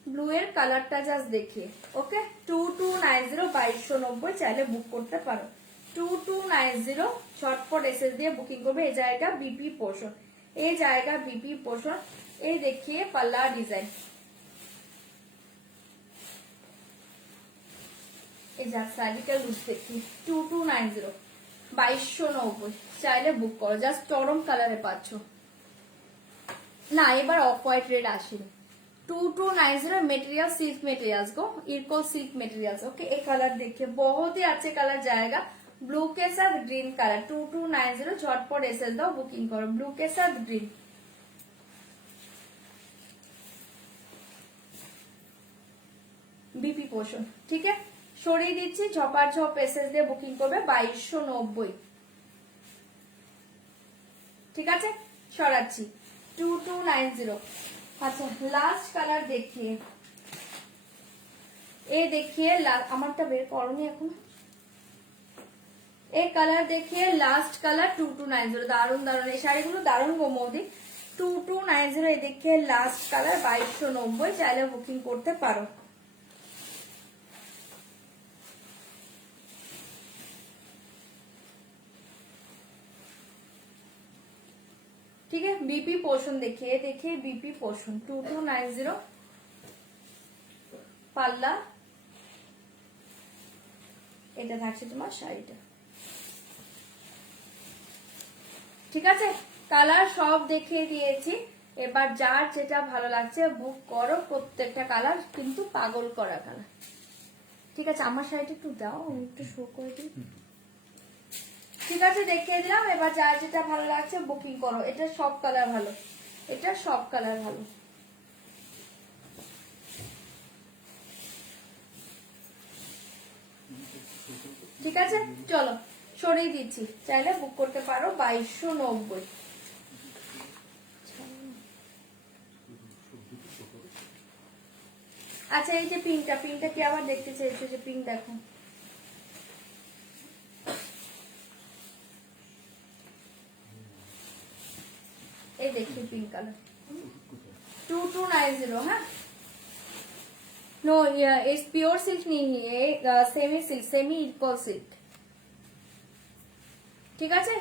ব্লু এর কালারটা জাস্ট দেখে, ওকে? 2290 2290, চাইলে বুক করতে পারো 2290। ঝটপট এসএস দিয়ে বুকিং করবে। এই জায়গা বিপি পোষণ, এই জায়গা বিপি পোষণ। এই দেখিয়ে পাল্লা ডিজাইন, এই যা শাড়িটা লুক দেখি 2290 2290, চাইলে বুক করো। জাস্ট চরম কালারে পাচ্ছ না, এবার অফ হোয়াইট রেড আসেনি। 2290 मटेरियल सिल्क मटेरियल्स को इरको सिल्क मटेरियल्स, ओके? एक कलर देखिए, बहुत ही अच्छे कलर जाएगा, ब्लू के साथ ग्रीन कलर 2290। झटपट एसएस दो, बुकिंग करो ब्लू के साथ ग्रीन। বিপি পোষণ, ঠিক আছে? সরিয়ে দিচ্ছি, ঝপার ঝপ এসএস দিয়ে বুকিং করবে 2290, ঠিক আছে? সরাচ্ছি 2290। আচ্ছা লাস্ট কালার দেখিয়ে, এ দেখিয়ে আমারটা বের করনি এখন। এই কালার দেখিয়ে লাস্ট কালার 2290। দারুন দারুন এই শাড়িগুলো, দারুন গো মৌদি। 2290 এই দেখিয়ে লাস্ট কালার 2290, চাইলে বুকিং করতে পারো। ঠিক আছে? বিপি পোষণ দেখিয়ে দেখিয়ে বিপি পোষণ 2290 পাল্লা। এটা থাকছে তোমার শাড়িটা, ঠিক আছে? কালার সব দেখিয়ে দিয়েছি, এবার যার যেটা ভালো লাগছে বুক করো। প্রত্যেকটা কালার কিন্তু পাগল করা কালার, ঠিক আছে? আমার শাড়িটা একটু দাও, আমি একটু শো করে দিই, ঠিক আছে? দেখিয়ে দিলাম, এবার যার যেটা ভালো লাগছে বুকিং করো। এটা সব কালার ভালো, এটা সব কালার ভালো। ঠিক আছে, চলো সরিয়ে দিচ্ছি, চাইলে বুক করতে পারো 2290। আচ্ছা এই যে পিঙ্কটা কি আবার দেখতে চাইছো? যে পিঙ্ক দেখো, এই দেখি পিঙ্ক কালার 2290। হ্যাঁ, नो इस प्योर सिल्क नहीं है, semi silk, semi equal silk. ঠিক আছে,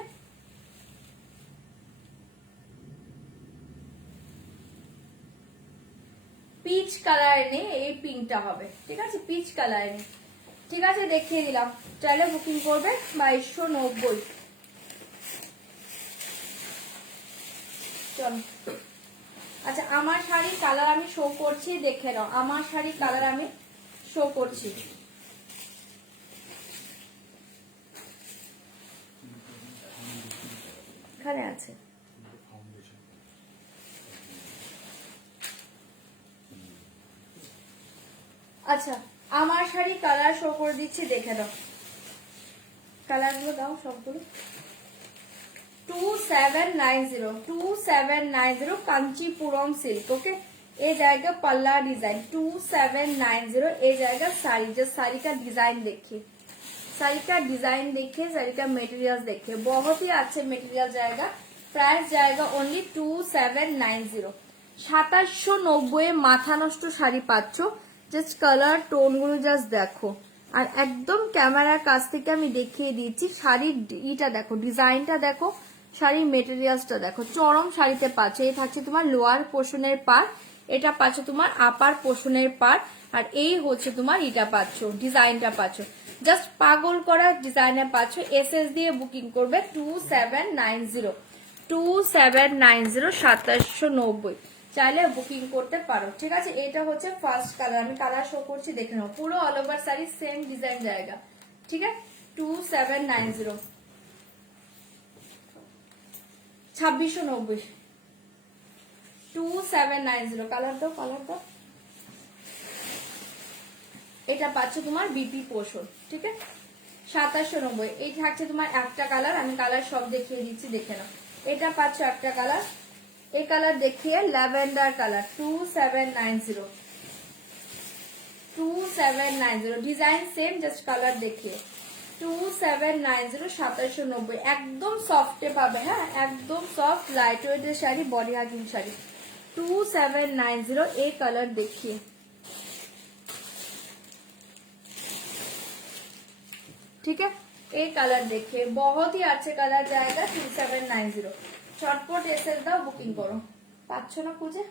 পিচ কালার নেই, এই পিঙ্কটা হবে। ঠিক আছে, পিচ কালার নেই। ঠিক আছে, দেখিয়ে দিলাম, চাইলে বুকিং করবে 2290। চলো, আচ্ছা আমার শাড়ির কালার আমি শো করছি, দেখে নাও। আমার শাড়ির কালার আমি শো করছি। এখানে আছে। আচ্ছা আমার শাড়ি কালার শো করে দিচ্ছি, দেখে দাও। কালারগুলো দাও সবগুলো। 2790 কাঞ্চিপুরম সিল্ক। ওকে, ये जाएगा पल्ला डिजाइन 2790। ये जाएगा साड़ी। जो साड़ी का डिजाइन देखिए, साड़ी का डिजाइन देखिए, साड़ी का मटेरियल देखिए, बहुत ही अच्छे मटेरियल जाएगा। प्राइस जाएगा ओनली 2790। 2790 মাথা নষ্ট শাড়ি পাচ্ছ। জাস্ট কালার টোন গুলো জাস্ট দেখো, আর একদম ক্যামেরার কাছ থেকে আমি দেখিয়ে দিচ্ছি। শাড়ির ইটা দেখো, ডিজাইনটা দেখো, শাড়ির মেটেরিয়ালসটা দেখো, চরম শাড়িতে পাচ্ছ। এই থাকছে তোমার লোয়ার পোর্শনের পার্ট, এটা পাচ্ছ তোমার আপার পোর্শনের পার্ট, আর এই হচ্ছে তোমার ইটা পাচ্ছ, ডিজাইনটা পাচ্ছ। জাস্ট পাগল করা ডিজাইনে পাচ্ছ। এসএস দিয়ে বুকিং করবে 2790। 2790 চাইলে বুকিং করতে পারো। ঠিক আছে, এটা হচ্ছে ফার্স্ট কালার, আমি কালার শো করছি, দেখে নাও। পুরো all over sari same design জায়গা। ঠিক আছে, 2790। 2690। 2790 কালার দাও, কালার দাও। এটা পাচ্ছ তোমার বিপি পোর্শন। ঠিক আছে, 2790। এই থাকছে তোমার একটা কালার, আমি কালার সব দেখিয়ে দিচ্ছি, দেখে নাও। এটা পাচ্ছ একটা কালার, এই কালার দেখিয়ে lavender colour 2790। 2790 design same, just colour দেখিয়ে 2790। 2790 একদম সফটে পাবে। হ্যাঁ, একদম সফট লাইট ওয়েটের শাড়ি, বডি হাগিং শাড়ি। 2790 এই কালার দেখিয়ে। ठीक है, एक कलर देखिए, बहुत ही अच्छे कलर जाएगा 2790। চটপট এসএস দাও, বুকিং করো। পাচ্ছ না খুঁজে?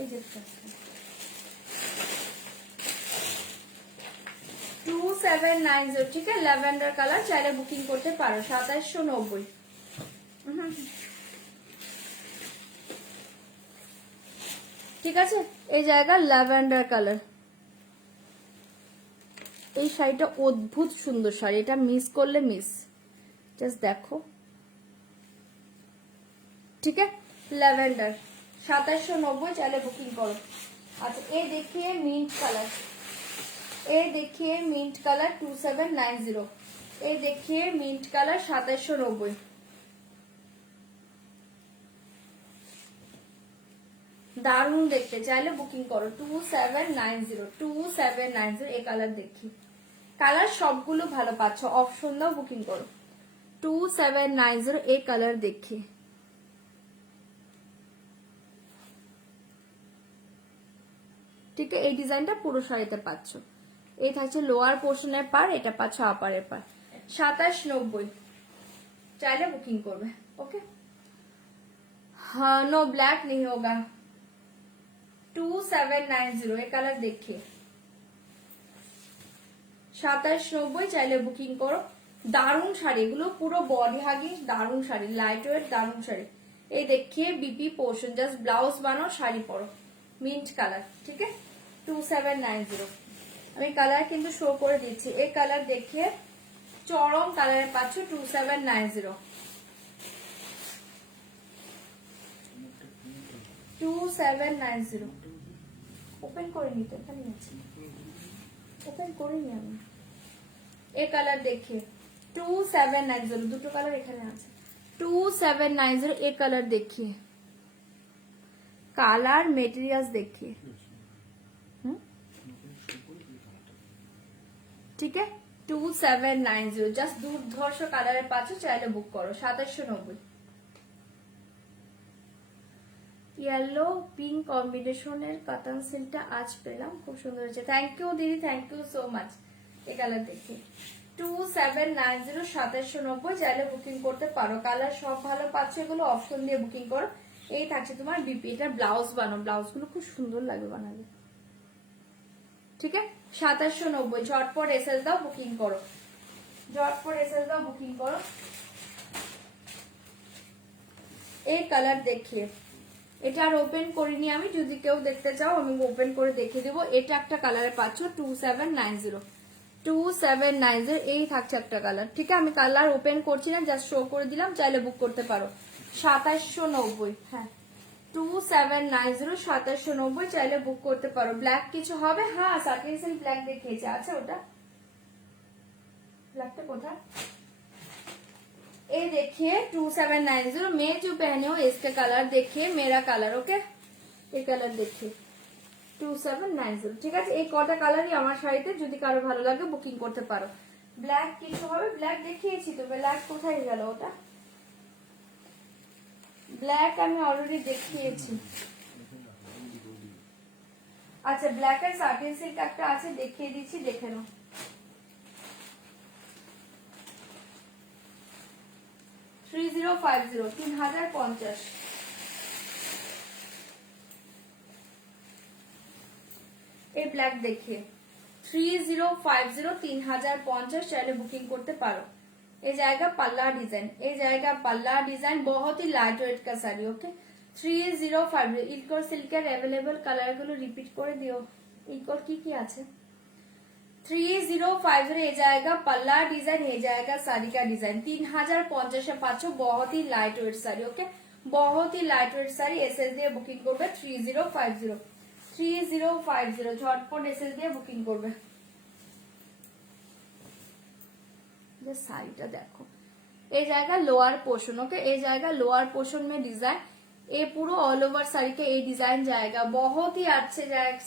এই যে 2790। ঠিক আছে, ল্যাভেন্ডার কালার, চাইলে বুকিং করতে পারো 2790। ঠিক আছে, এই জায়গা ল্যাভেন্ডার কালার। এই শাড়িটা অদ্ভুত সুন্দর শাড়ি, এটা মিস করলে মিস। জাস্ট দেখো। ঠিক আছে, ল্যাভেন্ডার 2790, চাইলে বুকিং করো। अच्छा ये देखिए मिंट कलर, ये देखिए मिंट कलर 2790। ये देखिए मिंट कलर 2790। দারুন দেখতে, চাইলে বুকিং করো 2790। 2790 এই কালার দেখি, কালার সবগুলো ভালো পাচ্ছ, অপশন দাও, বুকিং করো 2790 এই কালার দেখি। ঠিক আছে, এই ডিজাইনটা পুরো শাড়িতে পাচ্ছ। এই থাকছে লোয়ার পোর্শনের পার, এটা পাচ্ছ আপারের পার। 2790 চাইলে বুকিং করবে। ওকে, हाँ नो ब्लैक नहीं होगा। 2790 ये कलर देखिए। 2790 চাইলে বুকিং করো। দারুন শাড়ি এগুলো, পুরো বডি হাগিং দারুন শাড়ি, লাইট ওয়েট দারুন শাড়ি। এই দেখিয়ে বিপি পোর্শন, জাস্ট ব্লাউজ বানাও, শাড়ি পরো। Mint colour. ঠিক আছে, 2790 আমি কালার কিন্তু শো করে দিচ্ছি। এই কালার দেখিয়ে চরম কালারে পাচ্ছ 2790, 2790। ওপেন করে নিতে এখানে আছে, ওপেন করিনি আমি। এই কালার দেখিয়ে 2790, দুটো কালার এখানে আছে। 2790 এই কালার দেখিয়ে, কালার মেটেরিয়ালস দেখিয়ে, ঠিক আছে। 2790 জাস্ট দুর্ধর্ষ কালারের পাচ্ছ, চাইলে বুক করো। 2790 ইয়েলো পিঙ্ক কম্বিনেশনের কাতান সিল্কটা আজ পেলাম, খুব সুন্দর হয়েছে। থ্যাংক ইউ দিদি, থ্যাংক ইউ সো মাচ। এই কালার দেখি 2790, 2790 চাইলে বুকিং করতে পারো। কালার সব ভালো পাচ্ছ, এগুলো অপশন দিয়ে বুকিং করো। এই থাকছে তোমার বিপি, এটা ব্লাউজ বানো, ব্লাউজ গুলো খুব সুন্দর লাগবে বানালে, ঠিক আছে। 2790 ঝটপট এসএস দাও, বুকিং করো, ঝটপট এসএস দাও, বুকিং করো। এই কালার দেখিয়ে, এটা আর ওপেন করিনি আমি, যদি কেউ দেখতে চাও আমি ওপেন করে দেখিয়ে দেবো। এটা একটা কালারে পাচ্ছ 2790, 2790 এই থাকছে একটা কালার, ঠিক আছে। আমি কালার ওপেন করছি না, জাস্ট শো করে দিলাম, চাইলে বুক করতে পারো। 2790, হ্যাঁ 2790, 2790 চাইলে বুক করতে পারো। ব্ল্যাক কিছু হবে? হ্যাঁ সাটিন সিল্ক ব্ল্যাক দেখিয়েছে, আছে ওটা। ब्लैक कोথায়? ये देखिए 2790, मैं जो पहने हो इसका कलर देखिए, मेरा कलर ओके, ये कलर देखिए 2790, ঠিক আছে। এই কটা কালারই আমার শাড়িতে, যদি কারো ভালো লাগে বুকিং করতে পারো। ব্ল্যাক কিছু হবে? ব্ল্যাক দেখিয়েছি তো, ব্ল্যাক কোথায় গেল ওটা? ব্ল্যাক আমি অলরেডি দেখিয়েছি। আচ্ছা ব্ল্যাক এর সাটিন সিল্ক একটা আছে, দেখিয়ে দিচ্ছি, দেখে নাও। 3050, 3050। এই ব্ল্যাক देखिए 3050, 3050 চাইলে বুকিং করতে পারো। এই জায়গা পাল্লা ডিজাইন, এই জায়গা পাল্লা ডিজাইন, बहुत ही लाइट वेट का साड़ी ओके। 3050 ইলকোর সিল্কের अवेलेबल কালার গুলো রিপিট করে দিও। ইলকোর কি আছে? 3050 এই জায়গা পাল্লা ডিজাইন, এই জায়গা साड़ी का डिजाइन 3050 এ পাচ্ছ, बहुत ही लाइट वेट साड़ी ओके, बहुत ही लाइट वेट साड़ी। एसएस দিয়ে বুকিং করবে 3050, 3050 ঝটপট এসএস দিয়ে বুকিং করবে। যে শাড়িটা দেখো, এই জায়গা লোয়ার পোর্শন ओके, এই জায়গা লোয়ার পোর্শন में डिजाइन, ये पूरा ऑल ओवर साड़ी का ये डिजाइन जाएगा। बहुत ही अच्छे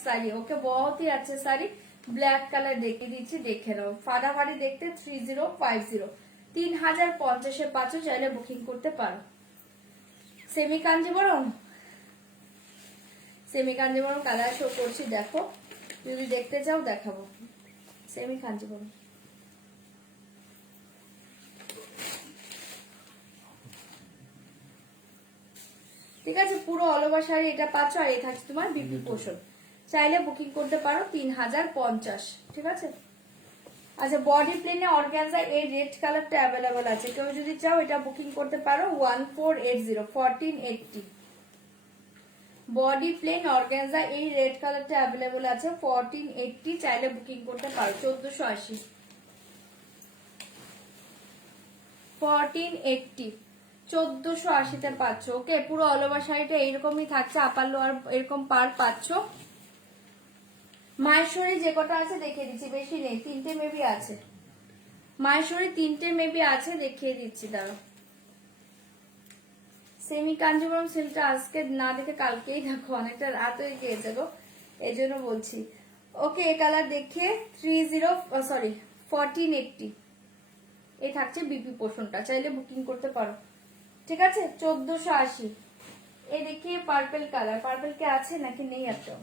साड़ी ओके, बहुत ही अच्छे साड़ी। ব্ল্যাক কালার দেখিয়ে দিচ্ছি, দেখে নাও, ফাটাফাটি দেখতে। 3050, 3050 এ পাচ্ছ, চাইলে বুকিং করতে পারো। Semi Kanjeevaram, semi Kanjeevaram colour show করছি, দেখো, যদি দেখতে চাও দেখাবো। সেমি কাঞ্জিবরম ঠিক আছে, পুরো অল ওভার শাড়ি এটা পাচ্ছ, আর এই থাকছে তোমার বিপি পোর্শন। চাইলে বুকিং করতে পারো 3050, ঠিক আছে। আচ্ছা বডি প্লেনে অর্গানজা এই রেড কালারটা অ্যাভেলেবল আছে, কেউ যদি চাও এটা বুকিং করতে পারো 1480, 1480। বডি প্লেন অর্গানজা এই রেড কালারটা অ্যাভেলেবল আছে 1480, চাইলে বুকিং করতে পারো। 1480, 1480, 1480 তে পাচ্ছ ওকে। পুরো অল ওভার শাড়িটা এইরকমই থাকছে, আপার লোয়ার এরকম পার পাচ্ছ। মায়েশ্বরী যে কটা আছে দেখিয়ে দিচ্ছি, বেশি নেই, 3টে মেবি আছে। মায়েশ্বরী 3টে মেবি আছে, দেখিয়ে দিচ্ছি দাঁড়াও। সেমি কাঞ্জিবরম সিল্কটা আজকে না দেখে কালকেই দেখো, অনেকটা রাত হয়ে গিয়েছে গো, এই জন্য বলছি ওকে। এই কালার দেখে 1480 এই থাকছে বিপি পোর্শনটা, চাইলে বুকিং করতে পারো, ঠিক আছে। 1480 এই দেখিয়ে পার্পল কালার, পার্পল কে আছে নাকি নেই একটা?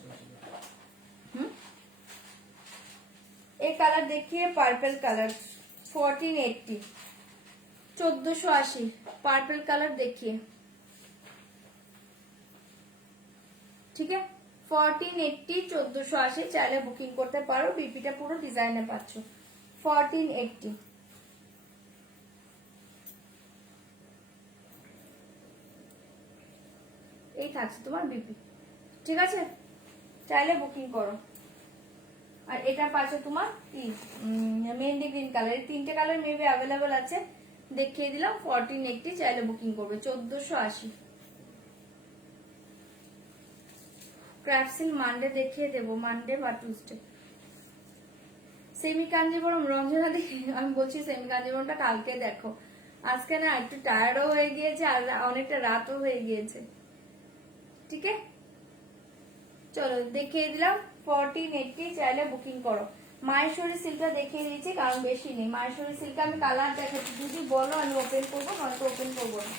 এই কালার দেখিয়ে পার্পল কালার 1480, 1480 পার্পল কালার দেখিয়ে, ঠিক আছে। 1480, 1480 চাইলে বুকিং করতে পারো। বিপিটা পুরো ডিজাইনে পাচ্ছ 1480। এই থাকছে তোমার বিপি, ঠিক আছে, চাইলে বুকিং করো। আর এটা পাচ্ছ তোমার কি মেহেন্দি গ্রিন কালার, এই তিনটে কালার মেবি অ্যাভেলেবল আছে, দেখিয়ে দিলাম। 1480 চাইলে বুকিং করবে 1480। ক্রাফটসিল মানডে দেখিয়ে দেবো, মানডে বা টুইসডে। সেমি কাঞ্জিবরম রঞ্জনা দি, আমি বলছি সেমি কাঞ্জিবরমটা কালকে দেখো, আজকে না একটু টায়ার্ডও হয়ে গিয়েছে আর অনেকটা রাতও হয়ে গিয়েছে। ঠিক আছে, চলো দেখিয়ে দিলাম 1480 চাইলে বুকিং করো। মাহেশ্বরী সিল্কটা দেখিয়ে দিয়েছি কারণ বেশি নেই। মাহেশ্বরী সিল্ক আমি কালার দেখাচ্ছি, যদি বলো আমি ওপেন করবো, নয়তো ওপেন করবো না।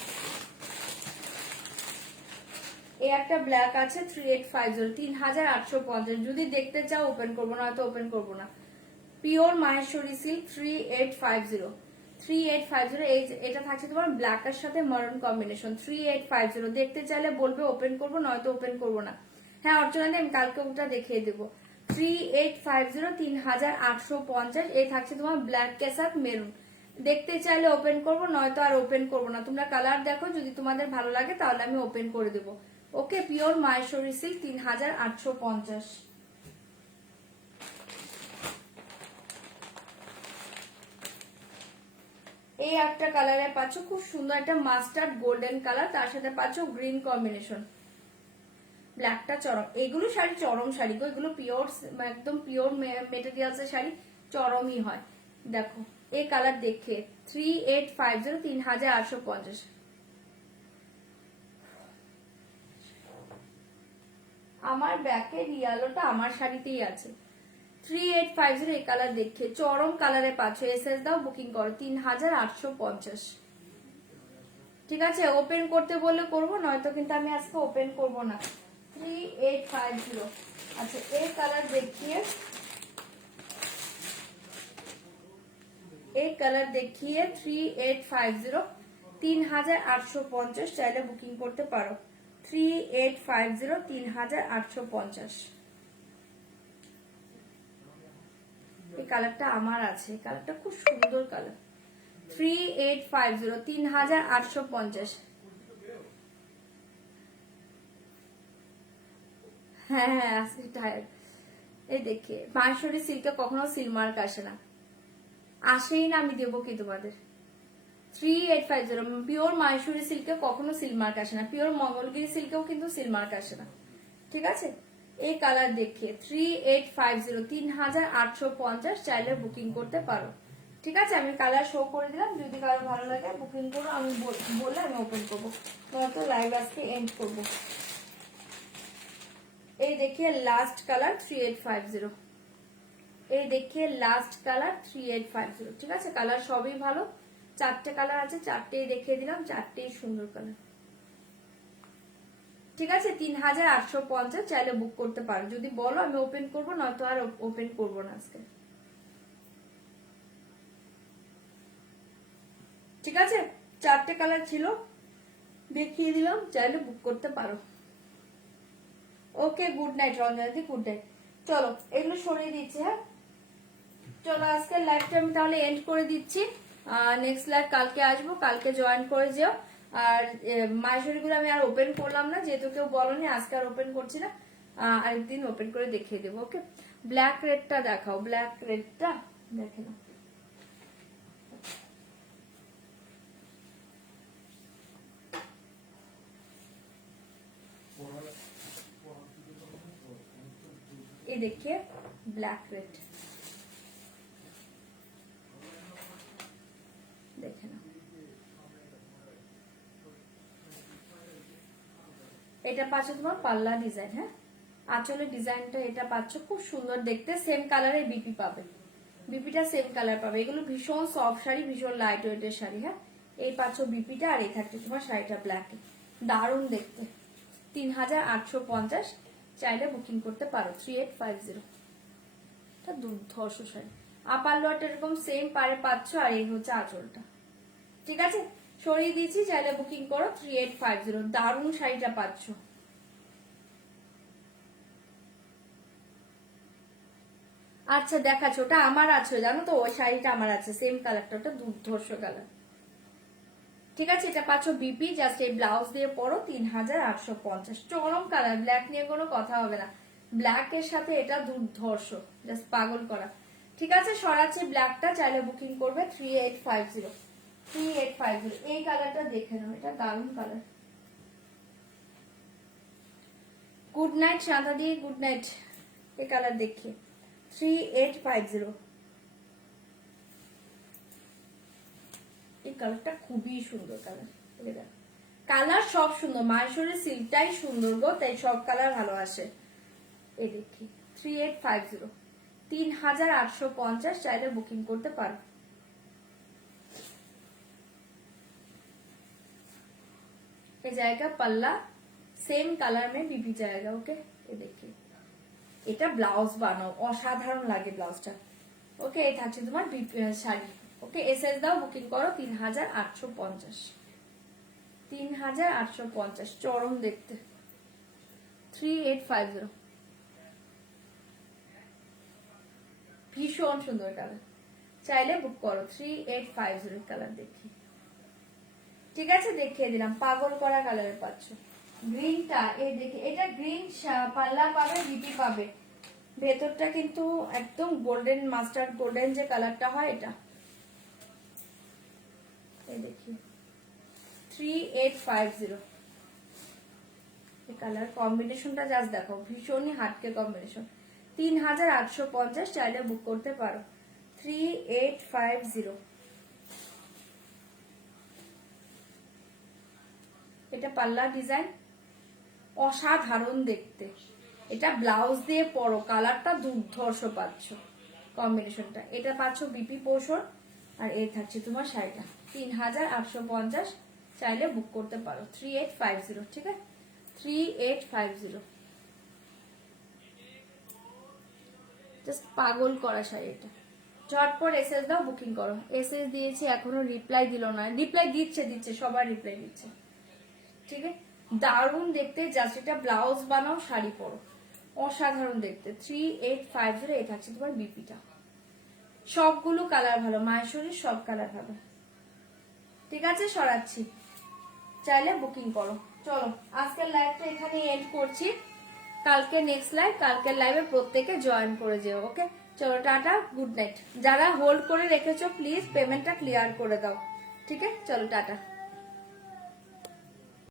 এই একটা ব্ল্যাক আছে 3850, 3850, যদি দেখতে চাও ওপেন করবো, নয়তো ওপেন করবো না। Pure Maheshwari silk 3850, 3850। এটা থাকছে তোমার ব্ল্যাকের সাথে মারুন কম্বিনেশন, 3850। দেখতে চাইলে বলবে ওপেন করবো, নয়তো ওপেন করবো না। হ্যাঁ অর্চনা, আমি কালকে ওটা দেখিয়ে দেবো। 3850, 3850। এই থাকছে তোমার ব্ল্যাক কে সাথ মেরুন। দেখতে চাইলে ওপেন করবো, নয়তো আর ওপেন করবো না। তোমরা কালার দেখো, যদি তোমাদের ভালো লাগে তাহলে আমি ওপেন করে দেবো। ওকে, পিওর মাহেশ্বরী সিল্ক 3850। এই একটা কালারে পাচ্ছ খুব সুন্দর একটা মাস্টার্ড গোল্ডেন কালার, তার সাথে পাচ্ছ গ্রিন কম্বিনেশন, ব্ল্যাকটা চরম। এগুলো শাড়ি চরম শাড়ি গো, এগুলো পিওর একদম পিওর মেটেরিয়ালস এর শাড়ি, চরমই হয়। দেখো এই কালার দেখে 3850, 3850। আমার ব্যাকের ইয়েলোটা আমার শাড়িতেই আছে। 3850 এই কালার দেখে চরম কালারে পাচ্ছ। এসএস দাও, বুকিং করো 3850। ঠিক আছে, ওপেন করতে বললে করবো, নয়তো কিন্তু আমি আজকে ওপেন করবো না। 3850। আচ্ছা এই কালার দেখিয়ে, এই কালার দেখিয়ে 3850, 3850 চাইলে বুকিং করতে পারো। 3850, 3850। এই কালারটা আমার আছে, এই কালারটা খুব সুন্দর কালার। 3850, 3850। হ্যাঁ হ্যাঁ আসি টায়ার্ড। এই দেখে মাহেশ্বরী সিল্কে কখনো সিলমার্ক আসে না, আসেই না, আমি দেবো কি তোমাদের। 3850 পিওর মাহেশ্বরী সিল্কে কখনো সিলমার্ক আসে না, পিওর মঙ্গলগিরি সিল্কেও কিন্তু সিলমার্ক আসে না। ঠিক আছে, এই কালার দেখিয়ে 3850, 3850 চাইলে বুকিং করতে পারো। ঠিক আছে, আমি কালার শো করে দিলাম, যদি কারো ভালো লাগে বুকিং করো, আমি বললে আমি ওপেন করবো, নয়তো লাইভ আজকে এন্ড করবো। এই দেখিয়ে লাস্ট কালার 3850। এই দেখিয়ে লাস্ট কালার 3850। ঠিক আছে, কালার সবই ভালো, চারটে কালার আছে, চারটেই দেখিয়ে দিলাম, চারটেই সুন্দর কালার। ঠিক আছে, 3850 চাইলে বুক করতে পারো, যদি বলো আমি ওপেন করবো, নয়তো আর ওপেন করবো না আজকে। ঠিক আছে, চারটে কালার ছিল, দেখিয়ে দিলাম, চাইলে বুক করতে পারো। ওকে, গুড নাইট রঞ্জনাদি, গুড নাইট। চলো এগুলো সরিয়ে দিচ্ছি। হ্যাঁ চলো, আজকে লাইভটা আমি তাহলে এন্ড করে দিচ্ছি। নেক্সট লাইভ কালকে আসবো, কালকে জয়েন করে যেও। আর মাহেশ্বরী গুলো আমি আর ওপেন করলাম না, যেহেতু কেউ বলনি, আজকে আর ওপেন করছি না, আরেকদিন ওপেন করে দেখিয়ে দেবো। ওকে, ব্ল্যাক রেডটা দেখাও, ব্ল্যাক রেডটা দেখে নাও। এই দেখিয়ে ব্ল্যাক রেড দেখে নাও। এটা পাচ্ছ তোমার পাল্লা ডিজাইন। হ্যাঁ, আঁচলের ডিজাইনটা এটা পাচ্ছ, খুব সুন্দর দেখতে, সেম কালারে বিপি পাবে, বিপিটা সেম কালার পাবে। এগুলো ভীষণ সফট শাড়ি, ভীষণ লাইট ওয়েটের শাড়ি। হ্যাঁ, এই পাচ্ছ বিপিটা, আর এই থাকছে তোমার শাড়িটা ব্ল্যাকে, দারুণ দেখতে। 3850 চাইলে বুকিং করতে পারো। 3850 এটা দুর্ধর্ষ শাড়ি। আপার লোয়ারটা এরকম সেম পারে পাচ্ছ, আর এই হচ্ছে আঁচলটা। ঠিক আছে, সরিয়ে দিয়েছি, চাইলে বুকিং করো। 3850 দারুণ শাড়িটা পাচ্ছ। আচ্ছা দেখাচ্ছ, ওটা আমার আছে, জানো তো, ওই শাড়িটা আমার আছে, সেম কালারটা, ওটা দুর্ধর্ষ কালার। ঠিক আছে, এটা পাচ্ছ বিপি, জাস্ট এই ব্লাউজ দিয়ে পরো। 3850 চরম কালার, ব্ল্যাক নিয়ে কোনো কথা হবে না। ব্ল্যাক এর সাথে এটা দুর্ধর্ষ, জাস্ট পাগল করা। ঠিক আছে, সরাচ্ছি ব্ল্যাকটা, চাইলে বুকিং করবে 3850। 3850 এই কালারটা দেখে নাও, এটা দারুণ কালার। গুড নাইট শান্তা দি, গুড নাইট। এই কালার দেখি 3850। এই কালারটা খুবই সুন্দর কালার। কালার সব সুন্দর, মাহেশ্বরীর সিল্কটাই সুন্দর গো, তাই সব কালার ভালো আসে। এই দেখি 3850, 3850, চাইলে বুকিং করতে পারো। ये जाएगा पल्ला, सेम कलर में बीबी जाएगा। ओके, ये देखिए এটা ব্লাউজ বানাও, অসাধারণ লাগে ব্লাউজটা। ওকে, এই থাকছে তোমার শাড়ি। ওকে, এসএস দাও, বুকিং করো 3850। 3850 চরম দেখতে। 3850 ভীষণ সুন্দর কালার, চাইলে বুক করো। 3850 কালার দেখি। ঠিক আছে, দেখিয়ে দিলাম, পাগল করা কালারে পাচ্ছ। গ্রিনটা এই দেখি, এটা গ্রিন পাল্লা পাবে, বিপি পাবে। ভেতরটা কিন্তু একদম গোল্ডেন, মাস্টার্ড গোল্ডেন যে কালারটা হয় এটা। এই দেখি 3850 এই কালার কম্বিনেশনটা জাস্ট দেখো, ভীষণই হাটকে কম্বিনেশন। 3850, চাইলে বুক করতে পারো। 3850। এটা পাল্লা ডিজাইন, অসাধারণ দেখতে। এটা ব্লাউজ দিয়ে পরো, কালারটা দুর্ধর্ষ পাচ্ছ কম্বিনেশনটা। এটা পাচ্ছ বিপি পোর্শন, আর এই থাকছে তোমার শাড়িটা। 3850, চাইলে বুক করতে পারো। 3850, ঠিক আছে, 3850। জাস্ট পাগল করা শাড়ি এটা। ঝটপট এসএস দাও, বুকিং করো। এসএস দিয়েছি, এখনো রিপ্লাই দিল না। রিপ্লাই দিচ্ছে, সবার রিপ্লাই দিচ্ছে। ঠিক আছে, দারুণ দেখতে, জাস্ট এটা ব্লাউজ বানাও, শাড়ি পরো, অসাধারণ দেখতে। 3850, এই থাকছে তোমার বিপিটা। সবগুলো কালার ভালো, মাহেশ্বরীর সব কালার ভালো। ঠিক আছে, সরাচ্ছি, চাইলে বুকিং করো। চলো, আজকের লাইভটা এখানে এন্ড করছি। কালকে নেক্সট লাইভ, কালকের লাইভে প্রত্যেকে জয়েন করে যেও। ওকে, চলো, টাটা, গুড নাইট। যারা হোল্ড করে রেখেছো প্লিজ পেমেন্টটা ক্লিয়ার করে দাও। ঠিক আছে, চলো, টাটা।